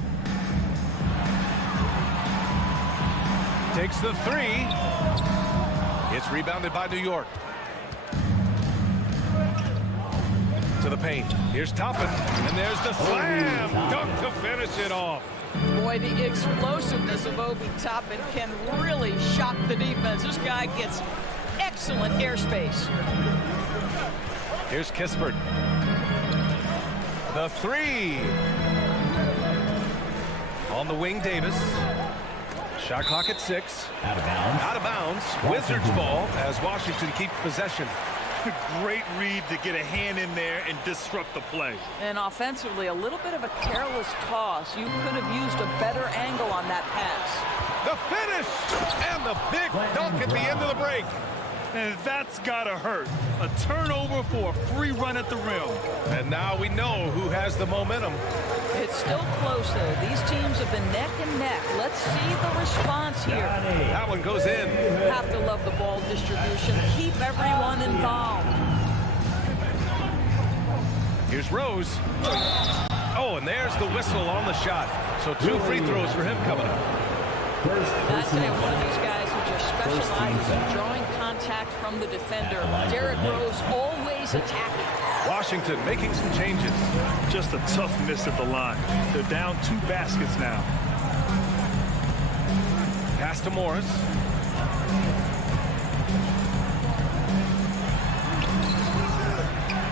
Takes the three. It's rebounded by New York. To the paint. Here's Toppin, and there's the slam dunk to finish it off. Boy, the explosiveness of Obi Toppin can really shock the defense. This guy gets excellent airspace. Here's Kispert. The three. On the wing, Davis. Shot clock at 6. Out of bounds. Out of bounds. Wizards ball as Washington keeps possession. Great read to get a hand in there and disrupt the play. And offensively, a little bit of a careless toss. You could have used a better angle on that pass. The finish and the big dunk at the end of the break. And that's gotta hurt. A turnover for a free run at the rim. And now we know who has the momentum. It's still close, though. These teams have been neck and neck. Let's see the response here. That one goes in. Have to love the ball distribution. Keep everyone involved. Here's Rose. Oh, and there's the whistle on the shot. So 2 free throws for him coming up. I'd say one of these guys who just specializes in drawing contact from the defender. Derrick Rose always attacking. Washington making some changes. Just a tough miss at the line. They're down 2 baskets now. Pass to Morris.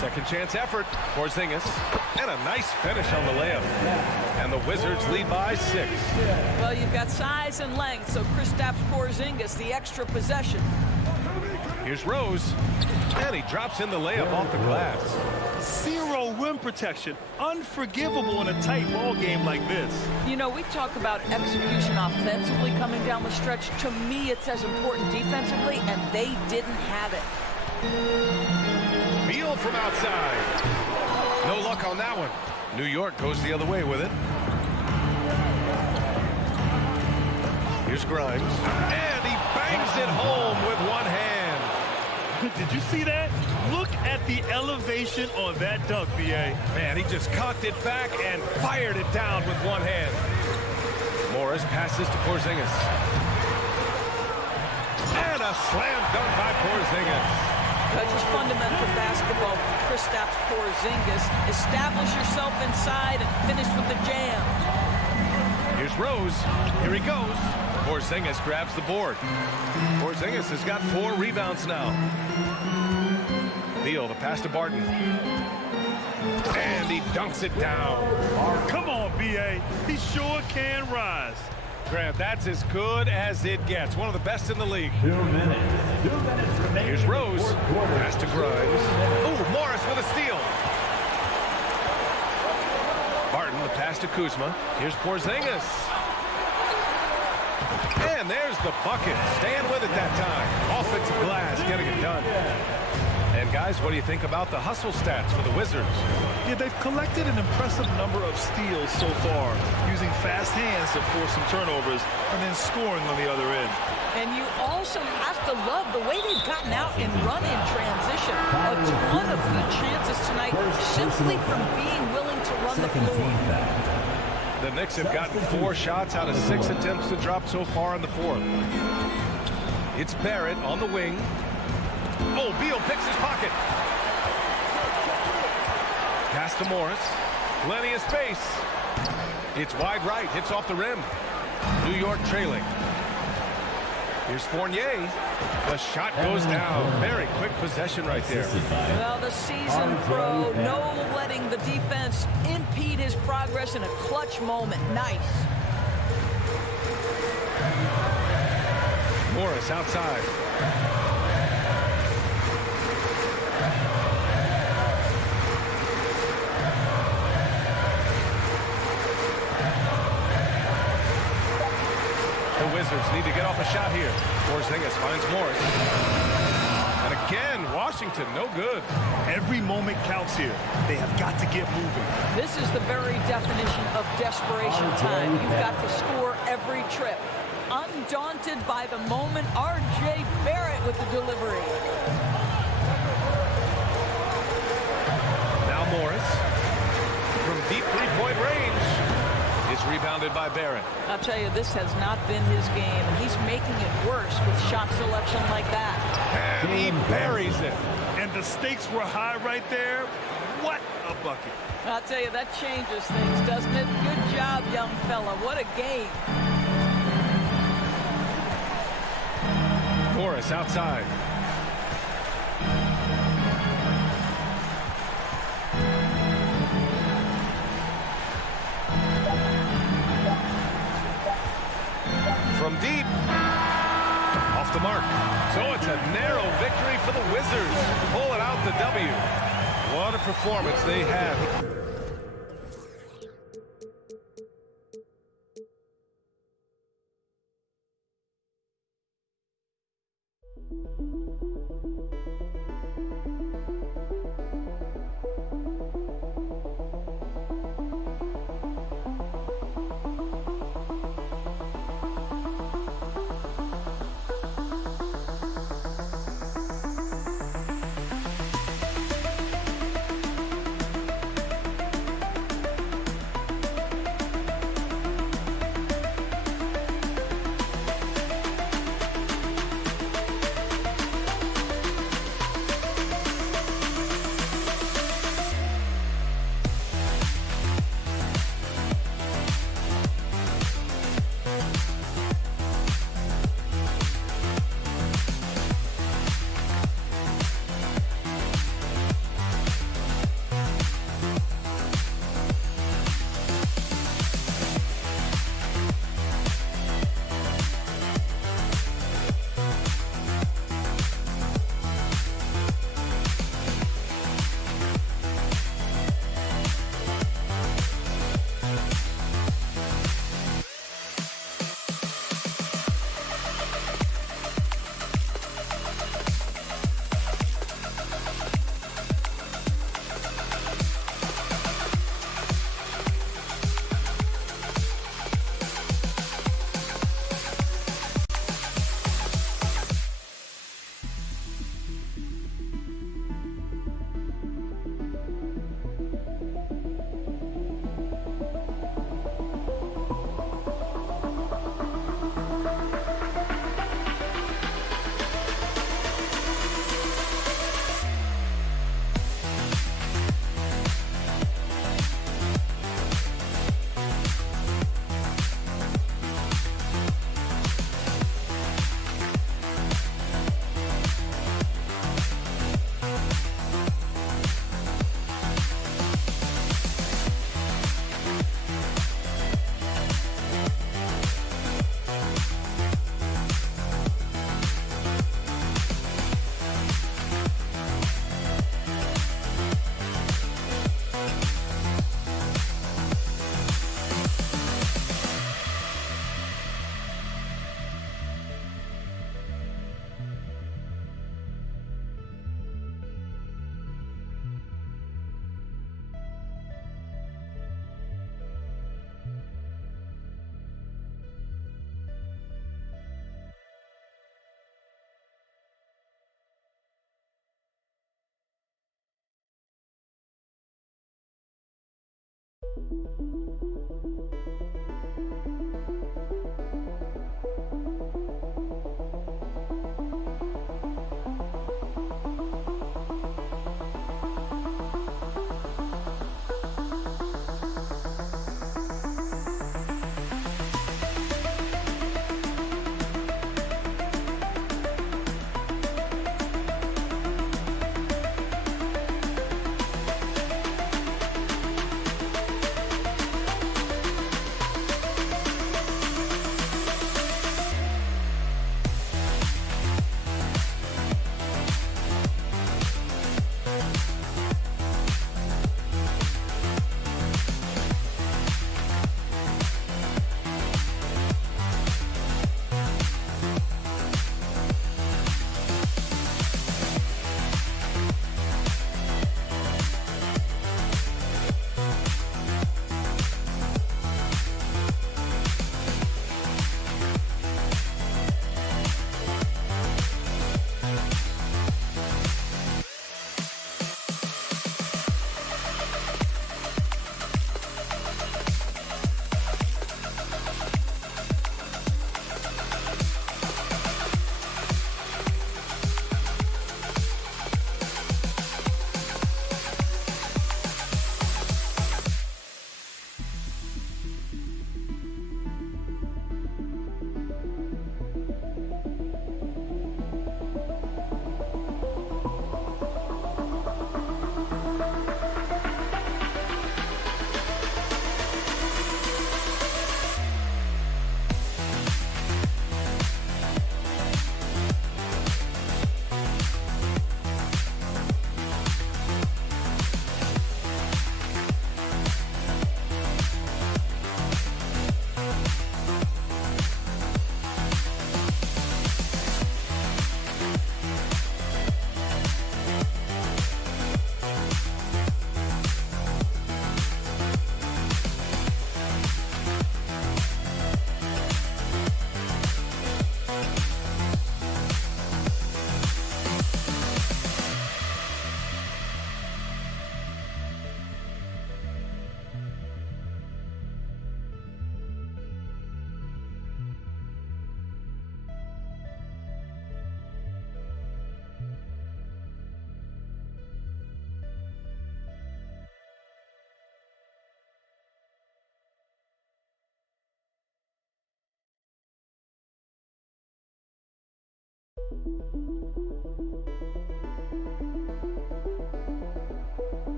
Second chance effort. Porzingis. And a nice finish on the layup. And the Wizards lead by 6. Well, you've got size and length, so Kristaps Porzingis, the extra possession. Here's Rose. And he drops in the layup off the glass. Zero rim protection. Unforgivable in a tight ball game like this. You know, we talk about execution offensively coming down the stretch. To me, it's as important defensively, and they didn't have it. Beal from outside. No luck on that one. New York goes the other way with it. Here's Grimes. And he bangs it home with one hand. Did you see that? Look at the elevation on that dunk, B.A. Man, he just cocked it back and fired it down with one hand. Morris passes to Porzingis. And a slam dunk by Porzingis. That's just fundamental basketball. Kristaps Porzingis. Establish yourself inside and finish with the jam. Here's Rose. Here he goes. Porzingis grabs the board. Porzingis has got 4 rebounds now. Beal, the pass to Barton. And he dunks it down. Come on, B.A. He sure can rise. Grant, that's as good as it gets. One of the best in the league. 2 minutes. 2 minutes remaining. Here's Rose. Pass to Grimes. Oh, Morris with a steal. Barton, the pass to Kuzma. Here's Porzingis. And there's the bucket. Staying with it that time. Offensive glass, getting it done. And guys, what do you think about the hustle stats for the Wizards? Yeah, they've collected an impressive number of steals so far, using fast hands to force some turnovers and then scoring on the other end. And you also have to love the way they've gotten out and run in transition. A ton of good chances tonight simply from being willing to run the floor. The Knicks have gotten 4 shots out of 6 attempts to drop so far in the 4th. It's Barrett on the wing. Oh, Beal picks his pocket. Pass to Morris. Plenty of space. It's wide right. Hits off the rim. New York trailing. Here's Fournier. The shot goes down. Very quick possession right there. Well, the seasoned pro, no letting the defense impede his progress in a clutch moment. Nice. Morris outside. The Wizards need to get off a shot here. Porzingis finds Morris. And again, Washington, no good. Every moment counts here. They have got to get moving. This is the very definition of desperation time. You've got to score every trip. Undaunted by the moment, R.J. Barrett with the delivery. Now Morris from deep three-point range. It's rebounded by Barrett. I'll tell you, this has not been his game, and he's making it worse with shot selection like that. And he buries it. And the stakes were high right there. What a bucket. I'll tell you, that changes things, doesn't it? Good job, young fella. What a game. Morris outside. From deep. Off the mark. So it's a narrow victory for the Wizards. Pulling out the W. What a performance they had.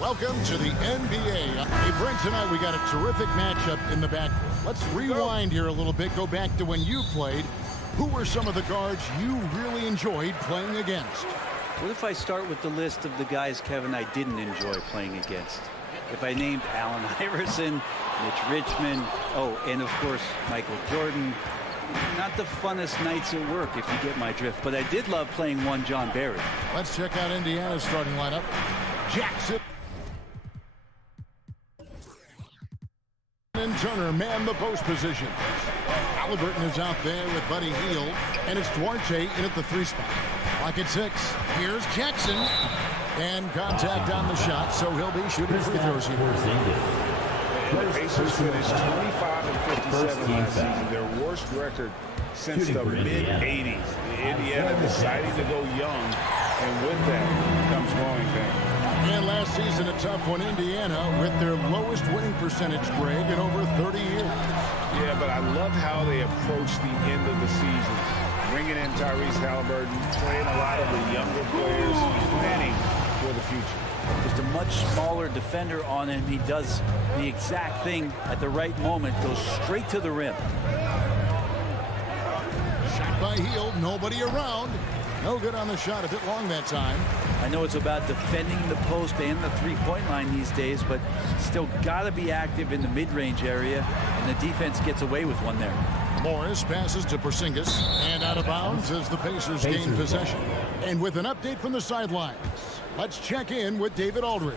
Welcome to the NBA. Hey, Brent, tonight we got a terrific matchup in the backcourt. Let's rewind here a little bit, go back to when you played. Who were some of the guards you really enjoyed playing against? What if I start with the list of the guys, Kevin, I didn't enjoy playing against? If I named Allen Iverson, Mitch Richmond, oh, and of course, Michael Jordan. Not the funnest nights at work, if you get my drift, but I did love playing one John Barry. Let's check out Indiana's starting lineup. Jackson and Turner man the post position. Halliburton is out there with Buddy Hield, and it's Duarte in at the 3 spot. Clock at 6. Here's Jackson, and contact on the shot, so he'll be shooting free throws here. The Pacers finished 25-57 last season, their worst record since the mid-'80s. Indiana deciding to go young, and with that comes growing pains. And last season, a tough one, Indiana, with their lowest winning percentage, Greg, in over 30 years. Yeah, but I love how they approach the end of the season. Bringing in Tyrese Halliburton, playing a lot of the younger players, planning for the future. Just a much smaller defender on him. He does the exact thing at the right moment, goes straight to the rim. Shot by Hield, nobody around. No good on the shot, a bit long that time. I know it's about defending the post and the three-point line these days, but still got to be active in the mid-range area, and the defense gets away with one there. Morris passes to Porzingis, and out of bounds as the Pacers gain possession. And with an update from the sidelines, let's check in with David Aldridge.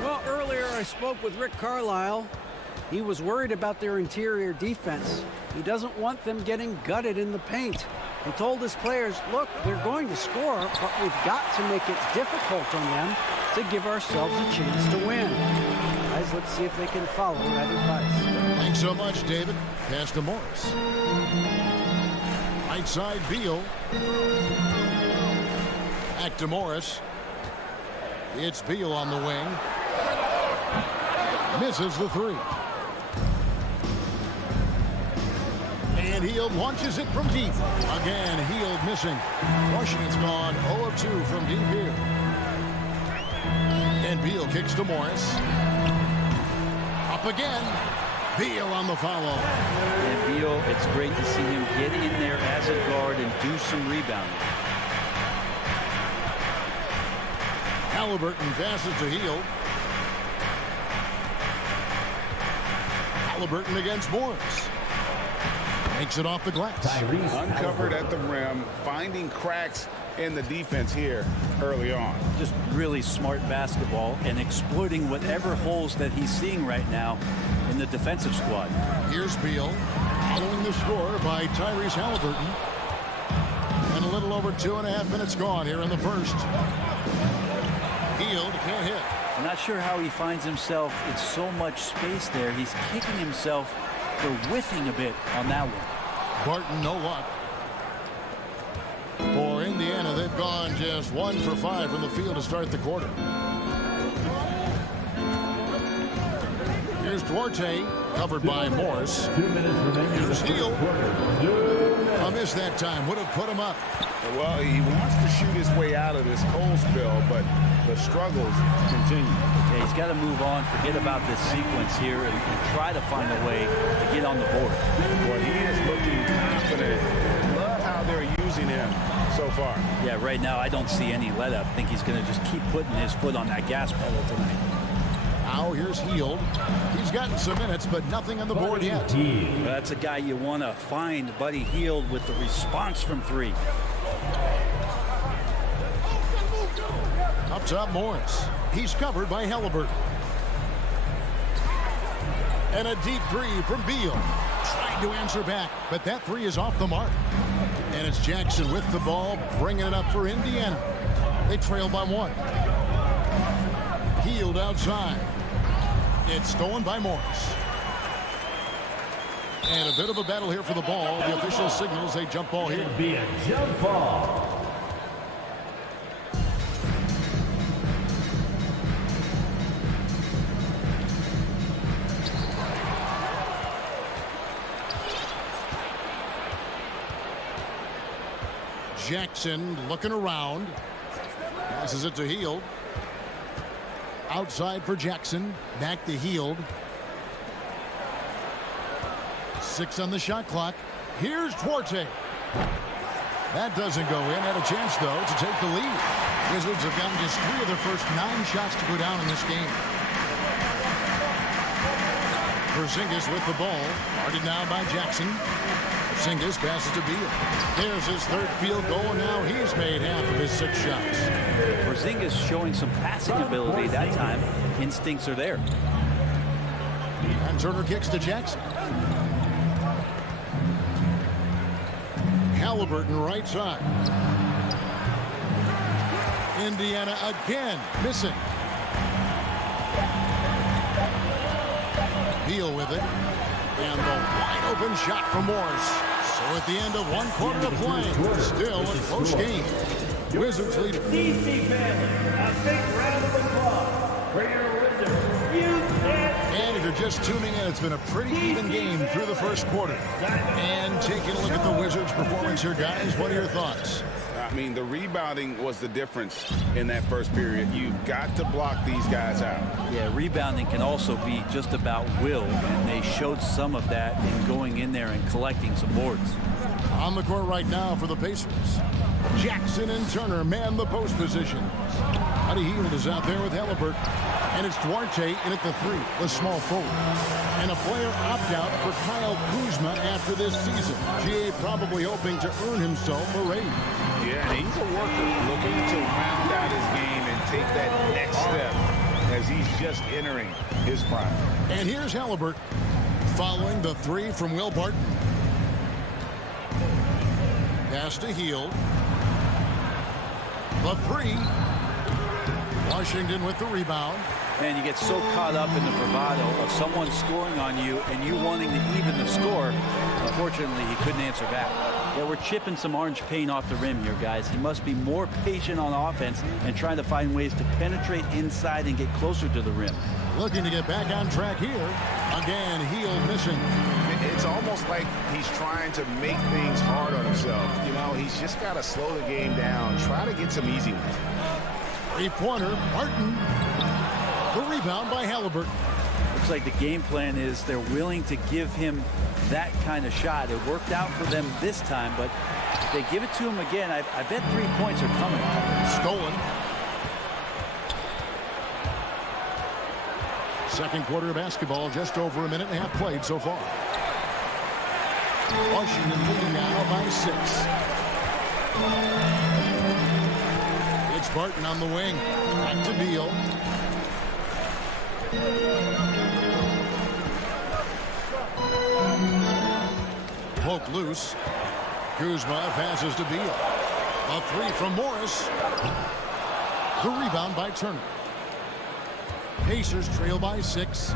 Well, earlier I spoke with Rick Carlisle, He was worried about their interior defense. He doesn't want them getting gutted in the paint. He told his players, look, they're going to score, but we've got to make it difficult on them to give ourselves a chance to win. Guys, let's see if they can follow that advice. Thanks so much, David. Pass to Morris. Right side, Beal. Back to Morris. It's Beal on the wing. Misses the three. And Hield launches it from deep. Again, Hield missing. Washington's gone 0 of 2 from deep here. And Beal kicks to Morris. Up again. Beal on the follow. And Beal, it's great to see him get in there as a guard and do some rebounding. Halliburton passes to Hield. Halliburton against Morris. Makes it off the glass. Uncovered at the rim, finding cracks in the defense here early on. Just really smart basketball and exploiting whatever holes that he's seeing right now in the defensive squad. Here's Beal, following the score by Tyrese Halliburton. And a little over 2.5 minutes gone here in the first. Hield can't hit. I'm not sure how he finds himself in so much space there. He's kicking himself for whiffing a bit on that one. Barton, no luck. For Indiana, they've gone just 1 for 5 from the field to start the quarter. Here's Duarte, covered by Morris. 2 minutes remaining. Here's Hield. A miss that time, would have put him up. Well, he wants to shoot his way out of this cold spell, but the struggles continue. Okay, he's got to move on, forget about this sequence here, and try to find a way to get on the board. Well, he is looking confident. Love how they're using him so far. Yeah, right now I don't see any let up. I think he's going to just keep putting his foot on that gas pedal tonight. Now here's Hield. He's gotten some minutes, but nothing on the board yet. That's a guy you want to find, Buddy Hield, with the response from three. Up top, Morris. He's covered by Halliburton. And a deep three from Beal. Trying to answer back, but that three is off the mark. And it's Jackson with the ball, bringing it up for Indiana. They trail by 1. Hield outside. It's stolen by Morris. And a bit of a battle here for the ball. The official signals a jump ball here. It'll be a jump ball. Jackson looking around. Passes it to Hield. Outside for Jackson. Back to Hield. 6 on the shot clock. Here's Duarte. That doesn't go in. Had a chance, though, to take the lead. Wizards have gotten just 3 of their first 9 shots to go down in this game. Porzingis with the ball. Guarded now by Jackson. Porzingis passes to Beal. There's his third field goal, and now he's made half of his 6 shots. Porzingis showing some passing ability that time. Instincts are there. And Turner kicks to Jackson. Halliburton right side. Indiana again missing. Beal with it. And the wide open shot from Morris. So at the end of 1 quarter of play, still a close game. Wizards lead it. DC family, a big round of applause for your Wizards. And if you're just tuning in, it's been a pretty even game through the first quarter. And taking a look at the Wizards' performance here, guys, what are your thoughts? I mean, the rebounding was the difference in that first period. You've got to block these guys out. Yeah, rebounding can also be just about will, and they showed some of that in going in there and collecting some boards. On the court right now for the Pacers. Jackson and Turner man the post position. Buddy Hield is out there with Halliburton. And it's Duarte in at the 3, the small forward. And a player opt-out for Kyle Kuzma after this season. GA probably hoping to earn himself a raise. Yeah, and he's a worker looking to round out his game and take that next step as he's just entering his prime. And here's Halliburton following the three from Will Barton. Pass to Hield. The three. Washington with the rebound. Man, you get so caught up in the bravado of someone scoring on you and you wanting to even the score. Unfortunately, he couldn't answer back. Yeah, we're chipping some orange paint off the rim here, guys. He must be more patient on offense and trying to find ways to penetrate inside and get closer to the rim. Looking to get back on track here. Again, Hield missing. It's almost like he's trying to make things hard on himself. You know, he's just got to slow the game down. Try to get some easy ones. Three-pointer, Barton. The rebound by Halliburton. Looks like the game plan is they're willing to give him that kind of shot. It worked out for them this time, but if they give it to him again, I bet 3 points are coming. Stolen. Second quarter of basketball, just over a minute and a half played so far. Washington leading now by 6. It's Barton on the wing. Back to Beal. Poke loose. Kuzma passes to Beal. A three from Morris. The rebound by Turner. Pacers trail by 6.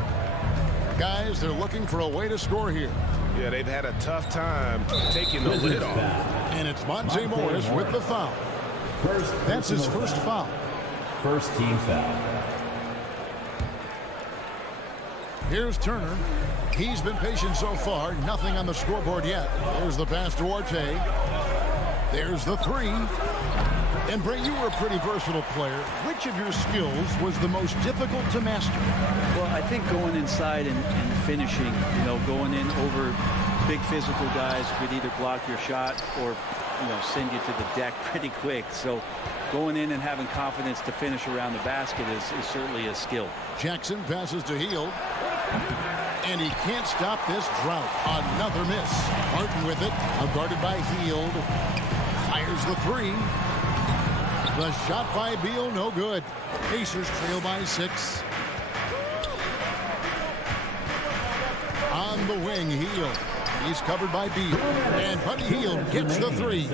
Guys, they're looking for a way to score here. Yeah, they've had a tough time taking the lid off. And it's Monte Morris with the foul. That's his first foul. First team foul. Here's Turner. He's been patient so far. Nothing on the scoreboard yet. There's the pass to Duarte. There's the three. And Brent, you were a pretty versatile player. Which of your skills was the most difficult to master? Well, I think going inside and finishing, you know, going in over big physical guys who could either block your shot or, you know, send you to the deck pretty quick. So going in and having confidence to finish around the basket is certainly a skill. Jackson passes to Hield. And he can't stop this drought. Another miss. Martin with it. Guarded by Hield. Fires the three. The shot by Beal, no good. Pacers trail by 6. On the wing, Hield. He's covered by Beal. And Buddy Hield gets the three.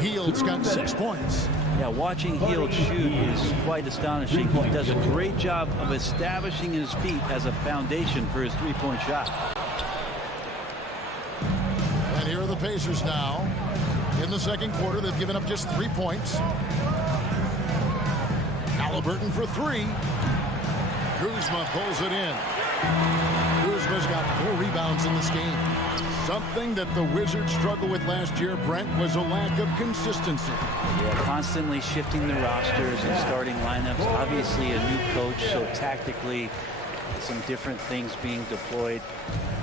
Hield's got 6 points. Yeah, watching Hield shoot is quite astonishing. He does a great job of establishing his feet as a foundation for his three-point shot. And here are the Pacers now. In the second quarter, they've given up just 3 points. Halliburton for 3. Kuzma pulls it in. Kuzma's got 4 rebounds in this game. Something that the Wizards struggled with last year, Brent, was a lack of consistency. Yeah, constantly shifting the rosters and starting lineups. Obviously a new coach, so tactically some different things being deployed.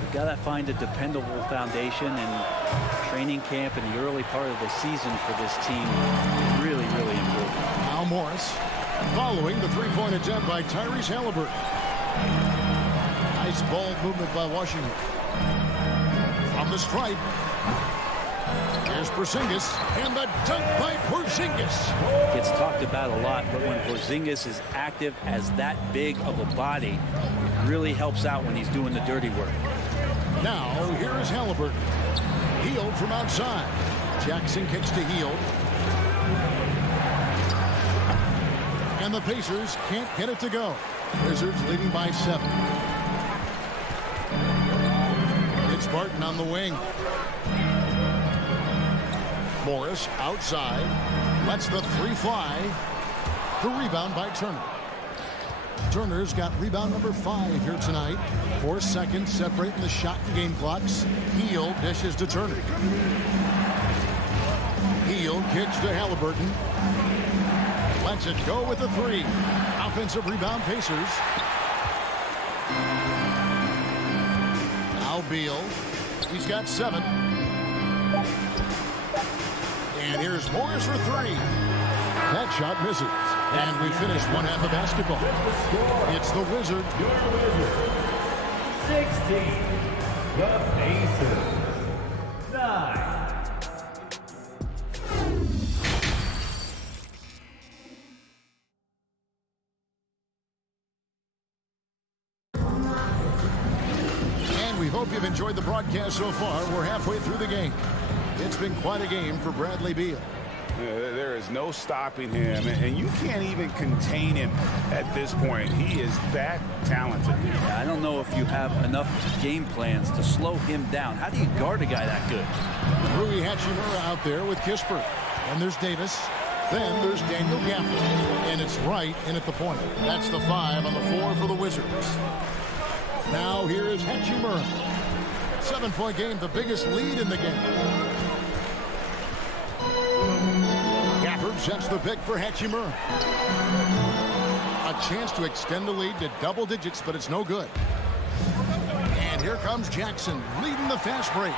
You've got to find a dependable foundation, and training camp in the early part of the season for this team really, really important. Now Morris following the three-point attempt by Tyrese Halliburton. Nice ball movement by Washington. From the stripe. Here's Porzingis, and the dunk by Porzingis. Gets talked about a lot, but when Porzingis is active as that big of a body, it really helps out when he's doing the dirty work. Now, here is Halliburton. Hield from outside. Jackson kicks to Hield. And the Pacers can't get it to go. Wizards leading by 7. It's Barton on the wing. Morris outside. Lets the three fly. The rebound by Turner. Turner's got rebound number 5 here tonight. 4 seconds separating the shot and game clocks. Hield dishes to Turner. Hield kicks to Halliburton. Lets it go with the 3. Offensive rebound, Pacers. Now Beal. He's got 7. And here's Morris for 3. That shot misses. And we finish one half of basketball. It's the Wizard. 16, the Pacers. 9. Hope you've enjoyed the broadcast so far. We're halfway through the game. It's been quite a game for Bradley Beal. There is no stopping him, and you can't even contain him at this point. He is that talented. I don't know if you have enough game plans to slow him down. How do you guard a guy that good? Rui Hachimura out there with Kispert. And there's Davis. Then there's Daniel Gafford. And it's right in at the point. That's the 5 on the 4 for the Wizards. Now here is Hachimura. 7-point game, the biggest lead in the game. Gafford sets the pick for Hachimura. A chance to extend the lead to double digits, but it's no good. And here comes Jackson leading the fast break.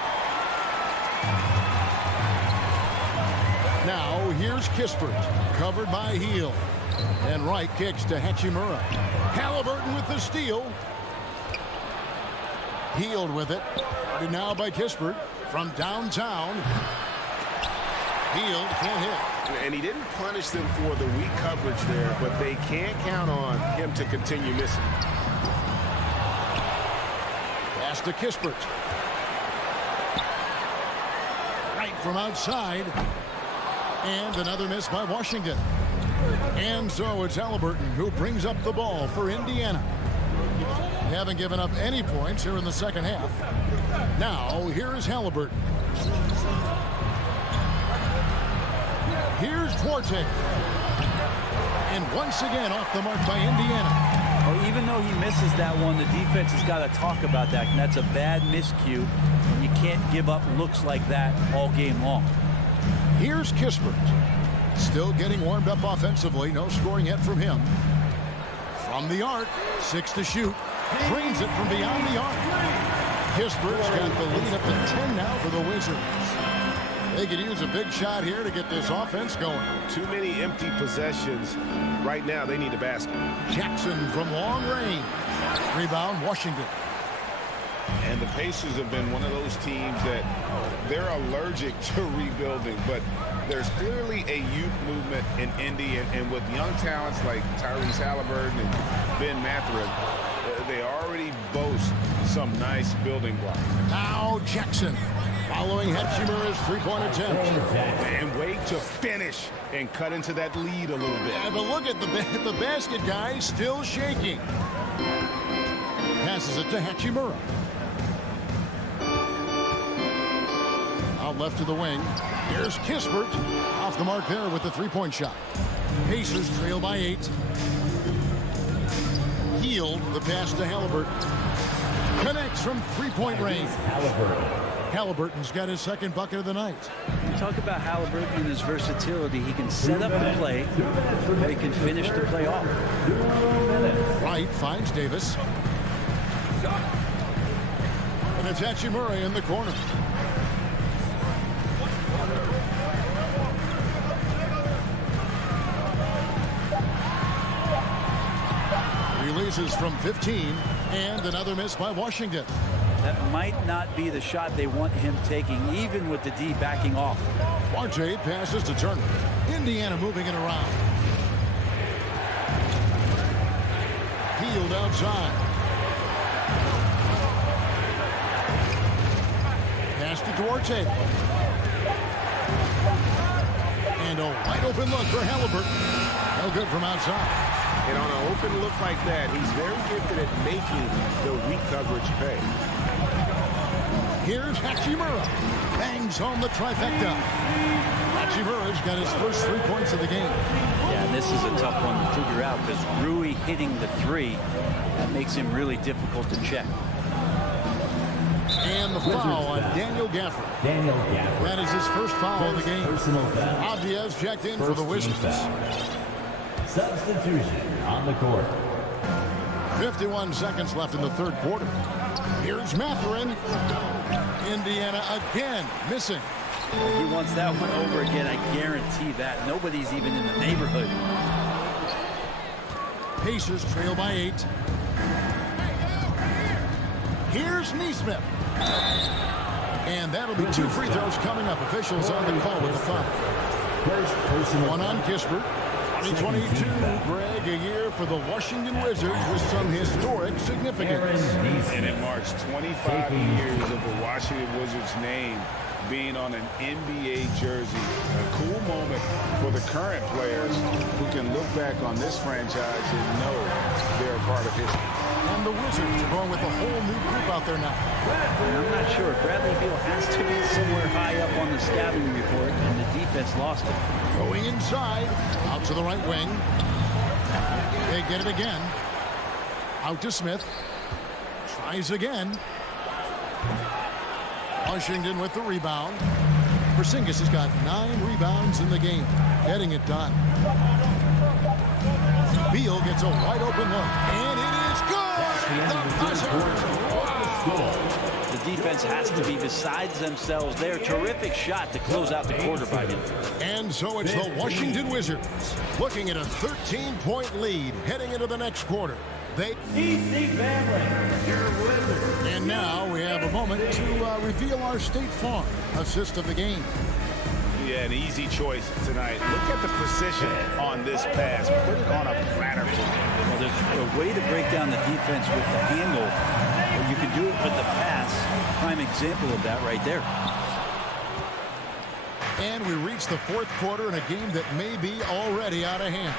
Now here's Kispert, covered by Heel. And Wright kicks to Hachimura. Halliburton with the steal. Healed with it. And now by Kispert from downtown. Healed, can't hit. And he didn't punish them for the weak coverage there, but they can't count on him to continue missing. Pass to Kispert. Right from outside. And another miss by Washington. And so it's Halliburton who brings up the ball for Indiana. They haven't given up any points here in the second half. Now, here is Halliburton. Here's Duarte. And once again off the mark by Indiana. Well, even though he misses that one, the defense has got to talk about that. And that's a bad miscue. And you can't give up looks like that all game long. Here's Kispert. Still getting warmed up offensively. No scoring yet from him. From the arc. 6 to shoot. Drains it from beyond the arc. Kispert's got the lead up to 10 now for the Wizards. They could use a big shot here to get this offense going. Too many empty possessions. Right now, they need a basket. Jackson from long range. Rebound, Washington. And the Pacers have been one of those teams that they're allergic to rebuilding, but there's clearly a youth movement in Indy, and with young talents like Tyrese Halliburton and Ben Mathurin, they already boast some nice building blocks. Now Jackson following Hachimura's three-point attempt. And wait to finish and cut into that lead a little bit. Yeah, but look at the basket guy still shaking. Passes it to Hachimura. Out left to the wing. Here's Kispert. Off the mark there with the three-point shot. Pacers trail by 8. Healed the pass to Halliburton. Connects from three-point range. Halliburton's got his second bucket of the night. You talk about Halliburton and his versatility. He can set up the play, or he can finish the play off. Wright finds Davis. And it's Hachimura in the corner. Releases from 15, and another miss by Washington. That might not be the shot they want him taking, even with the D backing off. Duarte passes to Turner. Indiana moving it around. Healed outside. Pass to Duarte. And a wide open look for Halliburton. No good from outside. And on an open look like that, he's very gifted at making the weak coverage pay. Here's Hachimura. Bangs home the trifecta. Hachimura's got his first 3 points of the game. Yeah, and this is a tough one to figure out because Rui hitting the 3, that makes him really difficult to check. And the foul on Daniel Gafford. That is his first foul of the game. Abdias checked in for the Wizards. Substitution on the court. 51 seconds left in the third quarter. Here's Mathurin. Indiana again missing. He wants that one over again. I guarantee that. Nobody's even in the neighborhood. Pacers trail by 8. Here's Neesmith. And that'll be 2 free throws coming up. Officials on the call with the foul. First personal. One on Kispert. 2022, Greg, a year for the Washington Wizards with some historic significance. And it marks 25 years of the Washington Wizards name being on an NBA jersey. A cool moment for the current players who can look back on this franchise and know they're a part of history. And the Wizards are going with a whole new group out there now. And I'm not sure. Bradley Beal has to be somewhere high up on the scouting report, and the defense lost it. Going inside, out to the right wing. They get it again. Out to Smith. Tries again. Washington with the rebound. Porzingis has got 9 rebounds in the game, getting it done. Beal gets a wide open look, and it is good. The defense has to be besides themselves. Their terrific shot to close out the quarter by him. And so it's the Washington Wizards looking at a 13-point lead heading into the next quarter. And now we have a moment to reveal our State Farm assist of the game. Yeah, an easy choice tonight. Look at the precision on this pass. Put it on a platter. Well, there's a way to break down the defense with the handle, or you can do it with the pass. Prime example of that right there. And we reach the fourth quarter in a game that may be already out of hand.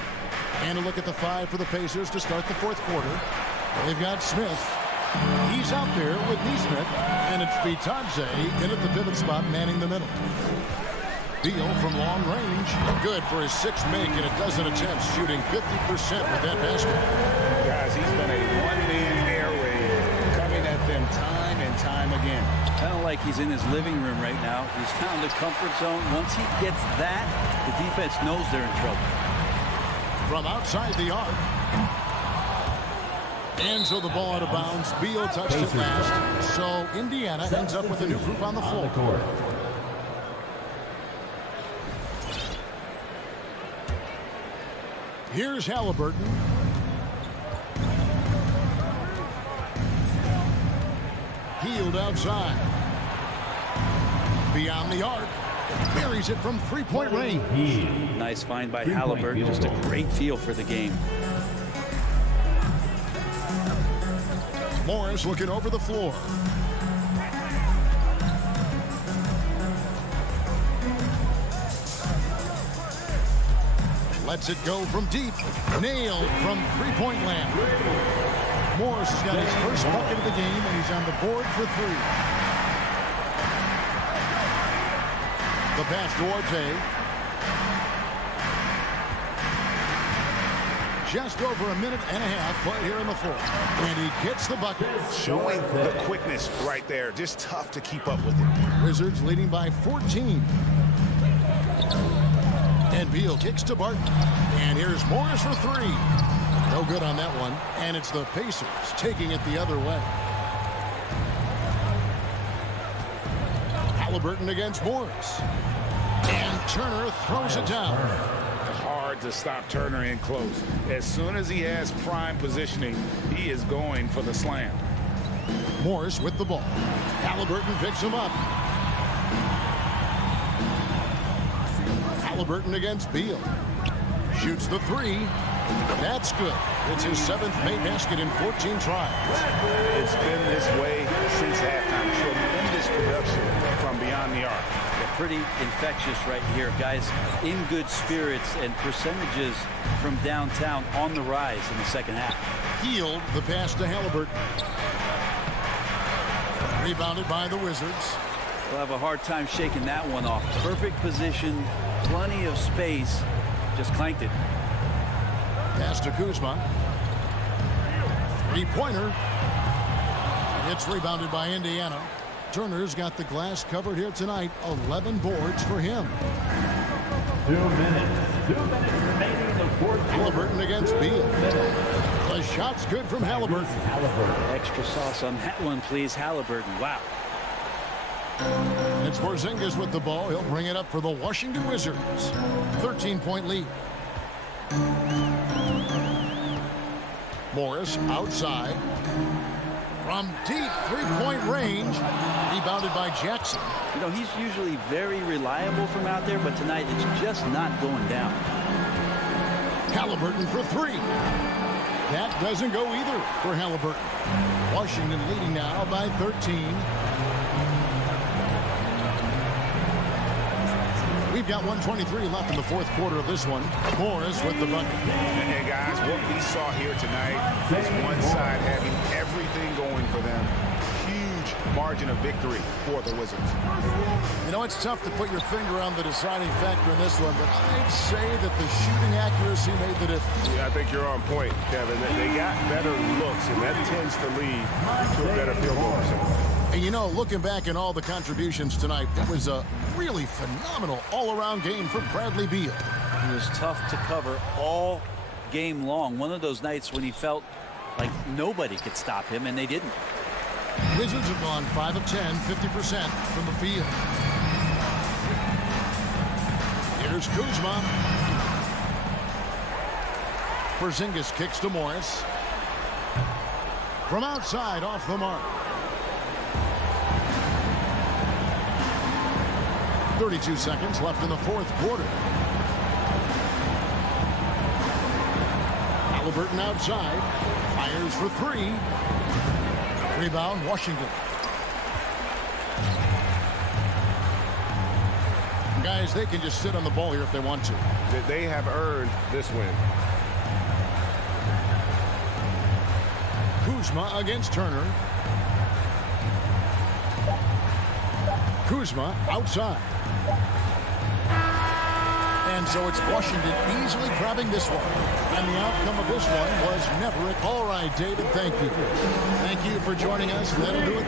And a look at the 5 for the Pacers to start the fourth quarter. They've got Smith. He's out there with Neesmith. And it's Bitadze in at the pivot spot, manning the middle. Beal from long range. Good for his 6th make and a dozen attempts, shooting 50% with that basket. Guys, he's been a one-man air raid, coming at them time and time again. Kind of like he's in his living room right now. He's found the comfort zone. Once he gets that, the defense knows they're in trouble. From outside the arc. And so the ball out of bounds. Beal touched it last. So Indiana ends up with a new group on the floor. Here's Halliburton. Healed outside. Beyond the arc. Buries it from 3-point range. Nice find by Halliburton. Just a great feel for the game. Morris looking over the floor. Lets it go from deep. Nailed from 3-point land. Morris has got his first bucket of the game, and he's on the board for 3. The pass to Orte. Just over a minute and a half play here in the fourth. And he gets the bucket. Showing the quickness right there. Just tough to keep up with it. Wizards leading by 14. And Beal kicks to Barton. And here's Morris for 3. No good on that one. And it's the Pacers taking it the other way. Halliburton against Morris. And Turner throws it down. Hard to stop Turner in close. As soon as he has prime positioning, he is going for the slam. Morris with the ball. Halliburton picks him up. Halliburton against Beal. Shoots the 3. That's good. It's his 7th made basket in 14 tries. It's been this way since halftime. Tremendous production from beyond the arc. Yeah, pretty infectious right here. Guys in good spirits and percentages from downtown on the rise in the second half. Healed the pass to Halliburton. Rebounded by the Wizards. We'll have a hard time shaking that one off. Perfect position, plenty of space. Just clanked it. Pass to Kuzma. 3-pointer. It's rebounded by Indiana. Turner's got the glass covered here tonight. 11 boards for him. 2 minutes. 2 minutes remaining in the fourth. Halliburton against Beal. The shot's good from Halliburton. Extra sauce on that one, please. Halliburton. Wow. It's Porzingis with the ball. He'll bring it up for the Washington Wizards. 13-point lead. Morris outside. From deep 3-point range. Rebounded by Jackson. You know, he's usually very reliable from out there, but tonight it's just not going down. Halliburton for three. That doesn't go either for Halliburton. Washington leading now by 13. We've got 1:23 left in the fourth quarter of this one. Morris with the bucket. And guys, what we saw here tonight is one side having everything going for them. Huge margin of victory for the Wizards. You know, it's tough to put your finger on the deciding factor in this one, but I'd say that the shooting accuracy made the difference. Yeah, I think you're on point, Kevin. They got better looks, and that tends to lead to a better field goal percentage. And you know, looking back at all the contributions tonight, it was a really phenomenal all-around game for Bradley Beal. It was tough to cover all game long. One of those nights when he felt like nobody could stop him, and they didn't. Wizards have gone 5 of 10, 50% from the field. Here's Kuzma. Porzingis kicks to Morris. From outside, off the mark. 32 seconds left in the fourth quarter. Halliburton outside. Fires for three. Rebound, Washington. Guys, they can just sit on the ball here if they want to. They have earned this win. Kuzma against Turner. Kuzma outside. And so it's Washington easily grabbing this one. And the outcome of this one was never it. All right, David, thank you. Thank you for joining us. That'll do it.